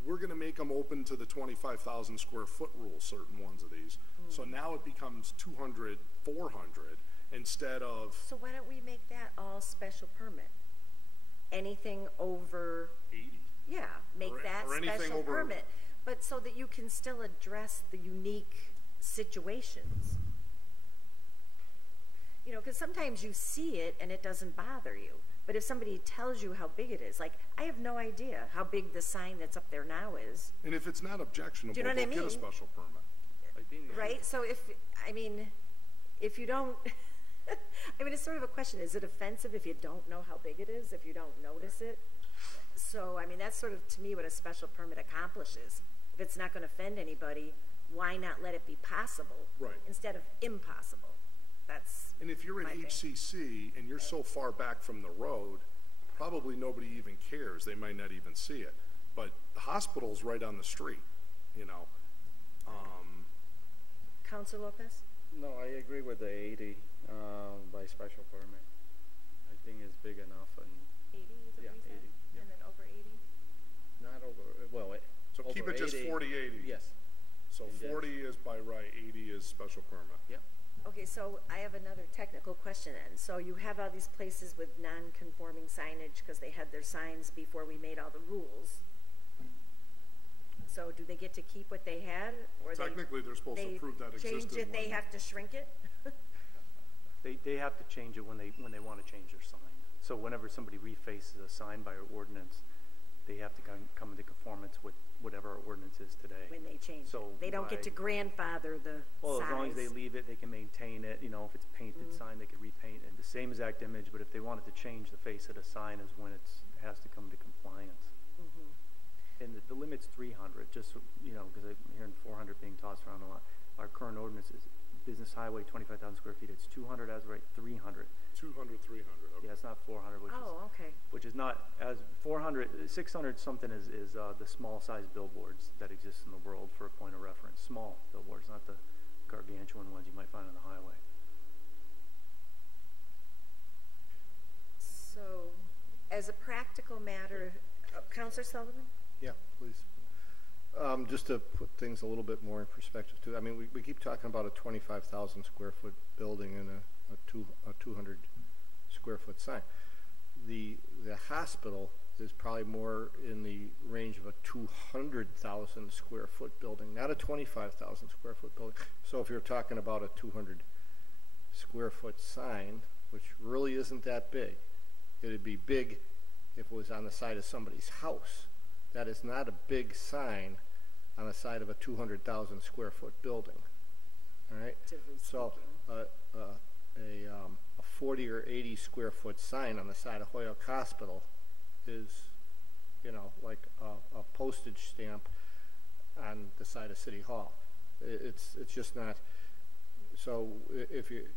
we're going to make them open to the 25,000 square foot rule, certain ones of these. So now it becomes 200, 400 instead of. So why don't we make that all special permit? Anything over 80. Yeah, make that special permit, but so that you can still address the unique situations. You know, because sometimes you see it and it doesn't bother you. But if somebody tells you how big it is, like, I have no idea how big the sign that's up there now is. And if it's not objectionable, do you know what I mean? Get a special permit. Right? So if you don't, I mean, it's sort of a question. Is it offensive if you don't know how big it is, if you don't notice it? So, I mean, that's sort of, to me, what a special permit accomplishes. If it's not going to offend anybody, why not let it be possible instead of impossible? That's. And if you're in HCC and you're so far back from the road, probably nobody even cares. They might not even see it. But the hospital's right on the street, you know. Councilor Lopez? No, I agree with the 80 by special permit. I think it's big enough. And 80 is what we said? 80. Yeah. And then over 80? Not over, well, so over keep it just 40/80. Yes. So 40 is by right, 80 is special permit. Yeah. Okay, so I have another technical question then. So you have all these places with non-conforming signage because they had their signs before we made all the rules. So do they get to keep what they had? Or technically, they're supposed to prove that existed. Change it, they have to shrink it? They have to change it when they want to change their sign. So whenever somebody refaces a sign by our ordinance, they have to come into conformance with whatever our ordinance is today. When they change it. They don't get to grandfather the size. As long as they leave it, they can maintain it. You know, if it's painted sign, they can repaint it. The same exact image, but if they wanted to change the face of the sign is when it has to come to compliance. And the limit's 300, just so, you know, because I'm hearing 400 being tossed around a lot. Our current ordinance is business highway, 25,000 square feet. It's 200 as right, 300. 200, 300. Okay. Yeah, it's not 400, which is not as 400, 600 something is the small size billboards that exist in the world for a point of reference. Small billboards, not the gargantuan ones you might find on the highway. So, as a practical matter, Councilor Sullivan? Yeah, please. Just to put things a little bit more in perspective too. I mean, we keep talking about a 25,000 square foot building and a 200 square foot sign. The hospital is probably more in the range of a 200,000 square foot building, not a 25,000 square foot building. So if you're talking about a 200 square foot sign, which really isn't that big, it'd be big if it was on the side of somebody's house. That is not a big sign on the side of a 200,000 square foot building. All right. So a 40 or 80 square foot sign on the side of Holyoke Hospital is, you know, like a postage stamp on the side of City Hall. It's just not. So if you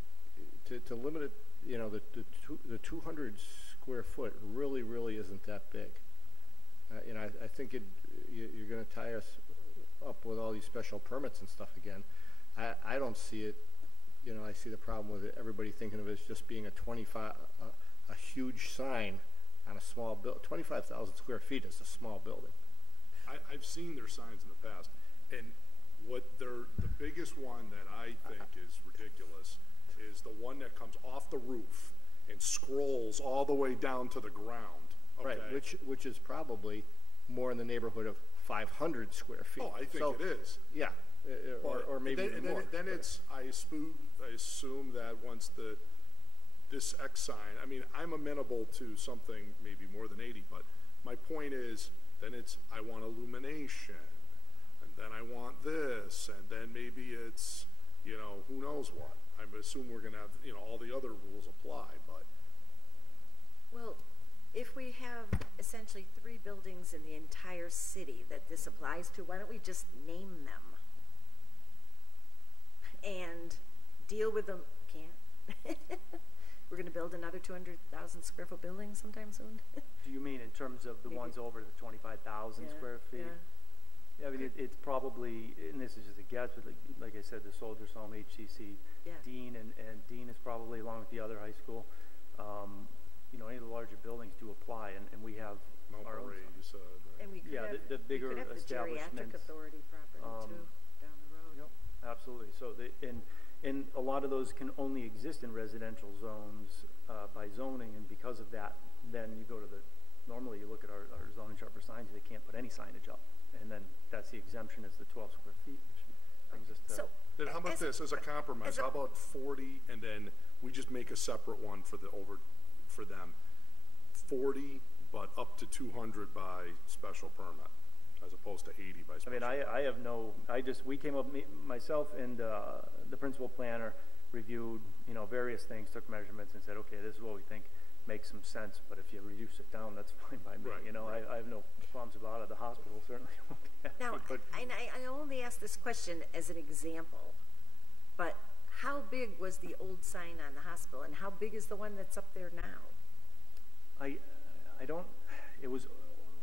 to limit it, you know, the 200 square foot really isn't that big. You know, I think you're going to tie us up with all these special permits and stuff again. I don't see it. You know, I see the problem with it. Everybody thinking of it as just being a huge sign on a small building. 25,000 square feet is a small building. I've seen their signs in the past, and the biggest one that I think is ridiculous is the one that comes off the roof and scrolls all the way down to the ground. Okay. Right, which is probably more in the neighborhood of 500 square feet. Oh, I think it is. Yeah, or maybe then, even more. Then it's, I assume that once this X sign, I mean, I'm amenable to something maybe more than 80, but my point is, then it's, I want illumination, and then I want this, and then maybe it's, you know, who knows what. I assume we're gonna have, you know, all the other rules apply, but. Well, if we have essentially 3 buildings in the entire city that this applies to, why don't we just name them? And deal with them, can't. We're gonna build another 200,000 square foot building sometime soon? Do you mean in terms of the Maybe. ones over the 25,000 square feet? Yeah, I mean, it's probably, and this is just a guess, but like I said, the Soldiers Home, HCC, Dean, and Dean is probably, along with the other high school, you know, any of the larger buildings do apply, and we have Mount our own. Murray, you said, right? And we could have, the bigger we could have the establishments. geriatric authority property too, down the road. Yep, absolutely. So, and a lot of those can only exist in residential zones by zoning, and because of that, then you go to normally you look at our zoning chart for signs, they can't put any signage up, and then that's the exemption is the 12 square feet, which brings us to. So, then how about this as a compromise? How about 40, and then we just make a separate one for them, 40, but up to 200 by special permit, as opposed to 80 by special. I mean, I have no. We came up, myself and the principal planner reviewed, you know, various things, took measurements, and said, okay, this is what we think makes some sense. But if you reduce it down, that's fine by me. Right. You know, I have no problems about it. The hospital certainly won't be happy, now, but I only ask this question as an example, but how big was the old sign on the hospital, and how big is the one that's up there now? I don't. It was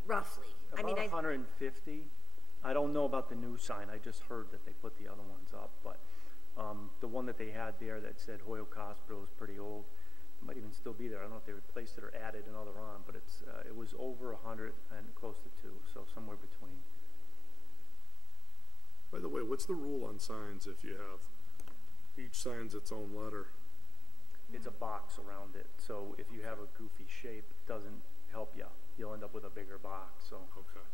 roughly. about 150. I don't know about the new sign. I just heard that they put the other ones up, but the one that they had there that said Holyoke Hospital is pretty old. It might even still be there. I don't know if they replaced it or added another on, but it was over 100 and close to 2, so somewhere between. By the way, what's the rule on signs if you have each sign's its own letter? It's a box around it, so if you have a goofy shape, it doesn't help you. You'll end up with a bigger box. So okay.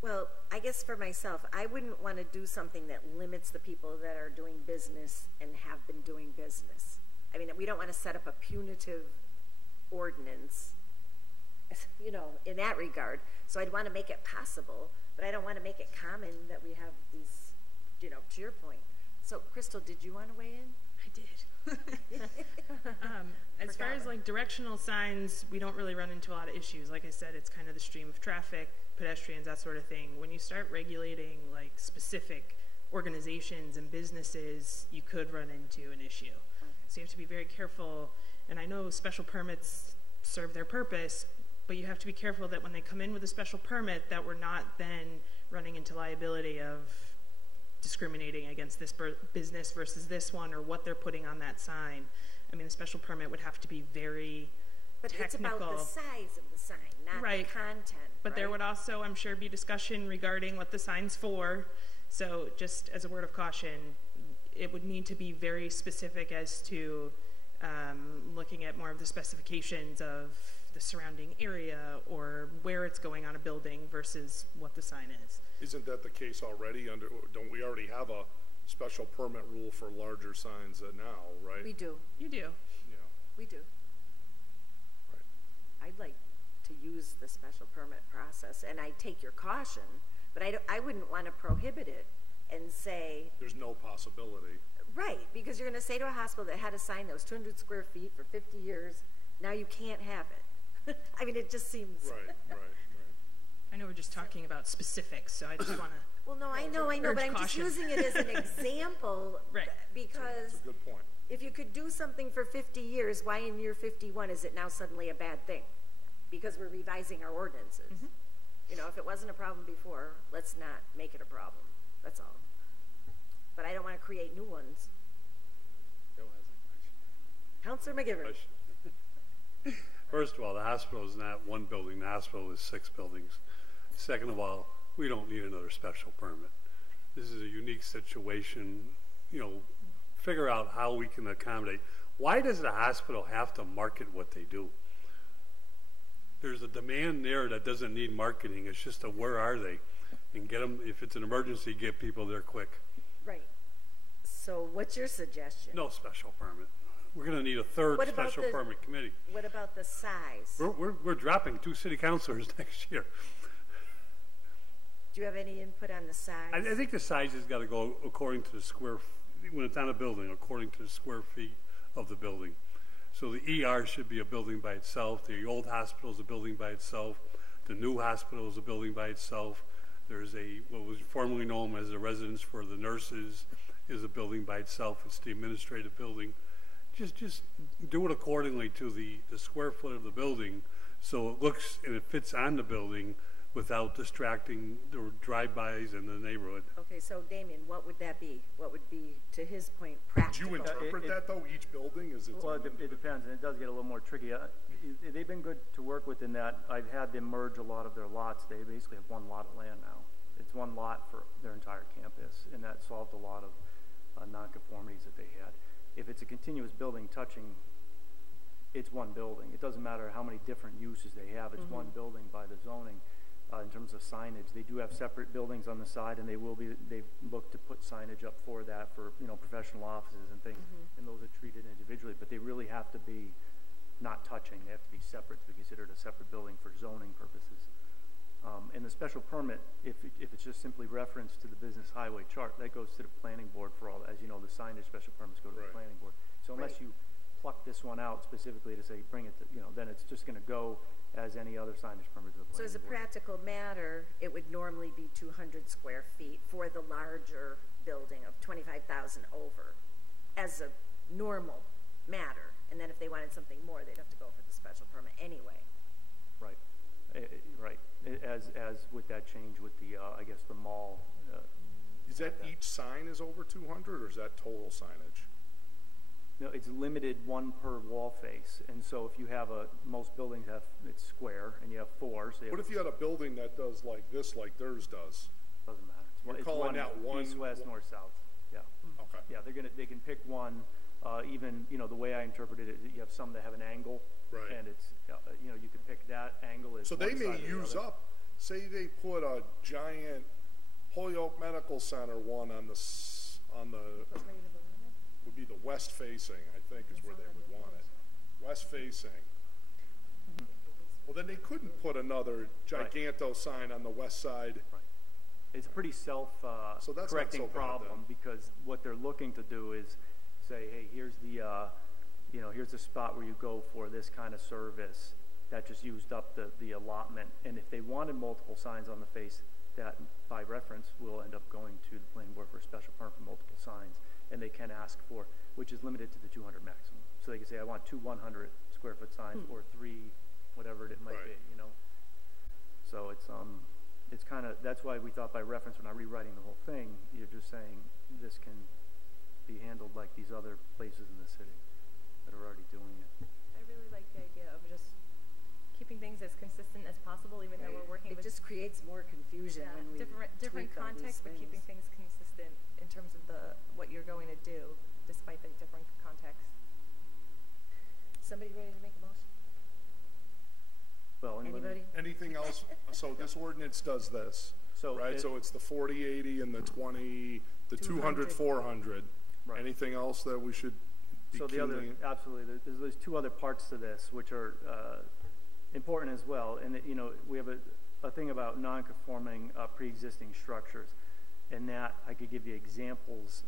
Well, I guess for myself, I wouldn't want to do something that limits the people that are doing business and have been doing business. I mean, we don't want to set up a punitive ordinance, you know, in that regard. So I'd want to make it possible, but I don't want to make it common that we have these, you know, to your point. So, Crystal, did you want to weigh in? I did. As far as like directional signs, we don't really run into a lot of issues. Like I said, it's kind of the stream of traffic, pedestrians, that sort of thing. When you start regulating like specific organizations and businesses, you could run into an issue. Okay. So you have to be very careful. And I know special permits serve their purpose, but you have to be careful that when they come in with a special permit, that we're not then running into liability of discriminating against this business versus this one, or what they're putting on that sign. I mean, the special permit would have to be very technical. It's about the size of the sign, not the content. But there would also, I'm sure, be discussion regarding what the sign's for. So just as a word of caution, it would need to be very specific as to looking at more of the specifications of the surrounding area or where it's going on a building versus what the sign is. Isn't that the case already? Don't we already have a special permit rule for larger signs now, right? We do. You do. Yeah. We do. Right. I'd like to use the special permit process, and I take your caution, but I wouldn't want to prohibit it and say... There's no possibility. Right, because you're going to say to a hospital that had a sign that was 200 square feet for 50 years, now you can't have it. I mean, it just seems... Right. I know we're just talking about specifics, so I just want to... Well, no, I know, but I'm just using it as an example, because that's a good point. If you could do something for 50 years, why in year 51 is it now suddenly a bad thing? Because we're revising our ordinances. Mm-hmm. You know, if it wasn't a problem before, let's not make it a problem. That's all. But I don't want to create new ones. Joe has a question. Counselor McGivern. First of all, the hospital is not one building. The hospital is 6 buildings. Second of all, we don't need another special permit. This is a unique situation. You know, figure out how we can accommodate. Why does the hospital have to market what they do? There's a demand there that doesn't need marketing. It's just a where are they? and get them, if it's an emergency, get people there quick. Right. So what's your suggestion? No special permit. We're going to need a third special permit committee. What about the size? We're dropping 2 city councilors next year. Do you have any input on the size? I think the size has got to go according to the when it's on a building, according to the square feet of the building. So the ER should be a building by itself. The old hospital is a building by itself. The new hospital is a building by itself. There's what was formerly known as the residence for the nurses is a building by itself. It's the administrative building. Just do it accordingly to the square foot of the building, so it looks and it fits on the building without distracting the drive-bys in the neighborhood. Okay, so Damien, what would that be? What would be, to his point, practical? Would you interpret that though? Each building is its Well, own? it depends, and it does get a little more tricky. They've been good to work with in that I've had them merge a lot of their lots. They basically have one lot of land now. It's one lot for their entire campus, and that solved a lot of nonconformities that they had. If it's a continuous building touching, it's one building. It doesn't matter how many different uses they have. It's one building by the zoning. In terms of signage, they do have separate buildings on the side, and they've looked to put signage up for that for professional offices and things, and those are treated individually. But they really have to be not touching. They have to be separate to be considered a separate building for zoning purposes. And the special permit, if it's just simply reference to the business highway chart, that goes to the planning board for all. As you know, the signage special permits go to the planning board. So unless you pluck this one out specifically to say bring it to, then it's just going to go as any other signage permit to the planning board. So as a practical matter, it would normally be 200 square feet for the larger building of 25,000 over as a normal matter. And then if they wanted something more, they'd have to go for the special permit anyway. Right. Right. As with that change with the, I guess, the mall. Is that each sign is over 200, or is that total signage? No, it's limited one per wall face, and so if you have most buildings it's square, and you have 4. So What if you had a building that does like this, like theirs does? Doesn't matter. You're calling that one east, west, north, south. Yeah. Okay. Yeah, they can pick one. Even the way I interpreted it, you have some that have an angle, right? And it's you can pick that angle. So they may use up. Say they put a giant Holyoke Medical Center one on the would be the west facing. I think is where they would want it. West facing. Well, then they couldn't put another giganto sign on the west side. Right. It's a pretty self-correcting problem because what they're looking to do is say, hey, here's the here's the spot where you go for this kind of service that just used up the allotment. And if they wanted multiple signs on the face, that by reference will end up going to the planning board for a special permit for multiple signs. And they can ask for, which is limited to the 200 maximum. So they can say, I want 2 100 square foot signs or 3, whatever it might be, So it's kind of, that's why we thought by reference, we're not rewriting the whole thing. You're just saying this can be handled like these other places in the city that are already doing it. I really like the idea of just keeping things as consistent as possible, even though we're working with. It just creates more confusion when we different context, but keeping things consistent in terms of what you're going to do, despite the different context. Somebody ready to make a motion? Well, anybody? Anything else? So this ordinance does this, right? So it's the 40/80 and the 200 400. Right. Anything else that we should be absolutely. There's 2 other parts to this which are important as well. And we have a thing about non-conforming pre-existing structures, and that I could give you examples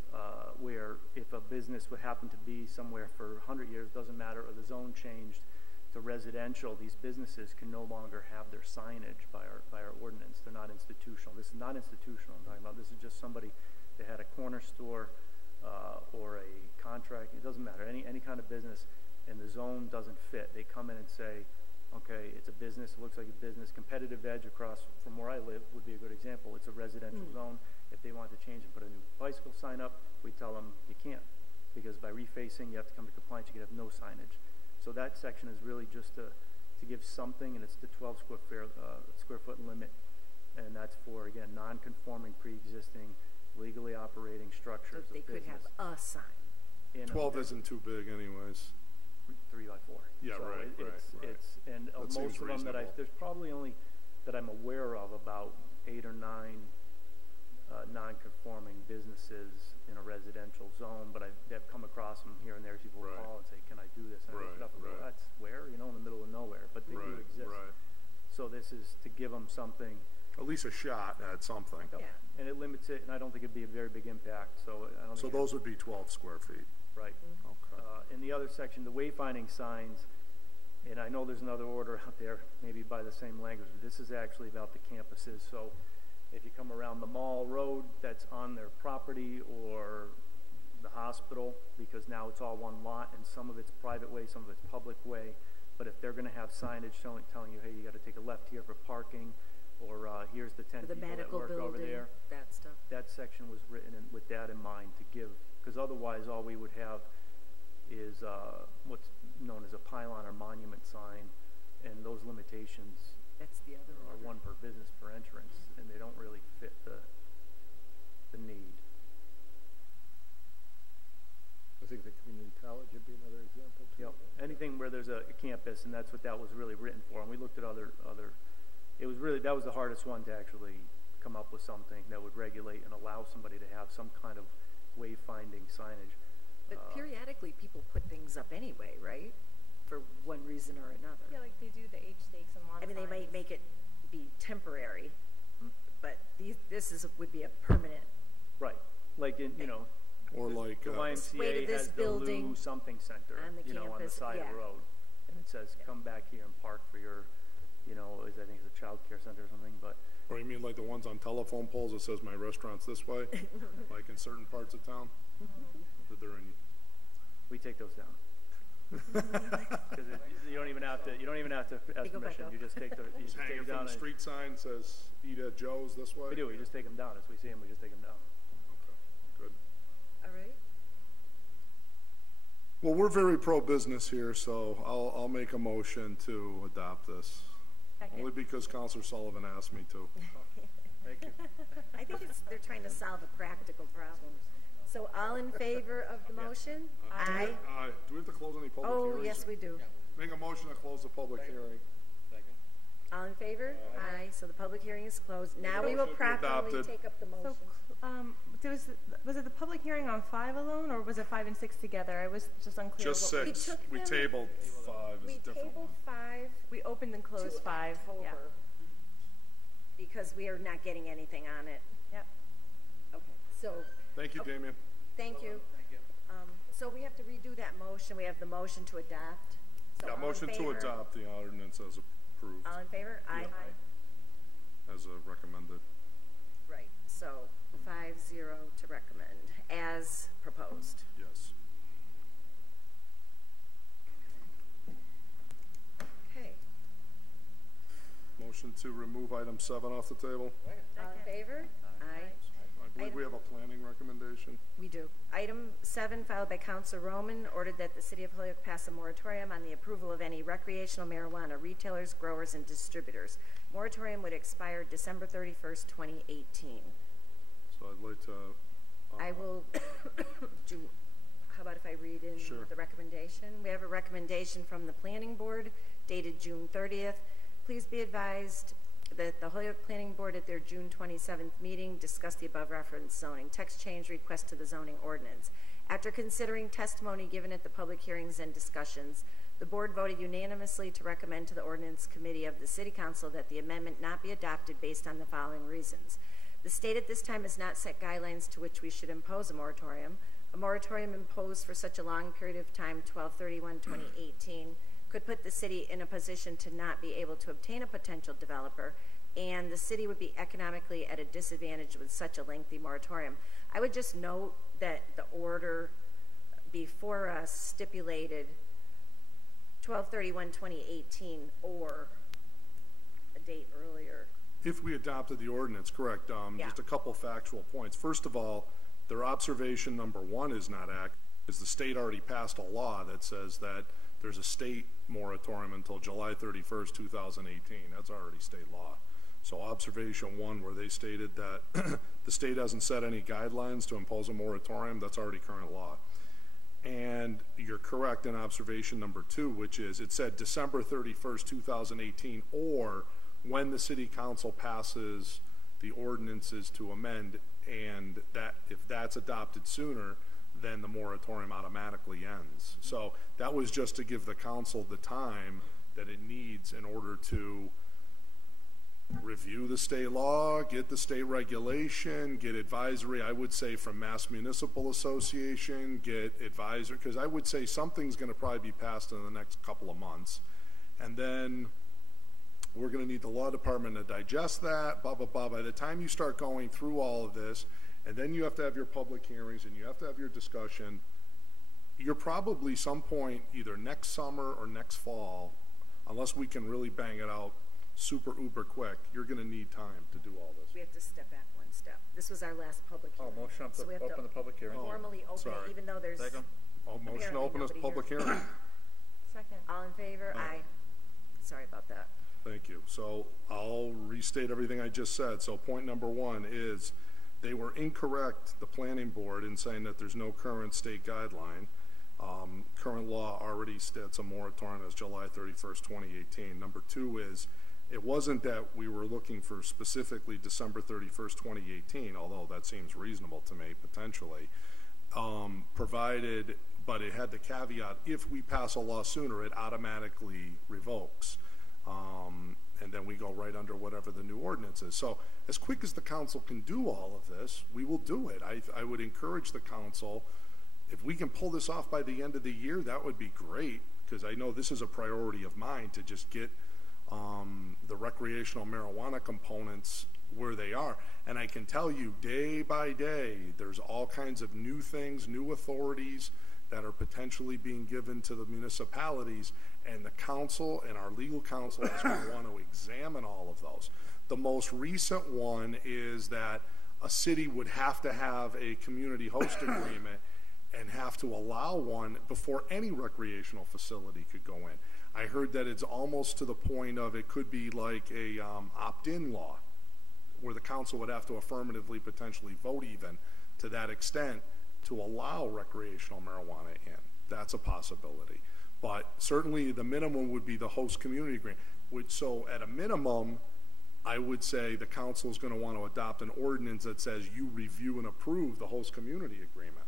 where if a business would happen to be somewhere for 100 years, doesn't matter, or the zone changed to residential, these businesses can no longer have their signage by our ordinance. They're not institutional. This is not institutional I'm talking about. This is just somebody that had a corner store or a contract. It doesn't matter. Any kind of business, and the zone doesn't fit. They come in and say, okay, it's a business. It looks like a business. Competitive Edge across from where I live would be a good example. It's a residential zone. If they want to change and put a new bicycle sign up, we tell them you can't, because by refacing, you have to come to compliance. You can have no signage. So that section is really just to give something, and it's the 12 square foot limit, and that's for, again, non-conforming, pre-existing, legally operating structures. So they could have a sign. 12 isn't too big, anyways. 3 by 4. Yeah, so right. And most of them that there's probably only that I'm aware of about 8 or 9 non-conforming businesses in a residential zone, but I've come across them here and there. People will call and say, can I do this? And I look it up and go, that's where? You know, in the middle of nowhere, but they do exist. So this is to give them something. At least a shot at something. Yeah. And it limits it, and I don't think it'd be a very big impact, so I don't So think those would be 12 square feet. Right. Okay. In the other section, the wayfinding signs, and I know there's another order out there, maybe by the same language, but this is actually about the campuses. So if you come around the mall road that's on their property, or the hospital, because now it's all one lot, and some of it's private way, some of it's public way, but if they're going to have signage telling you, hey, you got to take a left here for parking, or here's the 10 the people that medical work building, over there. that stuff. That section was written with that in mind to give, because otherwise all we would have is what's known as a pylon or monument sign, and those limitations That's the other are order. one per business per entrance, and they don't really fit the need. I think the community college would be another example too. Yep. Anything where there's a campus, and that's what that was really written for. And we looked at other. It was really, that was the hardest one to actually come up with something that would regulate and allow somebody to have some kind of wayfinding signage. But periodically, people put things up anyway, right? For one reason or another. Yeah, like they do the H stakes and lawn I mean, they might signs. make it be temporary, but this would be a permanent. Right. Like in, you know, Or like the Way YMCA to this has the building Lou something center, on the you know, on the campus, side of the road, and it says, "Come back here and park for your," you know, I think it's a child care center or something. But or you mean like the ones on telephone poles that says my restaurant's this way, like in certain parts of town? Are there any? we take those down. Because you don't even have to ask go back permission. up. You just take the you Just just hang take it it from down. the street sign says eat at Joe's this way? We do. We just take them down as we see them. We just take them down. Okay, good. All right. Well, we're very pro-business here, so I'll make a motion to adopt this. Second. Only because Counselor Sullivan asked me to. Thank you. I think they're trying to solve a practical problem. So all in favor of the motion? Aye. Do we have to close any public hearings? Oh, yes, we do. Make a motion to close the public hearing. All in favor? Aye. So the public hearing is closed. Now we will Motion properly adopted. take up the motion. Was it the public hearing on 5 alone, or was it 5 and 6 together? I was just unclear. Just what 6. took We them- tabled 5. We It's a different tabled one. 5 we opened and closed to 5. October Yeah. because we are not getting anything on it. Yep. Okay, so Thank you, Damien. thank you. So we have to redo that motion. We have the motion to adopt. So Yeah, all in motion to favor? adopt the ordinance as approved, All in favor? Aye. as recommended. Right, so 5-0 to recommend, as proposed. Yes. Okay, Motion to remove item 7 off the table. all in favor? Aye. I believe we have a planning recommendation. We do. Item 7, filed by Councilor Roman, ordered that the City of Holyoke pass a moratorium on the approval of any recreational marijuana retailers, growers, and distributors. Moratorium would expire December 31st, 2018. So I'd like to... I will do, how about if I read in Sure. the recommendation? We have a recommendation from the Planning Board dated June 30th. Please be advised that the Holyoke Planning Board at their June 27th meeting discussed the above referenced zoning text change request to the zoning ordinance. After considering testimony given at the public hearings and discussions, the board voted unanimously to recommend to the ordinance committee of the City Council that the amendment not be adopted based on the following reasons. The state at this time has not set guidelines to which we should impose a moratorium. A moratorium imposed for such a long period of time, 12/31/2018, could put the city in a position to not be able to obtain a potential developer, and the city would be economically at a disadvantage with such a lengthy moratorium. I would just note that the order before us stipulated 12/31/2018 or a date earlier. If we adopted the ordinance, correct. Yeah. Just a couple factual points. First of all, their observation number 1 is not accurate, because the state already passed a law that says that there's a state moratorium until July 31st, 2018. That's already state law. So observation 1, where they stated that the state hasn't set any guidelines to impose a moratorium, that's already current law. And you're correct in observation number 2, which is it said December 31st, 2018, or when when the city council passes the ordinances to amend, and that if that's adopted sooner, then the moratorium automatically ends. So that was just to give the council the time that it needs in order to review the state law, get the state regulation, get advisory, I would say, from Mass Municipal Association, get advisory, because I would say something's going to probably be passed in the next couple of months. And then we're going to need the law department to digest that, blah, blah, blah. By the time you start going through all of this, and then you have to have your public hearings and you have to have your discussion, you're probably some point either next summer or next fall, unless we can really bang it out super uber quick, you're going to need time to do all this. We have to step back one step. This was our last public hearing. Oh, motion so we have open to the public hearing. formally open it, even though there's Second. Oh, motion to open this public hearing. Second. All in favor? Aye. Sorry about that. Thank you. So I'll restate everything I just said. So point number one is they were incorrect, the planning board, in saying that there's no current state guideline. Current law already states a moratorium as July 31st, 2018. Number two is it wasn't that we were looking for specifically December 31st, 2018, although that seems reasonable to me potentially, provided, but it had the caveat, if we pass a law sooner, it automatically revokes. And then we go right under whatever the new ordinance is. So as quick as the council can do all of this, we will do it. I would encourage the council, if we can pull this off by the end of the year, that would be great, because I know this is a priority of mine to just get the recreational marijuana components where they are. And I can tell you day by day, there's all kinds of new things, new authorities that are potentially being given to the municipalities, and the council and our legal counsel is going to want to examine all of those. The most recent one is that a city would have to have a community host agreement and have to allow one before any recreational facility could go in. I heard that it's almost to the point of it could be like a opt-in law, where the council would have to affirmatively potentially vote even to that extent to allow recreational marijuana in. That's a possibility. But certainly the minimum would be the host community agreement. So at a minimum, I would say the council is going to want to adopt an ordinance that says you review and approve the host community agreement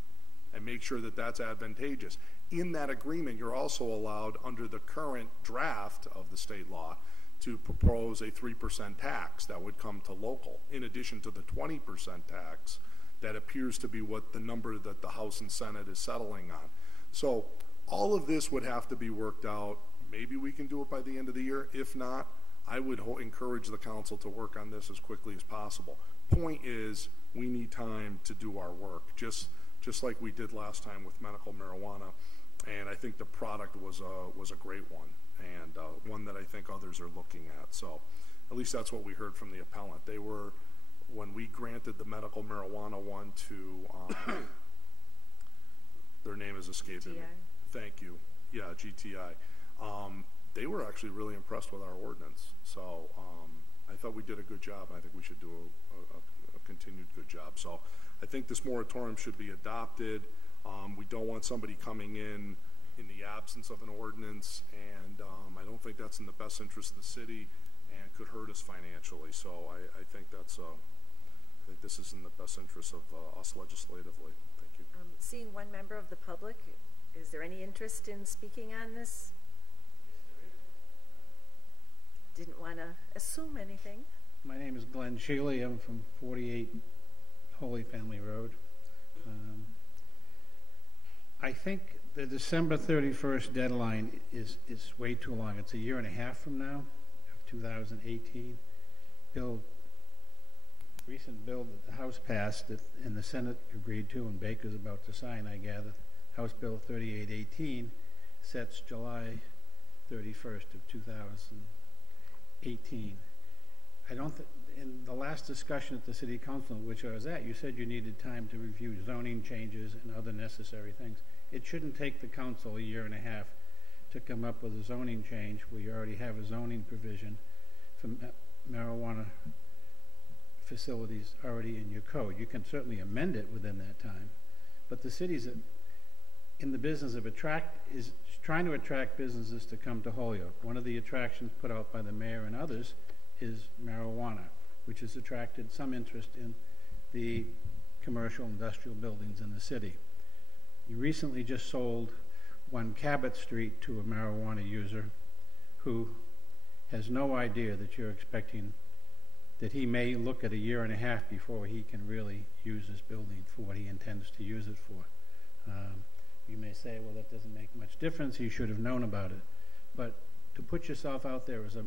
and make sure that that's advantageous. In that agreement, you're also allowed, under the current draft of the state law, to propose a 3% tax that would come to local, in addition to the 20% tax that appears to be what the number that the House and Senate is settling on. So all of this would have to be worked out. Maybe we can do it by the end of the year. If not, I would encourage the council to work on this as quickly as possible. Point is, we need time to do our work, just like we did last time with medical marijuana. And I think the product was a great one, and one that I think others are looking at. So at least that's what we heard from the appellant. They were, when we granted the medical marijuana one to, their name is escaping me. Thank you. Yeah, GTI. They were actually really impressed with our ordinance. So I thought we did a good job. I think we should do a continued good job. So I think this moratorium should be adopted. We don't want somebody coming in the absence of an ordinance, and I don't think that's in the best interest of the city and could hurt us financially. So I think that's I think this is in the best interest of us legislatively. Thank you. Seeing one member of the public, is there any interest in speaking on this? Didn't want to assume anything. My name is Glenn Shealy. I'm from 48 Holy Family Road. I think the December 31st deadline is way too long. It's a year and a half from now, of 2018. Recent bill that the House passed and the Senate agreed to, and Baker's about to sign, I gather, House Bill 3818 sets July 31st of 2018. I don't think, in the last discussion at the City Council, which I was at, you said you needed time to review zoning changes and other necessary things. It shouldn't take the council a year and a half to come up with a zoning change where you already have a zoning provision for marijuana facilities already in your code. You can certainly amend it within that time, but the city's in the business of trying to attract businesses to come to Holyoke. One of the attractions put out by the mayor and others is marijuana, which has attracted some interest in the commercial industrial buildings in the city. You recently just sold 1 Cabot Street to a marijuana user who has no idea that you're expecting that he may look at a year and a half before he can really use this building for what he intends to use it for. You may say, well, that doesn't make much difference. He should have known about it. But to put yourself out there as a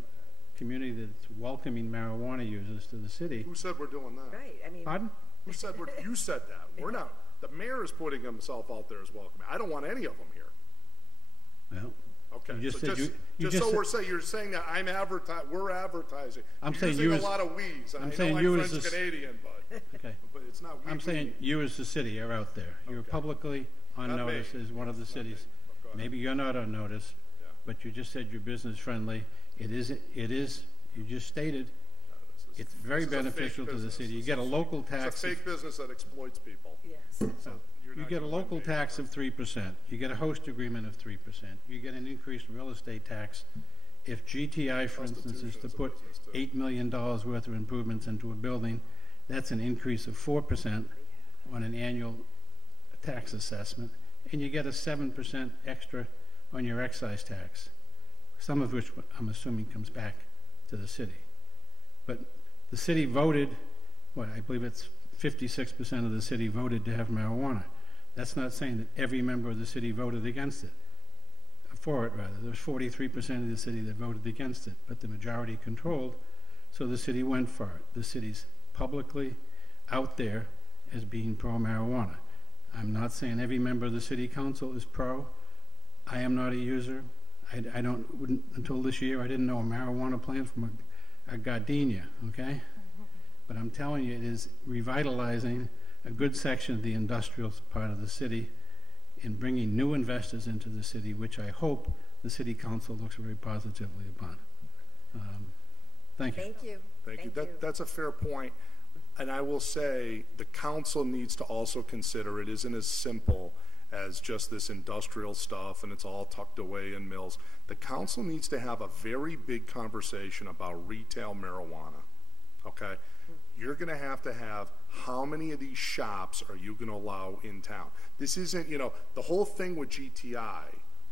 community that's welcoming marijuana users to the city. Who said we're doing that? Right, I mean. Pardon? Who said you said that? We're not. The mayor is putting himself out there as welcoming. I don't want any of them here. Well, okay. You just so said just, you just so we're saying, you're saying that we're advertising. I'm you're saying using you a as, lot of we's. I'm I saying know you I'm as French a, Canadian, but okay. But it's not. I'm saying you as the city are out there. You're publicly on Not notice me. as one of the cities. Maybe you're not on notice, but you just said you're business friendly. It is. You just stated. It's very beneficial to the city. You get a local tax. It's a fake business that exploits people. Yes. So you get a local tax of 3%. You get a host agreement of 3%. You get an increased real estate tax. If GTI, for instance, is to put $8 million worth of improvements into a building, that's an increase of 4% on an annual tax assessment, and you get a 7% extra on your excise tax, some of which I'm assuming comes back to the city. But the city voted, I believe it's 56% of the city voted to have marijuana. That's not saying that every member of the city voted against it, for it rather. There's 43% of the city that voted against it, but the majority controlled, so the city went for it. The city's publicly out there as being pro-marijuana. I'm not saying every member of the city council is pro. I am not a user. Wouldn't until this year, I didn't know a marijuana plant from a gardenia, okay? But I'm telling you, it is revitalizing a good section of the industrial part of the city and bringing new investors into the city, which I hope the city council looks very positively upon. Thank you. Thank you. Thank you. That's a fair point. And I will say the council needs to also consider it isn't as simple as just this industrial stuff and it's all tucked away in mills. The council needs to have a very big conversation about retail marijuana, okay? You're going to have how many of these shops are you going to allow in town? This isn't, the whole thing with GTI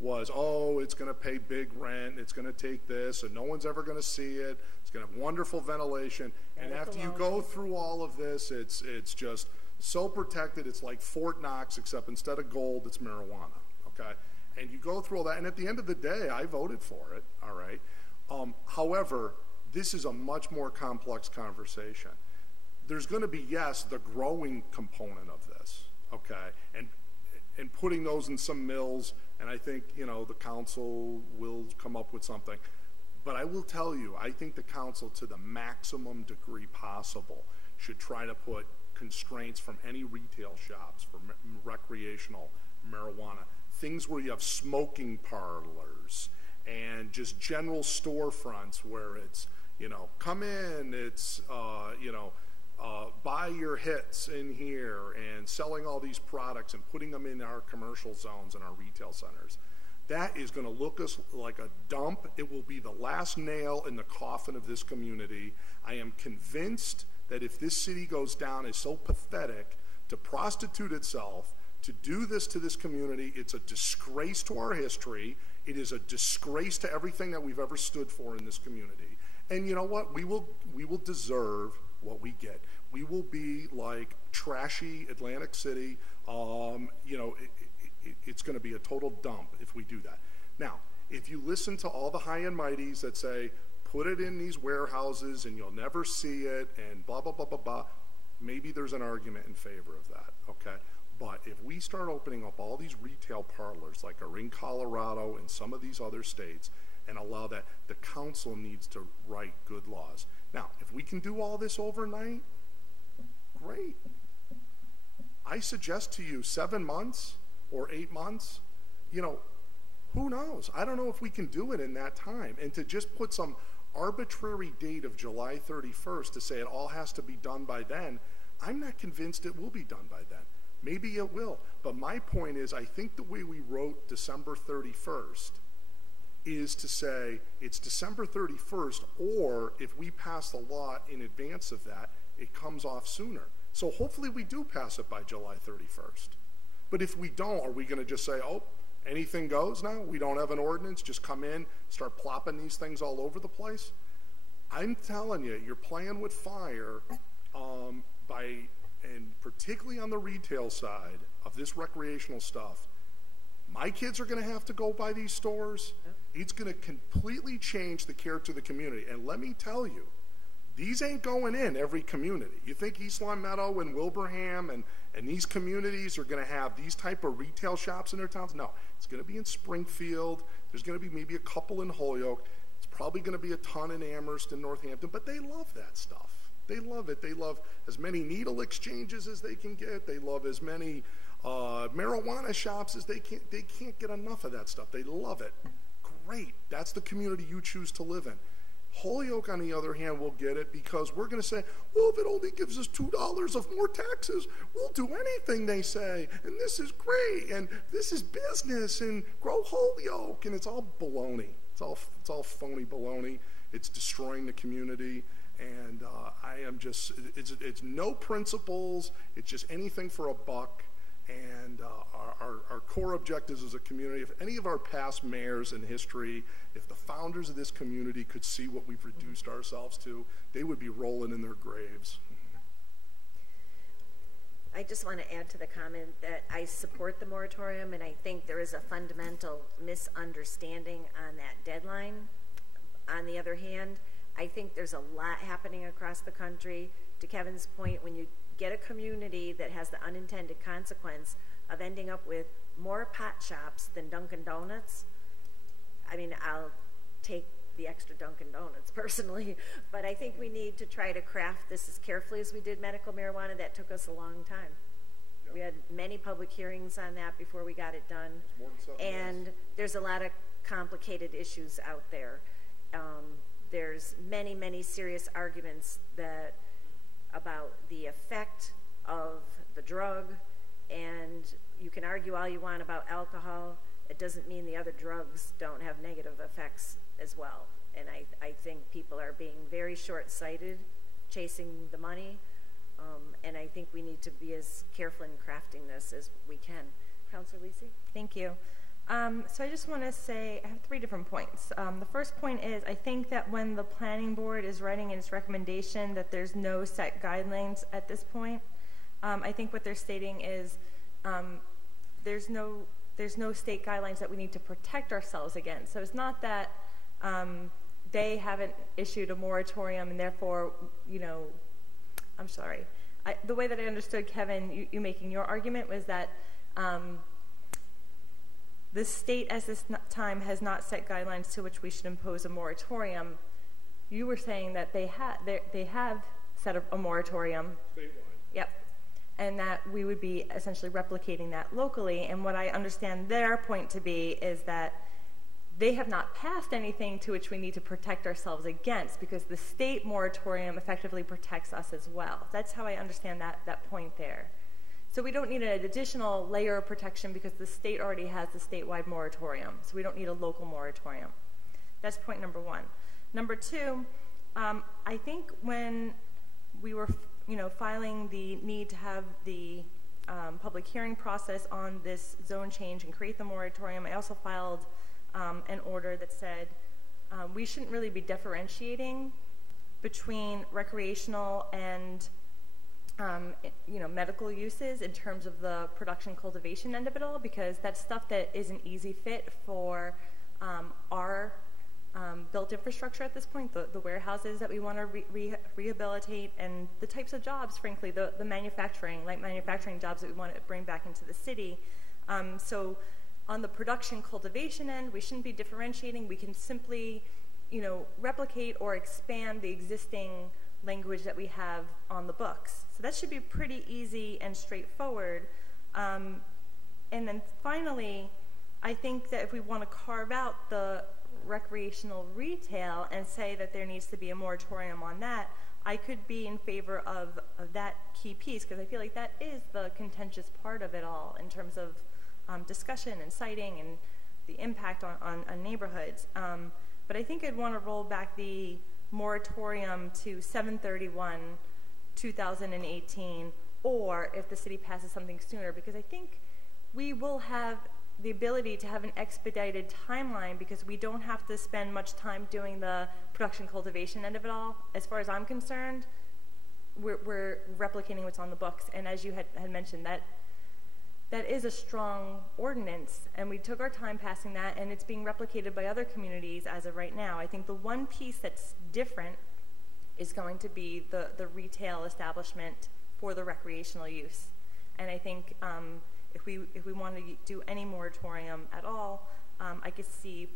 was, oh, it's going to pay big rent, it's going to take this, and no one's ever going to see it. It's going to have wonderful ventilation. And after you go through all of this, it's just so protected. It's like Fort Knox, except instead of gold, it's marijuana, okay? And you go through all that, and at the end of the day, I voted for it, all right? However, this is a much more complex conversation. There's going to be, yes, the growing component of this, okay? And putting those in some mills, and I think, the council will come up with something. But I will tell you, I think the council, to the maximum degree possible, should try to put constraints from any retail shops for recreational marijuana, things where you have smoking parlors and just general storefronts where it's, come in, it's, buy your hits in here and selling all these products and putting them in our commercial zones and our retail centers. That is going to look us like a dump. It will be the last nail in the coffin of this community. I am convinced that if this city goes down as so pathetic to prostitute itself, to do this to this community, it's a disgrace to our history. It is a disgrace to everything that we've ever stood for in this community. And you know what? We will deserve what we get. We will be like trashy Atlantic City. It's going to be a total dump if we do that. Now, if you listen to all the high and mighties that say, put it in these warehouses and you'll never see it and blah, blah, blah, blah, blah, maybe there's an argument in favor of that, okay? But if we start opening up all these retail parlors like are in Colorado and some of these other states and allow that, the council needs to write good laws. Now, if we can do all this overnight, great. I suggest to you 7 months or 8 months, who knows? I don't know if we can do it in that time. And to just put some arbitrary date of July 31st to say it all has to be done by then, I'm not convinced it will be done by then. Maybe it will. But my point is, I think the way we wrote December 31st is to say it's December 31st, or if we pass the law in advance of that, it comes off sooner. So hopefully we do pass it by July 31st. But if we don't, are we going to just say, oh, anything goes now? We don't have an ordinance, just come in, start plopping these things all over the place? I'm telling you, you're playing with fire and particularly on the retail side of this recreational stuff. My kids are going to have to go by these stores. It's going to completely change the character of the community. And let me tell you, these ain't going in every community. You think East Long Meadow and Wilbraham and these communities are going to have these type of retail shops in their towns? No, it's going to be in Springfield. There's going to be maybe a couple in Holyoke. It's probably going to be a ton in Amherst and Northampton, but they love that stuff. They love it. They love as many needle exchanges as they can get. They love as many marijuana shops as they can't get enough of that stuff. They love it. Great. That's the community you choose to live in. Holyoke, on the other hand, will get it because we're going to say, well, if it only gives us $2 of more taxes, we'll do anything they say. And this is great. And this is business. And grow Holyoke. And it's all baloney. It's all phony baloney. It's destroying the community. And I am just, it's no principles. It's just anything for a buck. And our core objectives as a community, if any of our past mayors in history, if the founders of this community could see what we've reduced ourselves to, they would be rolling in their graves. I just want to add to the comment that I support the moratorium, and I think there is a fundamental misunderstanding on that deadline. On the other hand, I think there's a lot happening across the country. To Kevin's point, when you get a community that has the unintended consequence of ending up with more pot shops than Dunkin' Donuts, I mean, I'll take the extra Dunkin' Donuts personally, but I think we need to try to craft this as carefully as we did medical marijuana. That took us a long time. Yep. We had many public hearings on that before we got it done, and there's a lot of complicated issues out there. There's many, many serious arguments about the effect of the drug, and you can argue all you want about alcohol. It doesn't mean the other drugs don't have negative effects as well. And I think people are being very short-sighted, chasing the money, and I think we need to be as careful in crafting this as we can. Councilor Lisi? Thank you. So I just want to say, I have 3 different points. The first point is, I think that when the planning board is writing in its recommendation that there's no set guidelines at this point, I think what they're stating is there's no state guidelines that we need to protect ourselves against. So it's not that they haven't issued a moratorium and therefore, you know, I'm sorry. The way that I understood, Kevin, you making your argument was that the state at this time has not set guidelines to which we should impose a moratorium. You were saying that they have set a moratorium. Statewide. Yep. And that we would be essentially replicating that locally. And what I understand their point to be is that they have not passed anything to which we need to protect ourselves against, because the state moratorium effectively protects us as well. That's how I understand that point there. So we don't need an additional layer of protection because the state already has the statewide moratorium. So we don't need a local moratorium. That's point number 1. Number 2, I think when we were, filing the need to have the public hearing process on this zone change and create the moratorium, I also filed an order that said we shouldn't really be differentiating between recreational and medical uses in terms of the production cultivation end of it all, because that's stuff that is an easy fit for our built infrastructure at this point, the warehouses that we want to rehabilitate, and the types of jobs, frankly, the light manufacturing jobs that we want to bring back into the city. So on the production cultivation end, we shouldn't be differentiating. We can simply, replicate or expand the existing language that we have on the books. So that should be pretty easy and straightforward. And then finally, I think that if we want to carve out the recreational retail and say that there needs to be a moratorium on that, I could be in favor of that key piece, because I feel like that is the contentious part of it all in terms of discussion and citing and impact on neighborhoods. But I think I'd want to roll back the moratorium to 7/31/2018, or if the city passes something sooner, because I think we will have the ability to have an expedited timeline because we don't have to spend much time doing the production cultivation end of it all. As far as I'm concerned, we're replicating what's on the books, and as you had mentioned, that is a strong ordinance, and we took our time passing that, and it's being replicated by other communities as of right now. I think the one piece that's different is going to be the retail establishment for the recreational use. And I think if we want to do any moratorium at all, I could see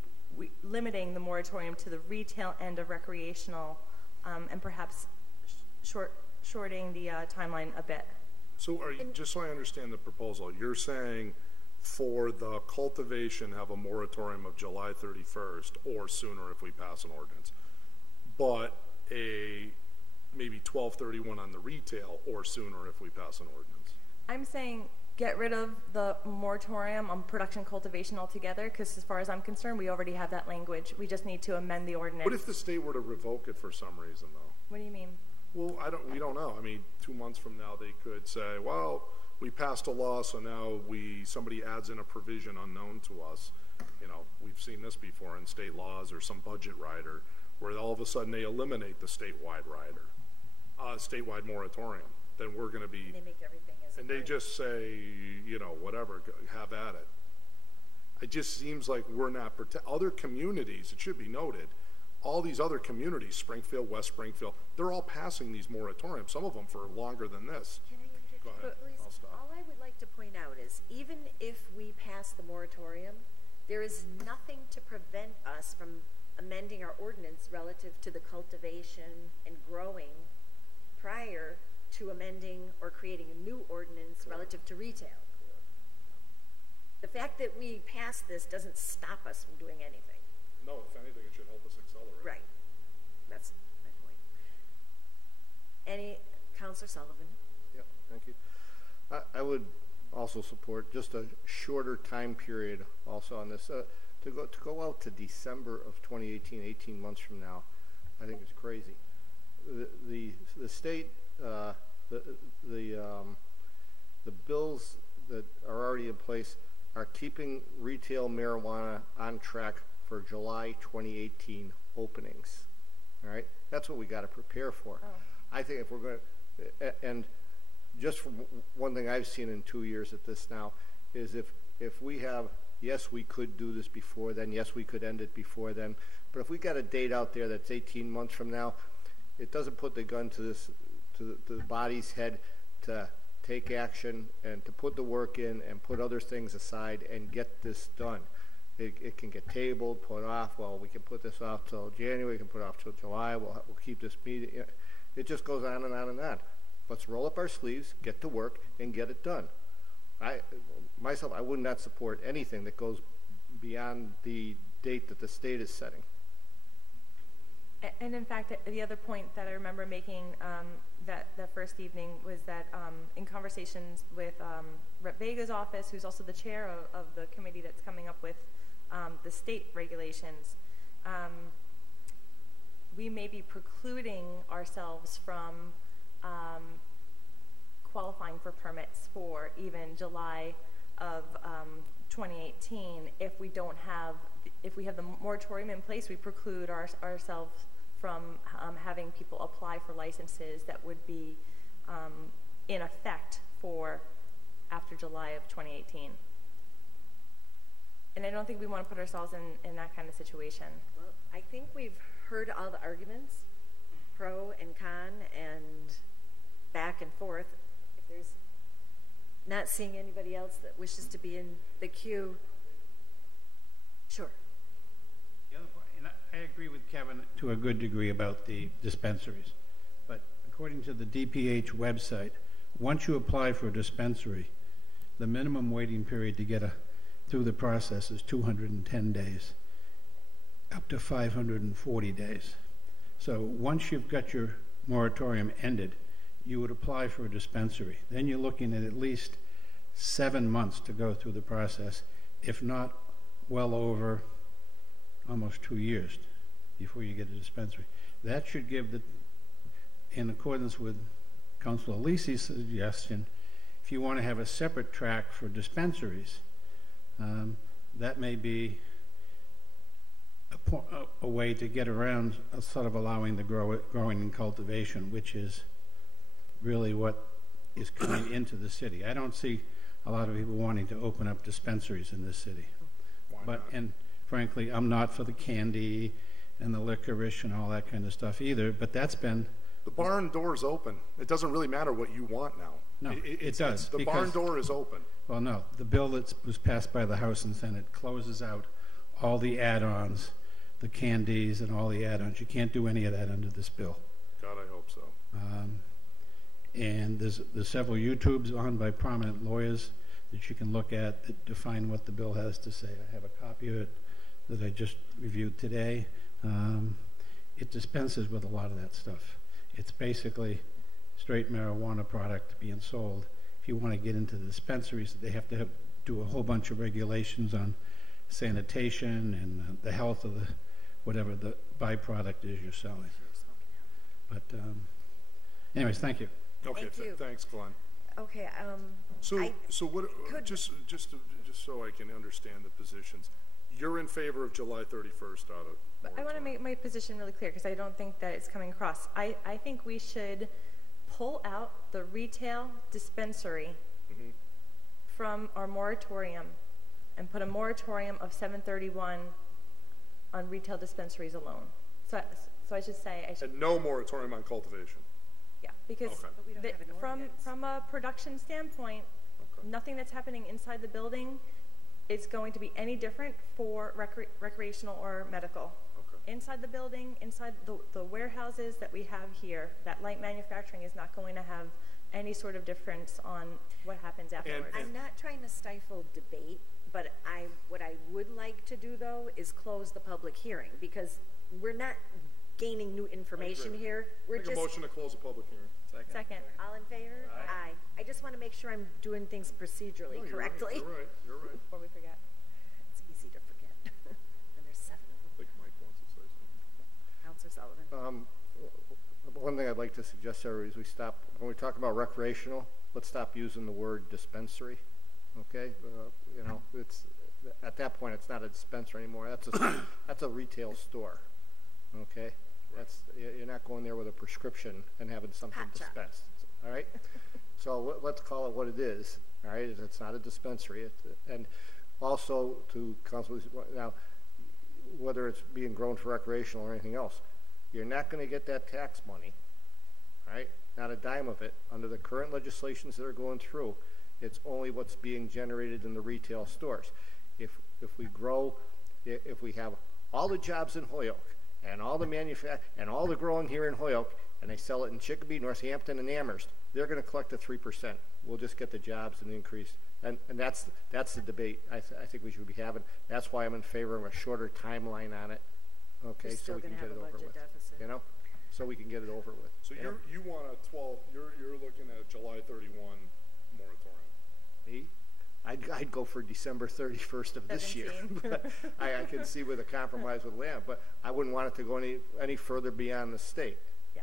limiting the moratorium to the retail end of recreational, and perhaps shorting the timeline a bit. So are you, just so I understand the proposal, you're saying for the cultivation have a moratorium of July 31st or sooner if we pass an ordinance, but maybe 12/31 on the retail or sooner if we pass an ordinance? I'm saying get rid of the moratorium on production cultivation altogether, because as far as I'm concerned, we already have that language. We just need to amend the ordinance. What if the state were to revoke it for some reason, though? What do you mean? Well, we don't know. I mean, 2 months from now, they could say, well, we passed a law, so now somebody adds in a provision unknown to us. You know, we've seen this before in state laws or some budget rider, where all of a sudden they eliminate the statewide rider, statewide moratorium. Then we're going to be, And they make everything as and they just say, you know, whatever, have at it. It just seems like we're not other communities. It should be noted. All these other communities, Springfield, West Springfield, they're all passing these moratoriums, some of them for longer than this. Can I interject? Go ahead. Please, I'll stop. all I would like to point out is even if we pass the moratorium, there is nothing to prevent us from amending our ordinance relative to the cultivation and growing prior to amending or creating a new ordinance relative to retail. The fact that we pass this doesn't stop us from doing anything. No, if anything, it should help us accelerate. Right. That's my point. Councilor Sullivan? Yeah, thank you. I would also support just a shorter time period also on this. To go out to December of 2018, 18 months from now, I think is crazy. The state, the bills that are already in place are keeping retail marijuana on track for July 2018 openings. All right, that's what we got to prepare for. Oh. I think if we're going to, and just from one thing I've seen in 2 years at this now, is if we have, yes, we could do this before then, yes, we could end it before then, but if we got a date out there that's 18 months from now, it doesn't put the gun to the body's head to take action and to put the work in and put other things aside and get this done. It can get tabled, put off. Well, we can put this off till January. We can put it off till July. We'll keep this meeting. It just goes on and on and on. Let's roll up our sleeves, get to work, and get it done. I would not support anything that goes beyond the date that the state is setting. And in fact, the other point that I remember making that first evening was that in conversations with Rep. Vega's office, who's also the chair of the committee that's coming up with the state regulations, we may be precluding ourselves from qualifying for permits for even July of 2018 if we have the moratorium in place. We preclude ourselves from having people apply for licenses that would be in effect for after July of 2018. And I don't think we want to put ourselves in that kind of situation. Well, I think we've heard all the arguments, pro and con, and back and forth. If there's not seeing anybody else that wishes to be in the queue, sure. The other point, and I agree with Kevin to a good degree about the dispensaries, but according to the DPH website, once you apply for a dispensary, the minimum waiting period to get through the process is 210 days, up to 540 days. So once you've got your moratorium ended, you would apply for a dispensary. Then you're looking at least 7 months to go through the process, if not well over almost 2 years before you get a dispensary. That should give in accordance with Councilor Lisi's suggestion, if you want to have a separate track for dispensaries, that may be a way to get around sort of allowing the growing and cultivation, which is really what is coming into the city. I don't see a lot of people wanting to open up dispensaries in this city. And frankly, I'm not for the candy and the licorice and all that kind of stuff either, but that's been... The barn door is open. It doesn't really matter what you want now. No, it does. The barn door is open. Well, no. The bill that was passed by the House and Senate closes out all the add-ons, the candies and all the add-ons. You can't do any of that under this bill. God, I hope so. And there's several YouTubes on by prominent lawyers that you can look at that define what the bill has to say. I have a copy of it that I just reviewed today. It dispenses with a lot of that stuff. It's basically straight marijuana product being sold. If you want to get into the dispensaries, they have to do a whole bunch of regulations on sanitation and the health of whatever the byproduct is you're selling. But anyways, thank you. Okay, Thank you. Thanks, Glenn. Okay, So what? Just so I can understand the positions, you're in favor of July 31st out of. But I want to make my position really clear because I don't think that it's coming across. I think we should pull out the retail dispensary from our moratorium and put a moratorium of 731 on retail dispensaries alone. So I should say And no moratorium on cultivation. Yeah, because from a production standpoint, nothing that's happening inside the building is going to be any different for recreational or medical. Inside the building, inside the warehouses that we have here, that light manufacturing is not going to have any sort of difference on what happens afterwards. I'm not trying to stifle debate, but what I would like to do, though, is close the public hearing, because we're not gaining new information here. We're Make just... a motion to close the public hearing. Second. All in favor? Aye. I just want to make sure I'm doing things procedurally correctly. You're right. Before we forget. It's easy to forget. And there's 7 of them. I think Mike wants to say something. Counselor Sullivan. One thing I'd like to suggest, Sarah, is when we talk about recreational, let's stop using the word dispensary. Okay? It's at that point, it's not a dispensary anymore. That's a retail store. Okay? You're not going there with a prescription and having something dispensed. All right? So let's call it what it is. All right? It's not a dispensary. And also to Council, now, whether it's being grown for recreational or anything else, you're not going to get that tax money, right? Not a dime of it. Under the current legislations that are going through, it's only what's being generated in the retail stores. If we have all the jobs in Holyoke and all the and all the growing here in Holyoke, and they sell it in Chicopee, Northampton, and Amherst, they're going to collect the 3%. We'll just get the jobs and the increase. And that's the debate I think we should be having. That's why I'm in favor of a shorter timeline on it. Okay, so we can get it over with. You know, so we can get it over with. So you want a 12? You're looking at a July 31 moratorium. Me? I'd go for December 31st of this year. But I can see with a compromise with land, but I wouldn't want it to go any further beyond the state. Yeah.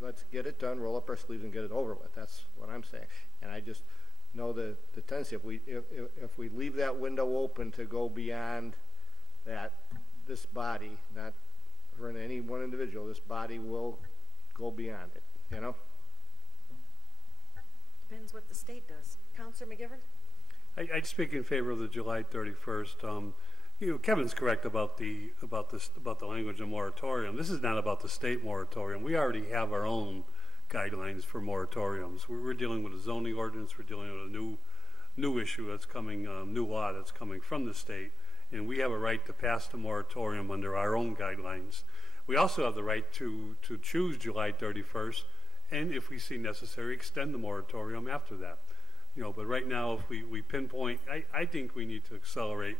Let's get it done, roll up our sleeves, and get it over with. That's what I'm saying. And I just know the tendency. If we leave that window open to go beyond that, this body, not for any one individual, this body will go beyond it. You know. Depends what the state does. Councilor McGivern? I'd speak in favor of the July 31st. Kevin's correct about the language of moratorium. This is not about the state moratorium. We already have our own guidelines for moratoriums. We're dealing with a zoning ordinance. We're dealing with a new issue that's coming, new law that's coming from the state, and we have a right to pass the moratorium under our own guidelines. We also have the right to choose July 31st, and if we see necessary, extend the moratorium after that. But right now, if we pinpoint, I think we need to accelerate.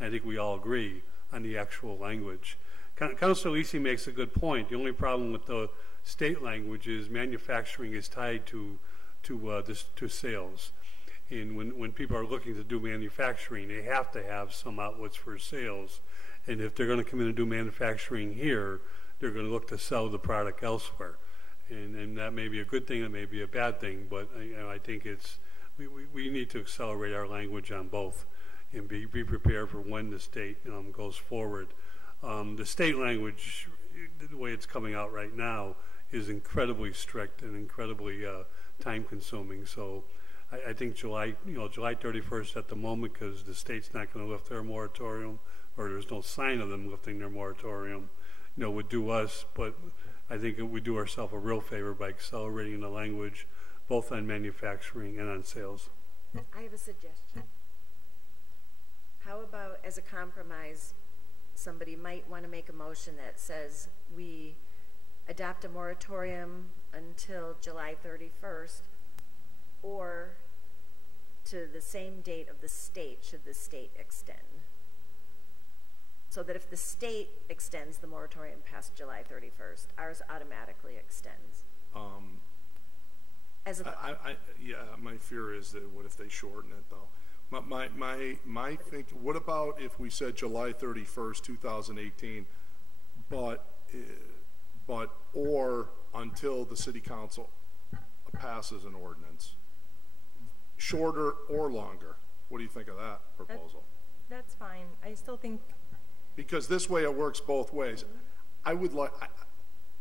I think we all agree on the actual language. Councilor Lisi makes a good point. The only problem with the state language is manufacturing is tied to sales, And when people are looking to do manufacturing, they have to have some outlets for sales. And if they're going to come in and do manufacturing here, they're going to look to sell the product elsewhere. And that may be a good thing, it may be a bad thing, but I think we need to accelerate our language on both and be prepared for when the state goes forward. The state language, the way it's coming out right now, is incredibly strict and incredibly time-consuming. So I think July 31st at the moment, because the state's not going to lift their moratorium, or there's no sign of them lifting their moratorium, would do us. But I think it would do ourselves a real favor by accelerating the language, both on manufacturing and on sales. I have a suggestion. How about, as a compromise, somebody might want to make a motion that says we adopt a moratorium until July 31st, or to the same date of the state, should the state extend. So that if the state extends the moratorium past July 31st, ours automatically extends. Yeah, my fear is that what if they shorten it though? My think. What about if we said July 31st, 2018, but or until the city council passes an ordinance, shorter or longer? What do you think of that proposal? That's fine. I still think. Because this way it works both ways. I would like.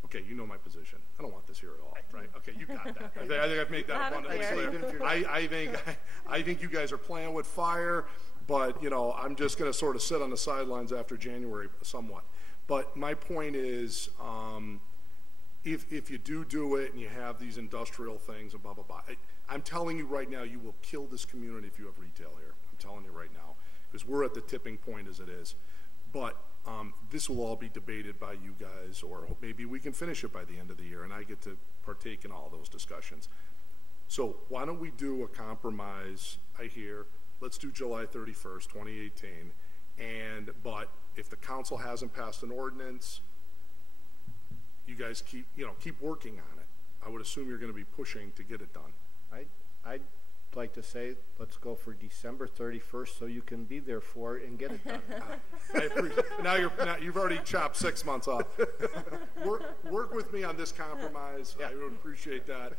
Okay, you know my position. I don't want this here at all, right? Okay, you got that. I think I've made that abundantly clear. I think you guys are playing with fire, but I'm just going to sort of sit on the sidelines after January somewhat. But my point is, if you do it and you have these industrial things and blah blah blah, I'm telling you right now, you will kill this community if you have retail here. I'm telling you right now, because we're at the tipping point as it is. But this will all be debated by you guys, or maybe we can finish it by the end of the year, and I get to partake in all those discussions. So why don't we do a compromise? I hear, let's do July 31st, 2018, but if the council hasn't passed an ordinance, you guys keep working on it. I would assume you're going to be pushing to get it done. I'd like to say, let's go for December 31st so you can be there for it and get it done. I appreciate. Now you've already chopped 6 months off. Work with me on this compromise. Yeah. I would appreciate that,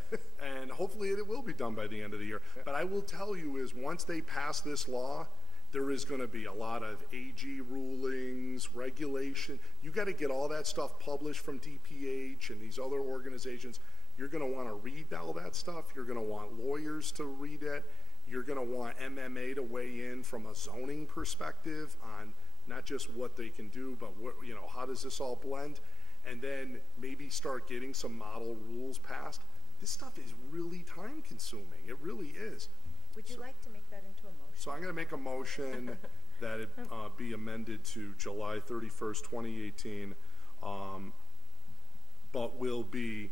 and hopefully it will be done by the end of the year. Yeah. But I will tell you is once they pass this law, there is going to be a lot of AG rulings, regulation. You got to get all that stuff published from DPH and these other organizations. You're going to want to read all that stuff. You're going to want lawyers to read it. You're going to want MMA to weigh in from a zoning perspective on not just what they can do, but what, how does this all blend? And then maybe start getting some model rules passed. This stuff is really time consuming. It really is. Would you like to make that into a motion? So I'm going to make a motion that it be amended to July 31st, 2018, but will be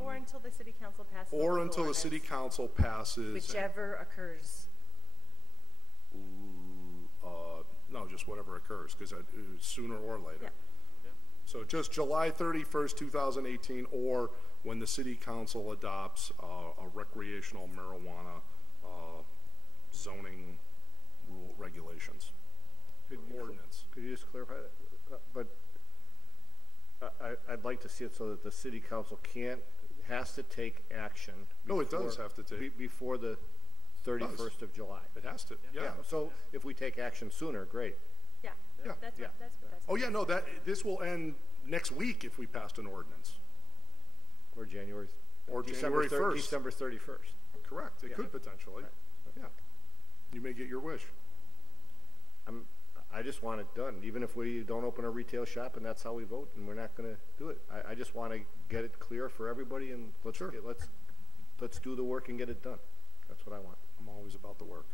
or until the city council passes. Or until the city council passes. Whichever occurs. No, just whatever occurs, because sooner or later. Yeah. Yeah. So just July 31st, 2018, or when the city council adopts a recreational marijuana zoning rule regulations. Ordinance. Could you just clarify that? But I'd like to see it so that the city council has to take action. No, it does have to take. Before the 31st of July. It has to, yeah. So if we take action sooner, great. Yeah. Yeah. That's oh yeah, no, this will end next week if we passed an ordinance. Or January. Or January 1st. December 31st. Correct. It could potentially. Right. Yeah. You may get your wish. I just want it done, even if we don't open a retail shop and that's how we vote, and we're not going to do it. I just want to get it clear for everybody, and let's do the work and get it done. That's what I want. I'm always about the work.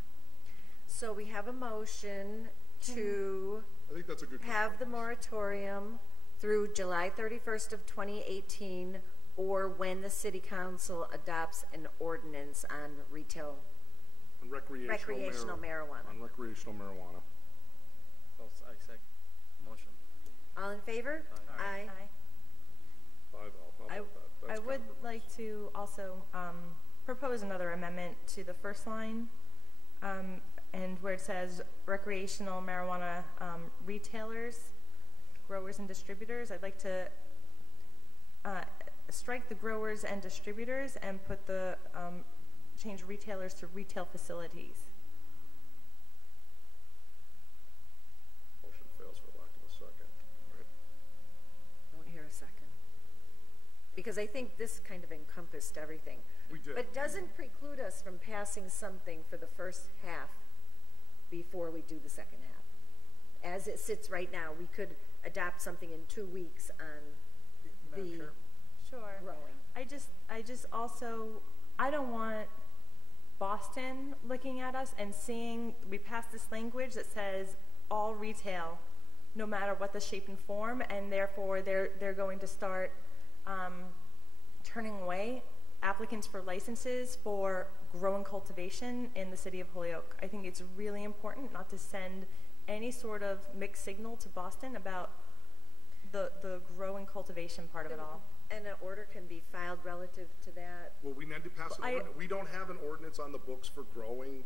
So we have a motion to I think that's a good have the moratorium through July 31st of 2018, or when the city council adopts an ordinance on retail on recreational marijuana. On recreational marijuana. I second the motion. All in favor? Aye. I would like to also propose another amendment to the first line, and where it says recreational marijuana retailers, growers and distributors. I'd like to strike the growers and distributors and put the change retailers to retail facilities. Motion fails for lack of a second. Right. Don't hear a second. Because I think this kind of encompassed everything. We did. But doesn't preclude us from passing something for the first half before we do the second half. As it sits right now, we could adopt something in 2 weeks on the Sure. growing. I just also, I don't want Boston looking at us and seeing we passed this language that says all retail, no matter what the shape and form, and therefore they're going to start turning away applicants for licenses for grow and cultivation in the city of Holyoke. I think it's really important not to send any sort of mixed signal to Boston about the grow and cultivation part of it all. And an order can be filed relative to that. Well, we need to pass an ordinance. We don't have an ordinance on the books for growing,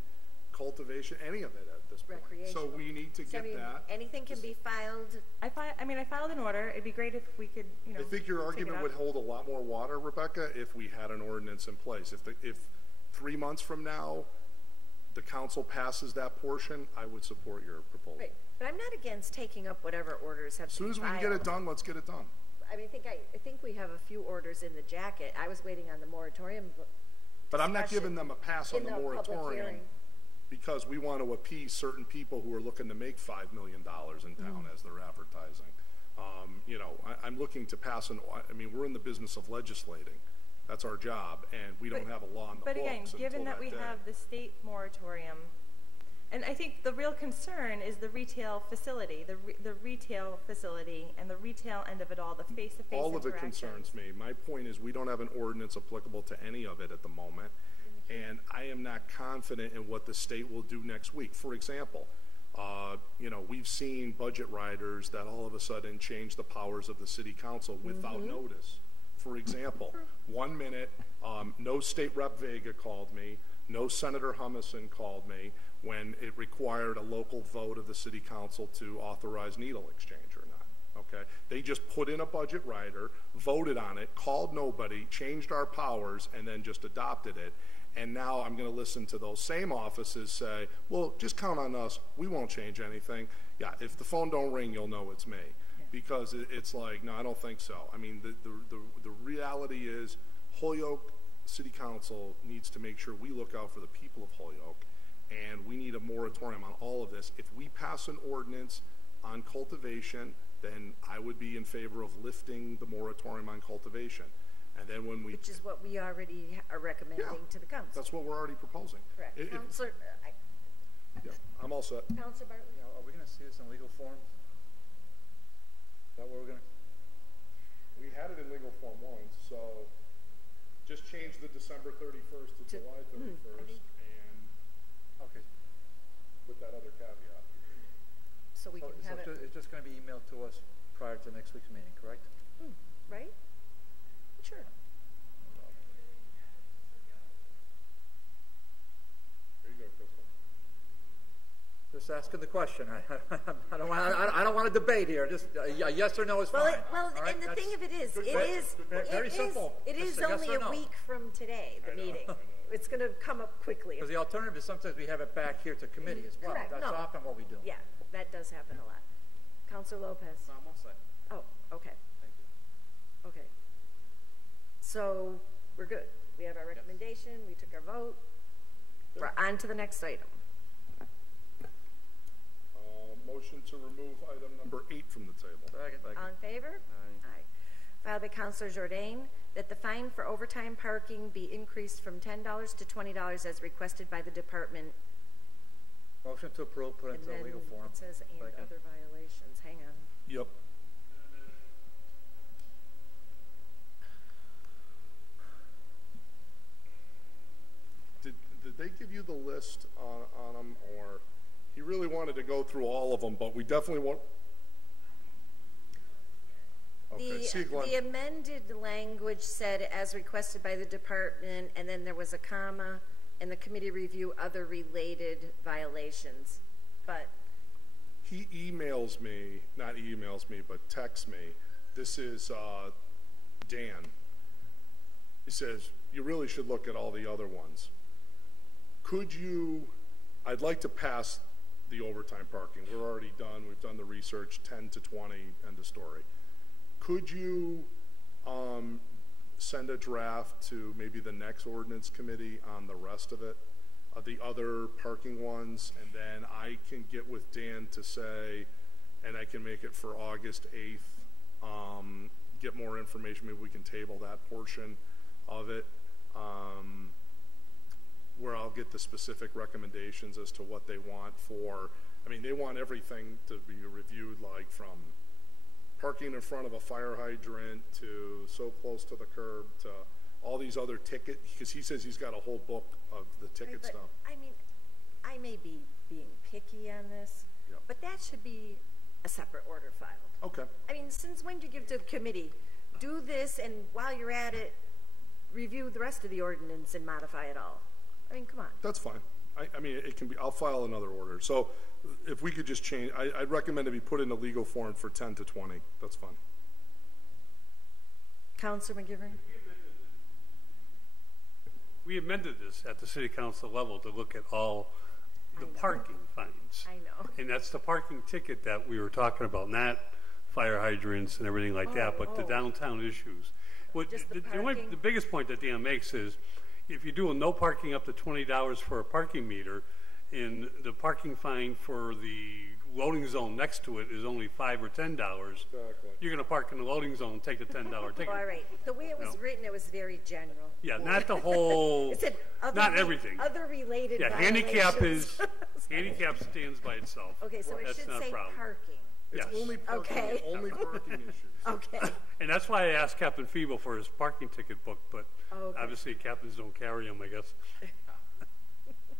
cultivation, any of it at this point. So we need to get that. Anything can be filed. I filed an order. It'd be great if we could, I think your argument would hold a lot more water, Rebecca, if we had an ordinance in place. If 3 months from now the council passes that portion, I would support your proposal. Right, but I'm not against taking up whatever orders have. As soon as we can get it done, let's get it done. I think we have a few orders in the jacket. I was waiting on the moratorium. But I'm not giving them a pass on the moratorium, because we want to appease certain people who are looking to make $5 million in town as they're advertising. I'm looking to pass we're in the business of legislating. That's our job, and we don't have a law in the books. But again, given that we have the state moratorium, and I think the real concern is the retail facility, the retail facility and the retail end of it all, the face-to-face All of it interactions. concerns me. My point is we don't have an ordinance applicable to any of it at the moment, and I am not confident in what the state will do next week. For example, we've seen budget riders that all of a sudden change the powers of the city council without notice. For example, 1 minute, no State Rep Vega called me, no Senator Humison called me when it required a local vote of the city council to authorize needle exchange or not, okay? They just put in a budget rider, voted on it, called nobody, changed our powers, and then just adopted it. And now I'm going to listen to those same offices say, well, just count on us. We won't change anything. Yeah, if the phone don't ring, you'll know it's me. Because it's like, no, I don't think so. I mean, the reality is Holyoke City Council needs to make sure we look out for the people of Holyoke, and we need a moratorium on all of this. If we pass an ordinance on cultivation, then I would be in favor of lifting the moratorium on cultivation. And then when which is what we already are recommending to the council. That's what we're already proposing. Correct. Councilor, yeah, I'm all set. Councilor Bartley? Are we going to see this in legal form? Is that what we're going to? We had it in legal form once, so just change the December 31st to July 31st, and okay, with that other caveat. So we can have it. It's just going to be emailed to us prior to next week's meeting, correct? Right? Sure. There you go, Crystal. Just asking the question. I don't want to debate here. Just a yes or no is fine. And the thing of it is, very simple. It is only a week from today, the meeting. It's going to come up quickly. Because the alternative is sometimes we have it back here to committee as well. Correct. That's often what we do. Yeah, that does happen a lot. Councilor Lopez. I'm all set. Oh, okay. Thank you. Okay. So we're good. We have our recommendation. We took our vote. We're on to the next item. Motion to remove item number 8 from the table. All in favor? Aye. Filed by Councilor Jourdain that the fine for overtime parking be increased from $10 to $20 as requested by the department. Motion to approve, put into legal form. It says and other violations. Hang on. Yep. Did they give you the list on them, or he really wanted to go through all of them, but we definitely want. Okay, see, Glenn. The amended language said as requested by the department, and then there was a comma, and the committee review other related violations. But He emails me, not emails me, but texts me. This is Dan. He says, you really should look at all the other ones. Could you, I'd like to pass the overtime parking. We're already done. We've done the research, 10 to 20, end of story. Could you send a draft to maybe the next ordinance committee on the rest of it, the other parking ones, and then I can get with Dan to say, and I can make it for August 8th, get more information. Maybe we can table that portion of it, where I'll get the specific recommendations as to what they want for, I mean, they want everything to be reviewed, like from parking in front of a fire hydrant to so close to the curb to all these other ticket, because he says he's got a whole book of the ticket but, stuff. I mean, I may be being picky on this, Yep. but that should be a separate order filed. Okay. I mean, since when do you give to the committee? Do this, and while you're at it, review the rest of the ordinance and modify it all. I mean, come on. That's fine. I mean, it can be, I'll file another order. So if we could just change, I'd recommend it be put in a legal form for 10 to 20. That's fine. Councilor McGivern? We amended this at the city council level to look at all the parking fines. I know. And that's the parking ticket that we were talking about, not fire hydrants and everything like that, but the downtown issues. What, Just the the biggest point that Dan makes is, if you do a no parking up to $20 for a parking meter, and the parking fine for the loading zone next to it is only $5 or $10, Exactly. you're going to park in the loading zone and take the $10 ticket. All right. The way it was No. written, it was very general. Yeah, not the whole, It said other not everything. Other related Yeah, violations. handicap stands by itself. Okay, so it That's should not a say problem. parking. It's Yes. only parking, Okay. only parking issues. Okay. And that's why I asked Captain Feeble for his parking ticket book, but Okay. obviously captains don't carry them, I guess.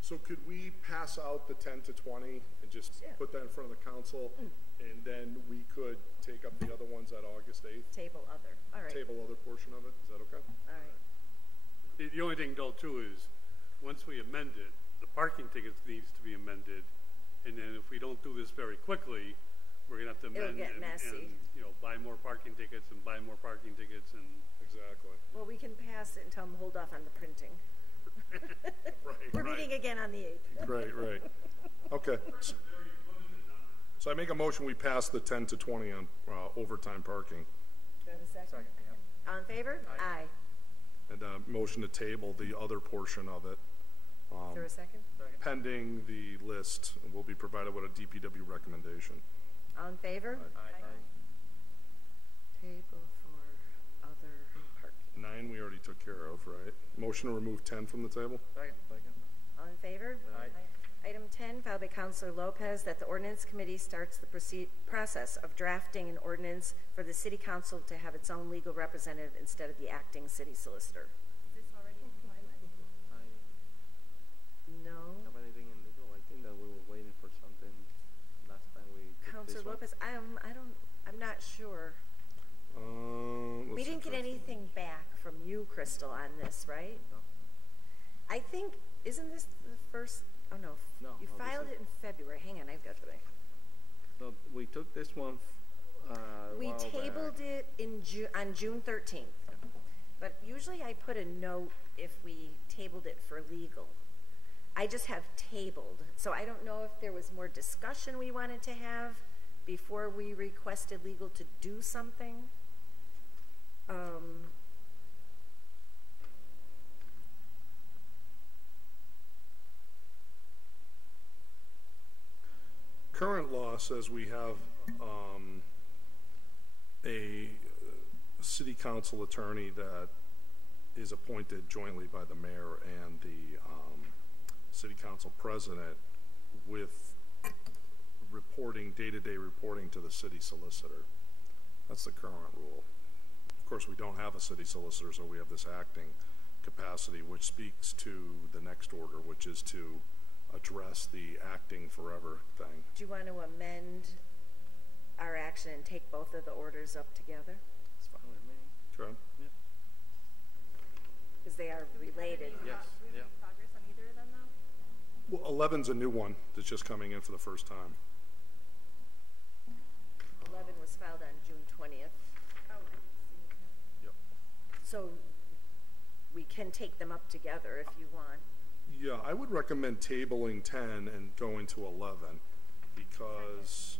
So could we pass out the 10 to 20 and just put that in front of the council? And then we could take up the other ones at August 8th? Table other. All right. Table other portion of it? Is that okay? All right. The only thing though too is, once we amend it, the parking tickets needs to be amended. And then if we don't do this very quickly, we're gonna have to It'll amend get messy. and buy more parking tickets and buy more parking tickets and. Exactly. Well, we can pass it and tell them hold off on the printing. Right. We're meeting again on the 8th. Right. Okay. So I make a motion, we pass the 10 to 20 on overtime parking. Do I have a second? All in favor? Aye. And motion to table the other portion of it. Is there a second? Pending the list, will be provided with a DPW recommendation. All in favor? Aye. Table for other parking. 9 we already took care of, right? Motion to remove 10 from the table? Second. All in favor? Aye. Item 10, filed by Councilor Lopez, that the ordinance committee starts the process of drafting an ordinance for the city council to have its own legal representative instead of the acting city solicitor. Is this already in compliance? No. Have anything in legal? I think that we were waiting for something last time we took Councilor this one. Lopez, I'm not sure. We didn't get anything back from you, Crystal, on this, right? No. I think, isn't this the first, oh no, No, you no, this filed is- it in February. Hang on, I've got the, No, we took this one. we while tabled back. it on June 13th. But usually I put a note if we tabled it for legal. I just have tabled. So I don't know if there was more discussion we wanted to have before we requested legal to do something. Current law says we have a city council attorney that is appointed jointly by the mayor and the city council president with reporting, day-to-day reporting to the city solicitor. That's the current rule. Of course, we don't have a city solicitor, so we have this acting capacity, which speaks to the next order, which is to address the acting forever thing. Do you want to amend our action and take both of the orders up together? Okay. Because they are related. Yes, yeah. Progress on either of them, though? Well, 11's a new one that's just coming in for the first time. 11 was filed on June 20th. Oh, I see. Yep. So we can take them up together if you want. Yeah, I would recommend tabling 10 and going to 11 because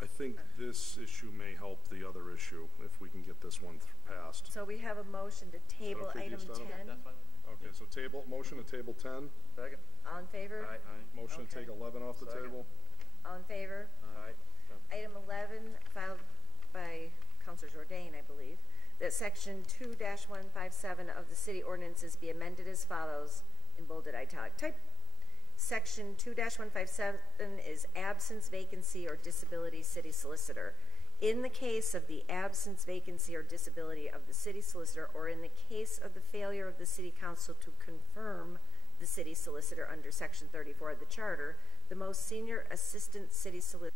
I think this issue may help the other issue if we can get this one passed. So we have a motion to table okay, item Stella? 10. That's fine. Okay, so motion to table 10. Second. All in favor? Aye. Motion to Okay. take 11 off the Second. table. All in favor? Aye. Item 11, filed by Councilor Jourdain, I believe, that section 2-157 of the city ordinances be amended as follows in bolded italic type. Section 2-157 is absence, vacancy, or disability city solicitor. In the case of the absence, vacancy, or disability of the city solicitor, or in the case of the failure of the city council to confirm the city solicitor under section 34 of the charter, the most senior assistant city solicitor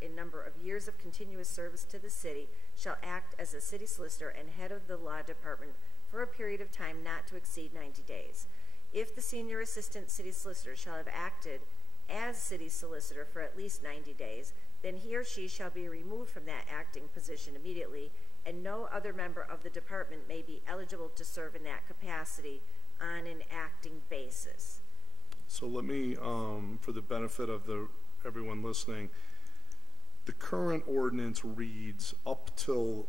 in number of years of continuous service to the city shall act as a city solicitor and head of the law department for a period of time not to exceed 90 days. If the senior assistant city solicitor shall have acted as city solicitor for at least 90 days, then he or she shall be removed from that acting position immediately, and no other member of the department may be eligible to serve in that capacity on an acting basis. So let me, for the benefit of everyone listening, the current ordinance reads up till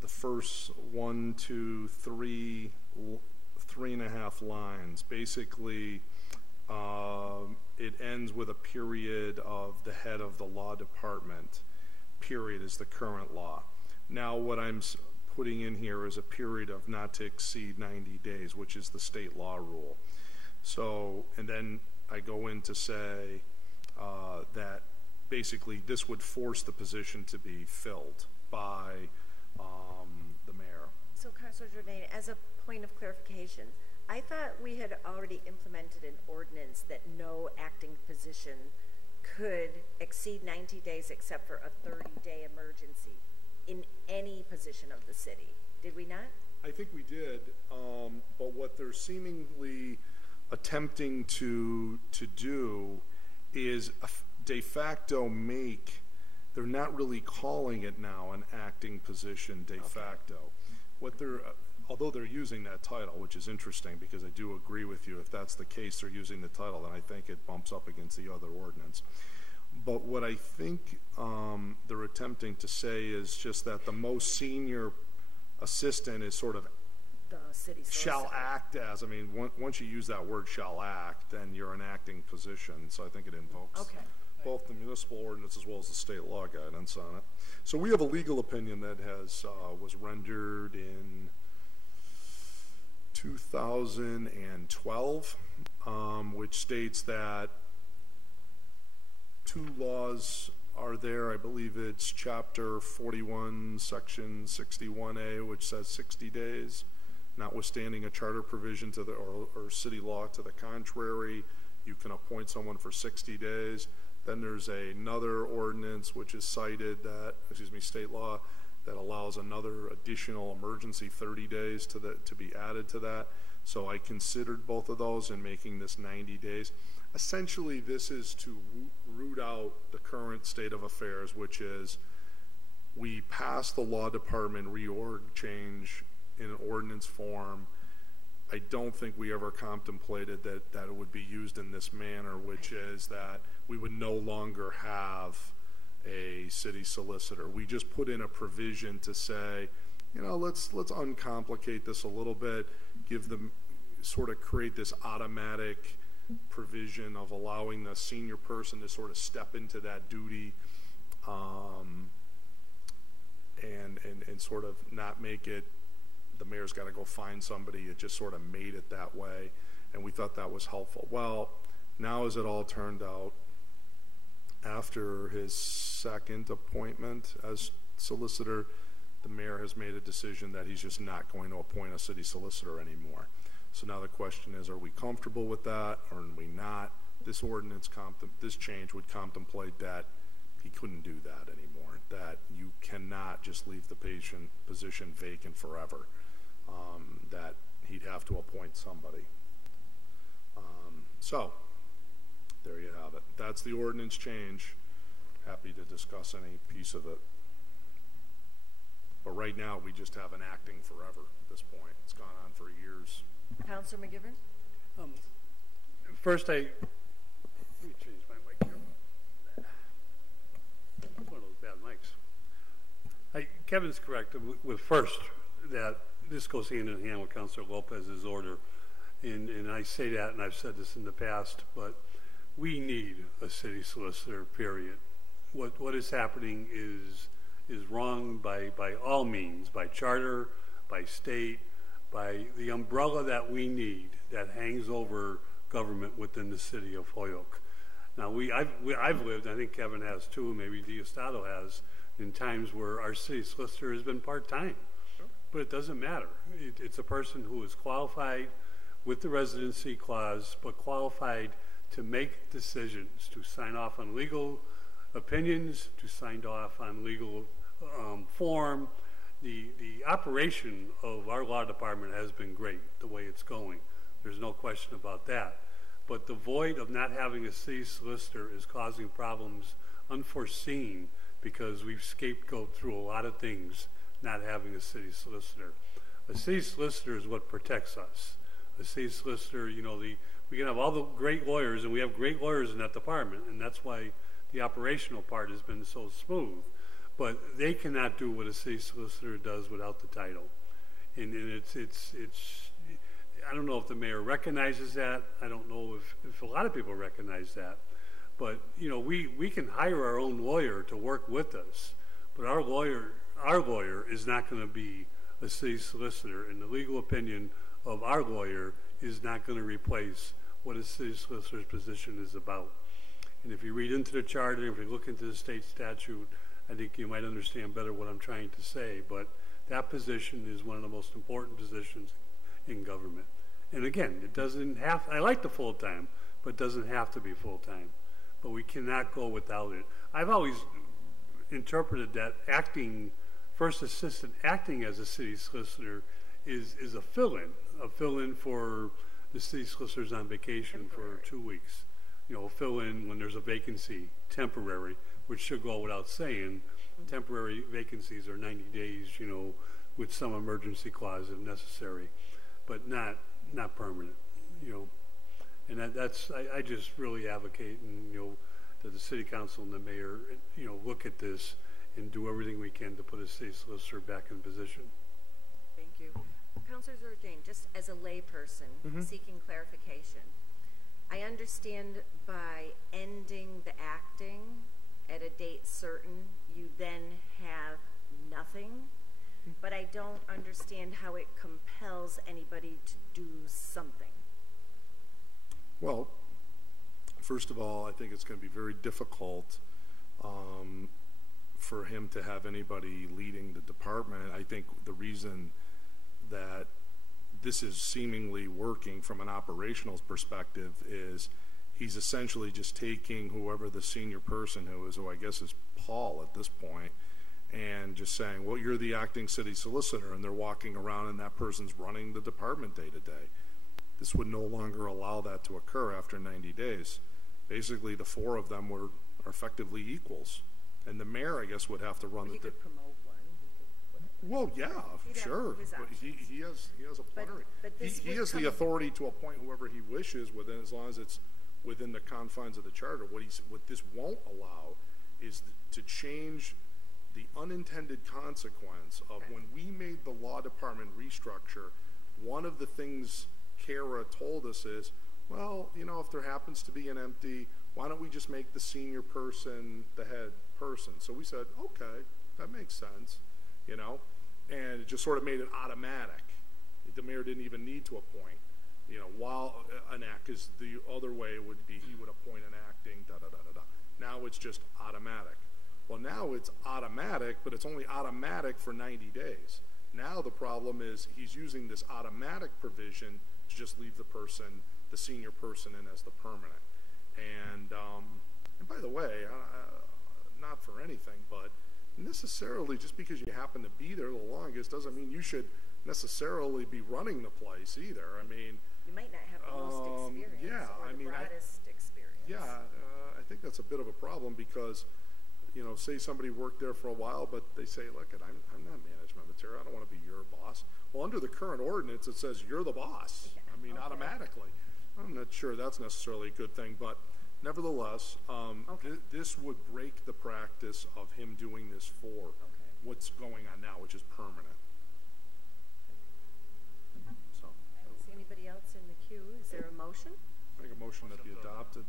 the first 1, 2, 3, 3.5 lines. Basically, it ends with a period of the head of the law department, period, is the current law. Now what I'm putting in here is a period of not to exceed 90 days, which is the state law rule. So, and then I go in to say that basically this would force the position to be filled by the mayor. So, Councilor Jourdain, as a point of clarification, I thought we had already implemented an ordinance that no acting position could exceed 90 days except for a 30-day emergency in any position of the city. Did we not? I think we did, but what they're seemingly attempting to do is de facto make, they're not really calling it now an acting position de facto. What they're, although they're using that title, which is interesting because I do agree with you, if that's the case, they're using the title, then I think it bumps up against the other ordinance. But what I think they're attempting to say is just that the most senior assistant is sort of The city shall act as, I mean, once you use that word shall act, then you're an acting position. So I think it invokes both the municipal ordinance as well as the state law guidance on it. So we have a legal opinion that has was rendered in 2012, which states that 2 laws are there. I believe it's chapter 41, section 61A, which says 60 days, notwithstanding a charter provision to the, or city law to the contrary, you can appoint someone for 60 days. Then there's another ordinance which is cited that, state law, that allows another additional emergency 30 days to be added to that. So I considered both of those in making this 90 days. Essentially, this is to root out the current state of affairs, which is we passed the law department reorg change in an ordinance form. I don't think we ever contemplated that it would be used in this manner, which is that we would no longer have a city solicitor. We just put in a provision to say, you know, let's uncomplicate this a little bit, give them, sort of create this automatic provision of allowing the senior person to sort of step into that duty, and sort of not make it the mayor's got to go find somebody. It just sort of made it that way, and we thought that was helpful. Well, now as it all turned out, after his second appointment as solicitor, the mayor has made a decision that he's just not going to appoint a city solicitor anymore. So now the question is, are we comfortable with that or are we not? This ordinance, this change would contemplate that he couldn't do that anymore, that you cannot just leave the patient position vacant forever, that he'd have to appoint somebody. So, there you have it. That's the ordinance change. Happy to discuss any piece of it. But right now, we just have an acting forever at this point. It's gone on for years. Councilor McGivern? First, let me change my mic here. One of those bad mics. Kevin's correct with first that this goes hand in hand with Councilor Lopez's order. And I say that, and I've said this in the past, but we need a city solicitor, period. What is happening is wrong by all means, by charter, by state, by the umbrella that we need that hangs over government within the city of Holyoke. Now, I've lived, I think Kevin has too, maybe Diosdado has, in times where our city solicitor has been part-time. Sure. But it doesn't matter. It's a person who is qualified with the residency clause, but qualified to make decisions, to sign off on legal opinions, to sign off on legal form. The operation of our law department has been great, the way it's going. There's no question about that. But the void of not having a city solicitor is causing problems unforeseen because we've scapegoat through a lot of things not having a city solicitor. A city solicitor is what protects us. A city solicitor, you know, we can have all the great lawyers, and we have great lawyers in that department, and that's why the operational part has been so smooth. But they cannot do what a city solicitor does without the title. And it's I don't know if the mayor recognizes that. I don't know if a lot of people recognize that. But, you know, we can hire our own lawyer to work with us, but our lawyer is not going to be a city solicitor, and the legal opinion of our lawyer is not going to replace what a city solicitor's position is about. And if you read into the charter, if you look into the state statute, I think you might understand better what I'm trying to say. But that position is one of the most important positions in government. And again, it doesn't have, I like the full-time, but it doesn't have to be full-time. But we cannot go without it. I've always interpreted that acting, first assistant acting as a city solicitor is a fill-in for the city solicitors on vacation for 2 weeks. You know, fill in when there's a vacancy, temporary, which should go without saying. Temporary vacancies are 90 days, you know, with some emergency clause if necessary, but not permanent, you know. And I just really advocate, and, you know, that the city council and the mayor, you know, look at this and do everything we can to put a city solicitor back in position. Thank you. Councilor Zerdain, just as a layperson seeking clarification, I understand by ending the acting at a date certain, you then have nothing, but I don't understand how it compels anybody to do something. Well, first of all, I think it's going to be very difficult for him to have anybody leading the department. I think the reason that this is seemingly working from an operational perspective is he's essentially just taking whoever the senior person who I guess is Paul at this point, and just saying, well, you're the acting city solicitor, and they're walking around and that person's running the department day to day. This would no longer allow that to occur after 90 days. Basically, the four of them are effectively equals, and the mayor, I guess, would have to run the. He could promote one. Well, yeah, sure, but he has a plenary. But he has the authority to appoint whoever he wishes within, as long as it's within the confines of the charter. What this won't allow is to change the unintended consequence of when we made the law department restructure. One of the things Kara told us is, well, you know, if there happens to be an empty, why don't we just make the senior person the head person? So we said, okay, that makes sense, you know, and it just sort of made it automatic. The mayor didn't even need to appoint, you know, while an act, because the other way would be he would appoint an acting, da-da-da-da-da. Now it's just automatic. Well, now it's automatic, but it's only automatic for 90 days. Now the problem is he's using this automatic provision to just leave the person, the senior person, in as the permanent. And by the way, not for anything, but necessarily just because you happen to be there the longest doesn't mean you should necessarily be running the place either. I mean, You might not have the most experience yeah, or I the mean, broadest experience. yeah, I think that's a bit of a problem because, you know, say somebody worked there for a while, but they say, look, I'm not management material. I don't want to be your boss. Well, under the current ordinance, it says you're the boss. I mean, automatically. I'm not sure that's necessarily a good thing, but nevertheless, this would break the practice of him doing this for what's going on now, which is permanent. So, I don't see anybody else in the queue. Is there a motion? make a motion that be adopted.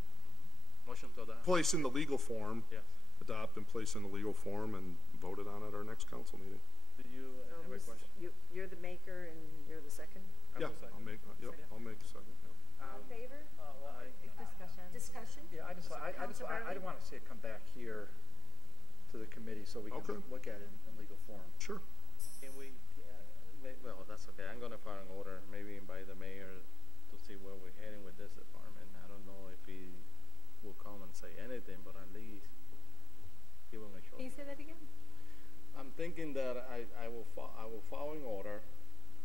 Motion to adopt. Place in the legal form. Yes. Adopt and place in the legal form and voted on at our next council meeting. Do you have a question? You're the maker and you're the second? Yeah, I'll make, I'll make a second. Yeah. All in favor? Discussion. Discussion? Yeah, I didn't want to see it come back here to the committee so we can look at it in legal form. Sure. Can we, well, that's okay. I'm going to file an order, maybe invite the mayor to see where we're heading with this department. I don't know if he will come and say anything, but at least give him a shot. Can you say that again? I'm thinking that I will file an order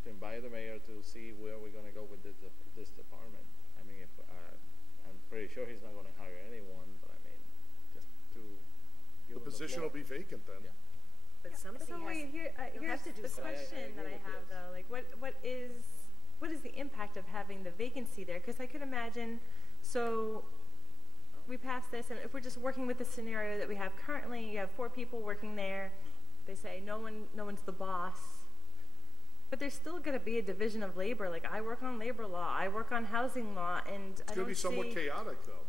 to invite the mayor to see where we're going to go with this department. I mean, if I'm pretty sure he's not going to hire anyone, but I mean, just to give The him position will be vacant then. Yeah. But somebody Here's to do the something. question that I have though. Like, what is the impact of having the vacancy there? Because I could imagine, so we pass this, and if we're just working with the scenario that we have currently, you have 4 people working there. They say no one's the boss, but there's still going to be a division of labor. Like, I work on labor law, I work on housing law, and It's going to be somewhat chaotic though.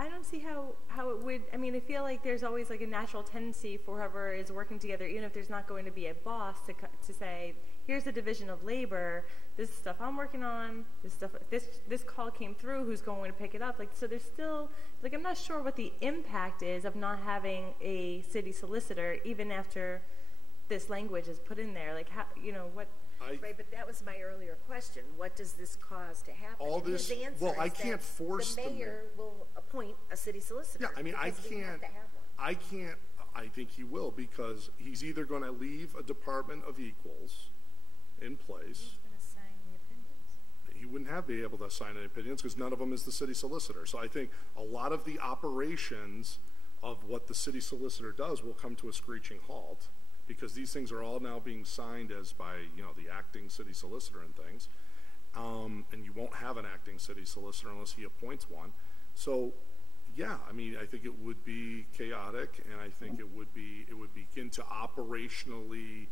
I don't see how it would. I mean, I feel like there's always like a natural tendency for whoever is working together, even if there's not going to be a boss, to say, here's the division of labor. This is stuff I'm working on. This call came through. Who's going to pick it up? Like, so there's still, like, I'm not sure what the impact is of not having a city solicitor, even after this language is put in there. Like, how, what? Right, but that was my earlier question. What does this cause to happen? All this, His answer well, I is can't that force the mayor will appoint a city solicitor. Yeah, I mean, I because we have can't, to have one. I think he will, because he's either going to leave a department of equals in place. Who's going to sign the opinions? He wouldn't be able to sign any opinions because none of them is the city solicitor. So I think a lot of the operations of what the city solicitor does will come to a screeching halt, because these things are all now being signed as by, the acting city solicitor and things. And you won't have an acting city solicitor unless he appoints one. So, yeah, I mean, I think it would be chaotic, and I think it would begin to operationally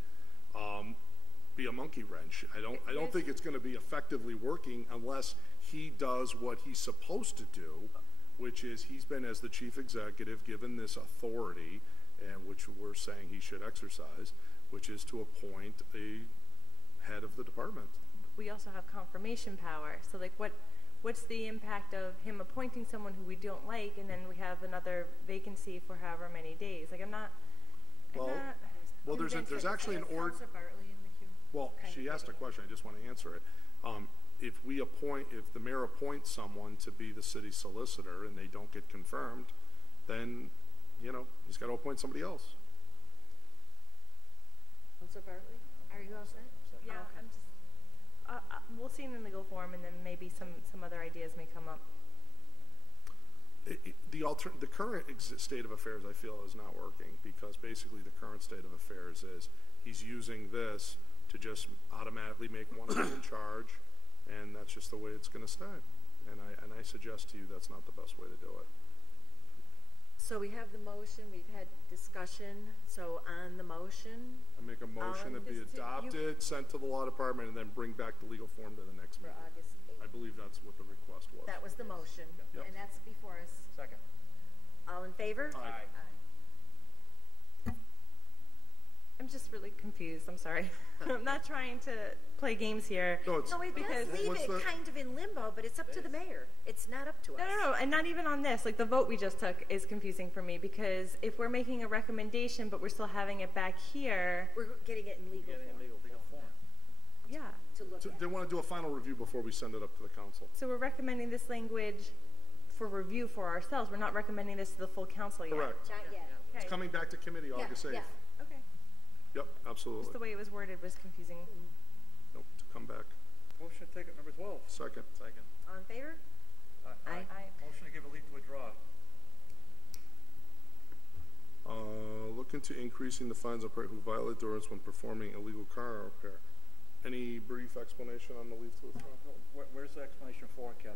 be a monkey wrench. I don't think it's going to be effectively working unless he does what he's supposed to do, which is he's been, as the chief executive, given this authority, and which we're saying he should exercise, which is to appoint a head of the department. We also have confirmation power. So, like, what's the impact of him appointing someone who we don't like, and then we have another vacancy for however many days? Like, Well, there's actually an order. Well, she asked a question. I just want to answer it. If the mayor appoints someone to be the city solicitor and they don't get confirmed, then he's got to appoint somebody else. Councilor Bartley, are you all set? Yeah, okay. I'm just. We'll see in legal form, and then maybe some other ideas may come up. The current state of affairs, I feel, is not working, because basically the current state of affairs is he's using this to just automatically make one of them in charge, and that's just the way it's going to stay. And I suggest to you that's not the best way to do it. So we have the motion, we've had discussion, so on the motion. I make a motion to be adopted, sent to the law department, and then bring back the legal form to the next meeting. For August 8th. I believe that's what the request was. That was the motion, Yep. and that's before us. Second. All in favor? Aye. I'm just really confused. I'm sorry. I'm not trying to play games here. No, No, it does leave it kind of in limbo, but it's up to the mayor. It's not up to us. No, and not even on this. Like, the vote we just took is confusing for me, because if we're making a recommendation but we're still having it back here, We're getting it in legal form. yeah. To look at. They want to do a final review before we send it up to the council. So we're recommending this language for review for ourselves. We're not recommending this to the full council yet. Correct. Not yet. It's Okay. coming back to committee August 8th. Yeah. Okay. Yep, Just the absolutely. way it was worded was confusing. Nope, to come back. Motion to take up number 12. Second. Second. All in favor? Aye. Motion to give a leave to withdraw. Look into increasing the fines on who violate the ordinance when performing illegal car repair. Any brief explanation on the leave to withdraw? Where's the explanation for it, Kev?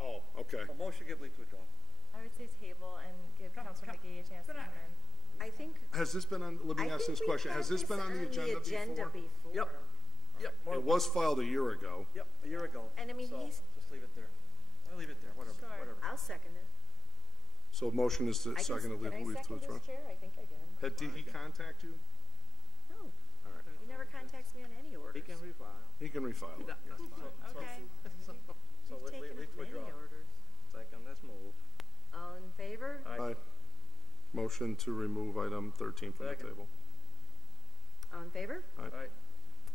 Oh, okay. A motion to give leave to withdraw. I would say table and give Councilor McGee a chance to come in. I think. Has this been on, let me ask this question, has this been on the agenda before? Yep. Yep. It was filed a year ago. Yep, a year ago. And I mean, So, he's. just leave it there. I'll leave it there, whatever, Sure. whatever. I'll second it. So motion is to I can- second to can I leave to second withdraw. this, Chair? I think I can. Did he contact you? No. All right. He never contacts me on any orders. He can refile. He can refile it. Okay. So You've taken leave up to many withdraw. orders. Second, let's move. All in favor? Aye. Motion to remove item 13 from the Second. table. All in favor? Aye.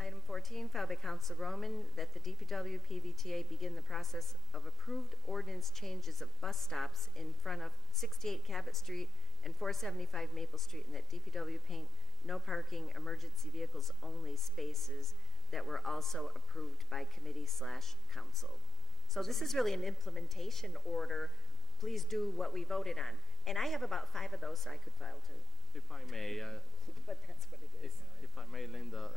Item 14, filed by Council Roman, that the DPW PVTA begin the process of approved ordinance changes of bus stops in front of 68 Cabot Street and 475 Maple Street, and that DPW paint no parking, emergency vehicles only spaces that were also approved by committee/council. So this is really an implementation order. Please do what we voted on. And I have about 5 of those, so I could file too. If I may, But that's what it is. if I may, Linda,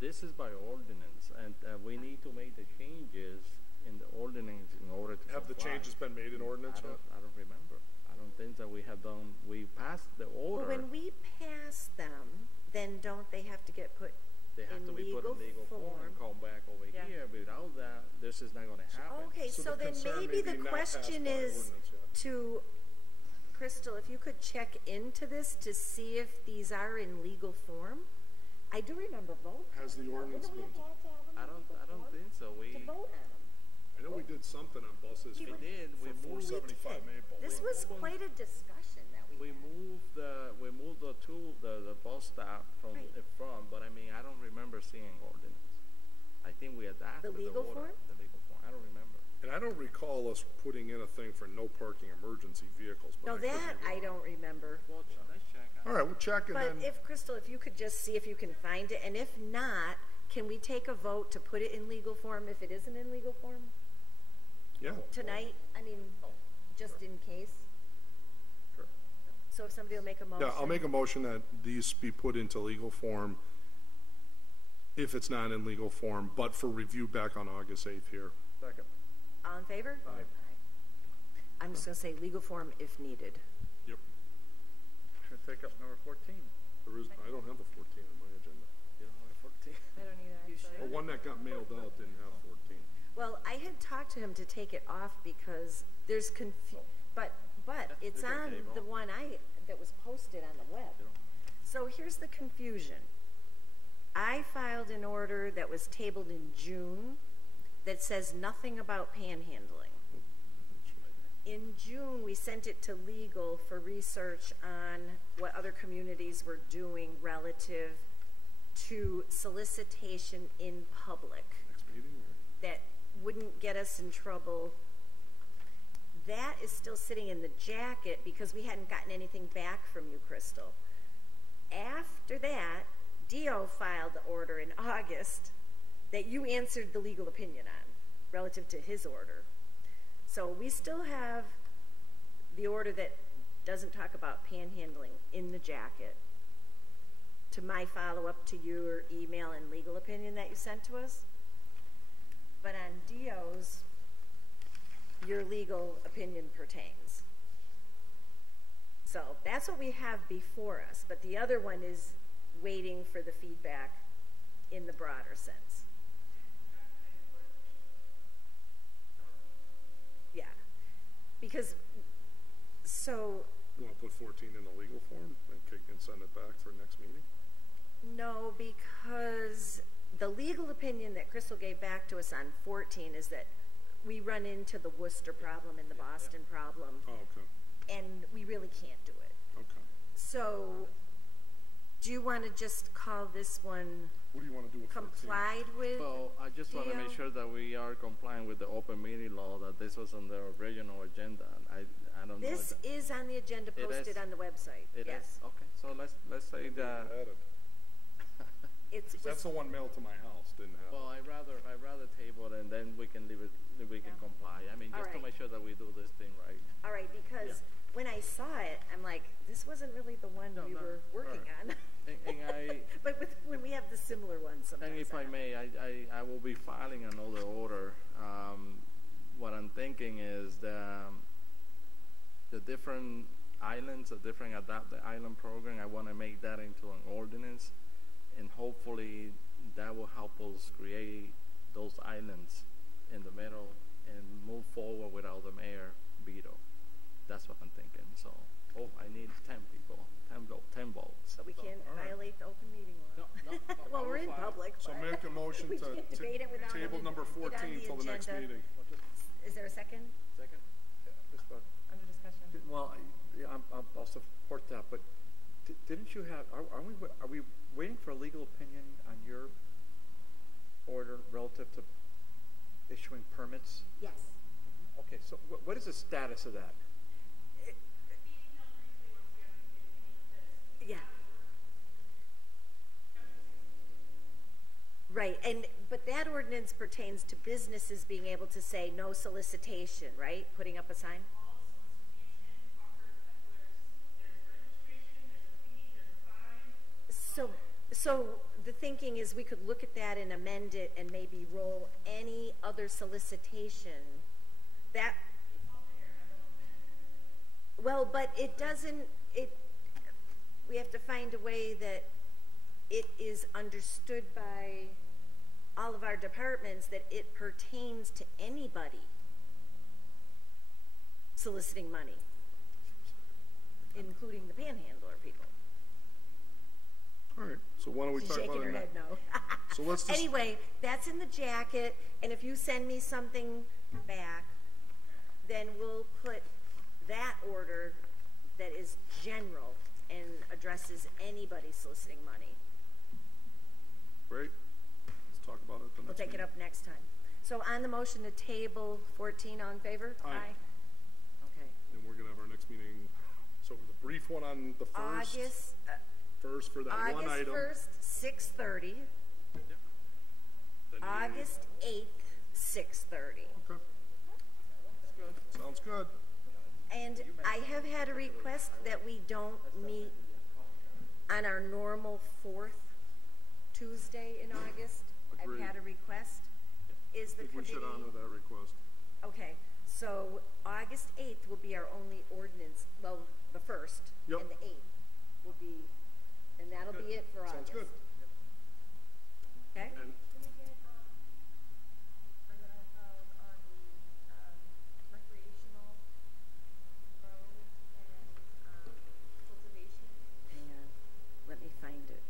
this is by ordinance, and we need to make the changes in the ordinance in order to Have the comply. changes been made in ordinance yet? I don't remember. I don't think that we have done. We passed the order. Well, when we pass them, then don't they have to get put They have in to be put in legal form and come back over Yeah. here. Without that, this is not going to happen. Okay, So so the then concern maybe may the be not passed question by is ordinance yet. to, Crystal, if you could check into this to see if these are in legal form. I do remember voting. Has the ordinance Wouldn't we been? have had to have them in I don't legal form think so. to vote on them? I know we did something on buses We for did. We for moved 475 Maple. This was quite a discussion that we had. We moved the bus stop from Right. the front, but I mean, I don't remember seeing ordinance. I think we adopted The legal order, form? the legal form. I don't remember. And I don't recall us putting in a thing for no parking emergency vehicles. But No, I could be that I wrong. don't remember. Well, let's check. All right, we'll check and But then. if, Crystal, if you could just see if you can find it, and if not, can we take a vote to put it in legal form if it isn't in legal form Yeah. tonight? I mean, just in case. Sure. So if somebody will make a motion. Yeah, I'll make a motion that these be put into legal form if it's not in legal form, but for review back on August 8th here. Second. All in favor? Aye. I'm just going to say legal form if needed. Yep. Should take up number 14. There is, I don't have a 14 on my agenda. You don't have a 14? I don't either, You actually. The one that got mailed out didn't have 14. Well, I had talked to him to take it off because there's but it's you can on table. the one that was posted on the web. So here's the confusion. I filed an order that was tabled in June that says nothing about panhandling. In June, we sent it to legal for research on what other communities were doing relative to solicitation in public Next meeting? that wouldn't get us in trouble. That is still sitting in the jacket because we hadn't gotten anything back from you, Crystal. After that, Dio filed the order in August that you answered the legal opinion on relative to his order. So we still have the order that doesn't talk about panhandling in the jacket. To my follow-up to your email and legal opinion that you sent to us. But on Dio's, your legal opinion pertains. So that's what we have before us, but the other one is waiting for the feedback in the broader sense. Yeah, because, so. You want to put 14 in the legal form and send it back for next meeting? No, because the legal opinion that Crystal gave back to us on 14 is that we run into the Worcester problem and the Boston problem, Oh, okay. and we really can't do it. Okay. So, do you want to just call this one What do you want to do with 14? complied with. Well, I just want to make sure that we are complying with the open meeting law, that this was on the original agenda. I don't know. This is on the agenda posted on the website. It yes. is? Okay, so let's say that. That's the one mailed to my house, didn't have Well, I'd rather table it, and then we can leave it, we can comply. I mean, just to make sure that we do this thing right. All right, because when I saw it, I'm like, this wasn't really the one we were working on. But when we have the similar ones sometimes. And if I may, I will be filing another order. What I'm thinking is the different islands, the different adapted island program, I want to make that into an ordinance, and hopefully that will help us create those islands in the middle and move forward without the mayor veto. That's what I'm thinking. So, I need 10 people, 10 votes. But we can't violate the open meeting law. No, well, we're in public. So make a motion we to can't debate it without table number 14 till the next meeting. Is there a second? Second? Yeah, Under discussion. well, I'll support that, but didn't you have, are we waiting for a legal opinion on your order relative to issuing permits? Yes. Okay, so what is the status of that? Yeah. Right, but that ordinance pertains to businesses being able to say no solicitation, right? Putting up a sign? So the thinking is we could look at that and amend it and maybe roll any other solicitation. That, well, but it doesn't, we have to find a way that it is understood by all of our departments that it pertains to anybody soliciting money, including the panhandler people. All right, so why don't we She's talk about shaking it her now? head no. So let's just, Anyway, that's in the jacket, and if you send me something back, then we'll put that order that is general and addresses anybody soliciting money. great. Let's talk about it the We'll next take it meeting. up next time. So on the motion to table 14, all in favor? Aye. Okay. And we're gonna have our next meeting, so the brief one on the first. First for that one August item. 1st, 6:30. Then the- August 8th, 6:30. Okay. Sounds good. And I have had a request that we don't meet on our normal 4th Tuesday in August. Agreed. I've had a request. Is the I think we should committee? honor that request. Okay, so August 8th will be our only ordinance, well, the 1st Yep. and the 8th will be, and that'll be it for August. Sounds good. Okay? And Hang on, let me find it.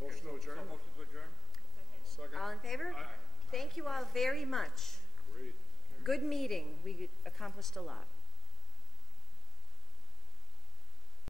motion to adjourn? Motion to adjourn? Second. All in favor? Aye. Thank you all very much. Great. Good meeting. We accomplished a lot.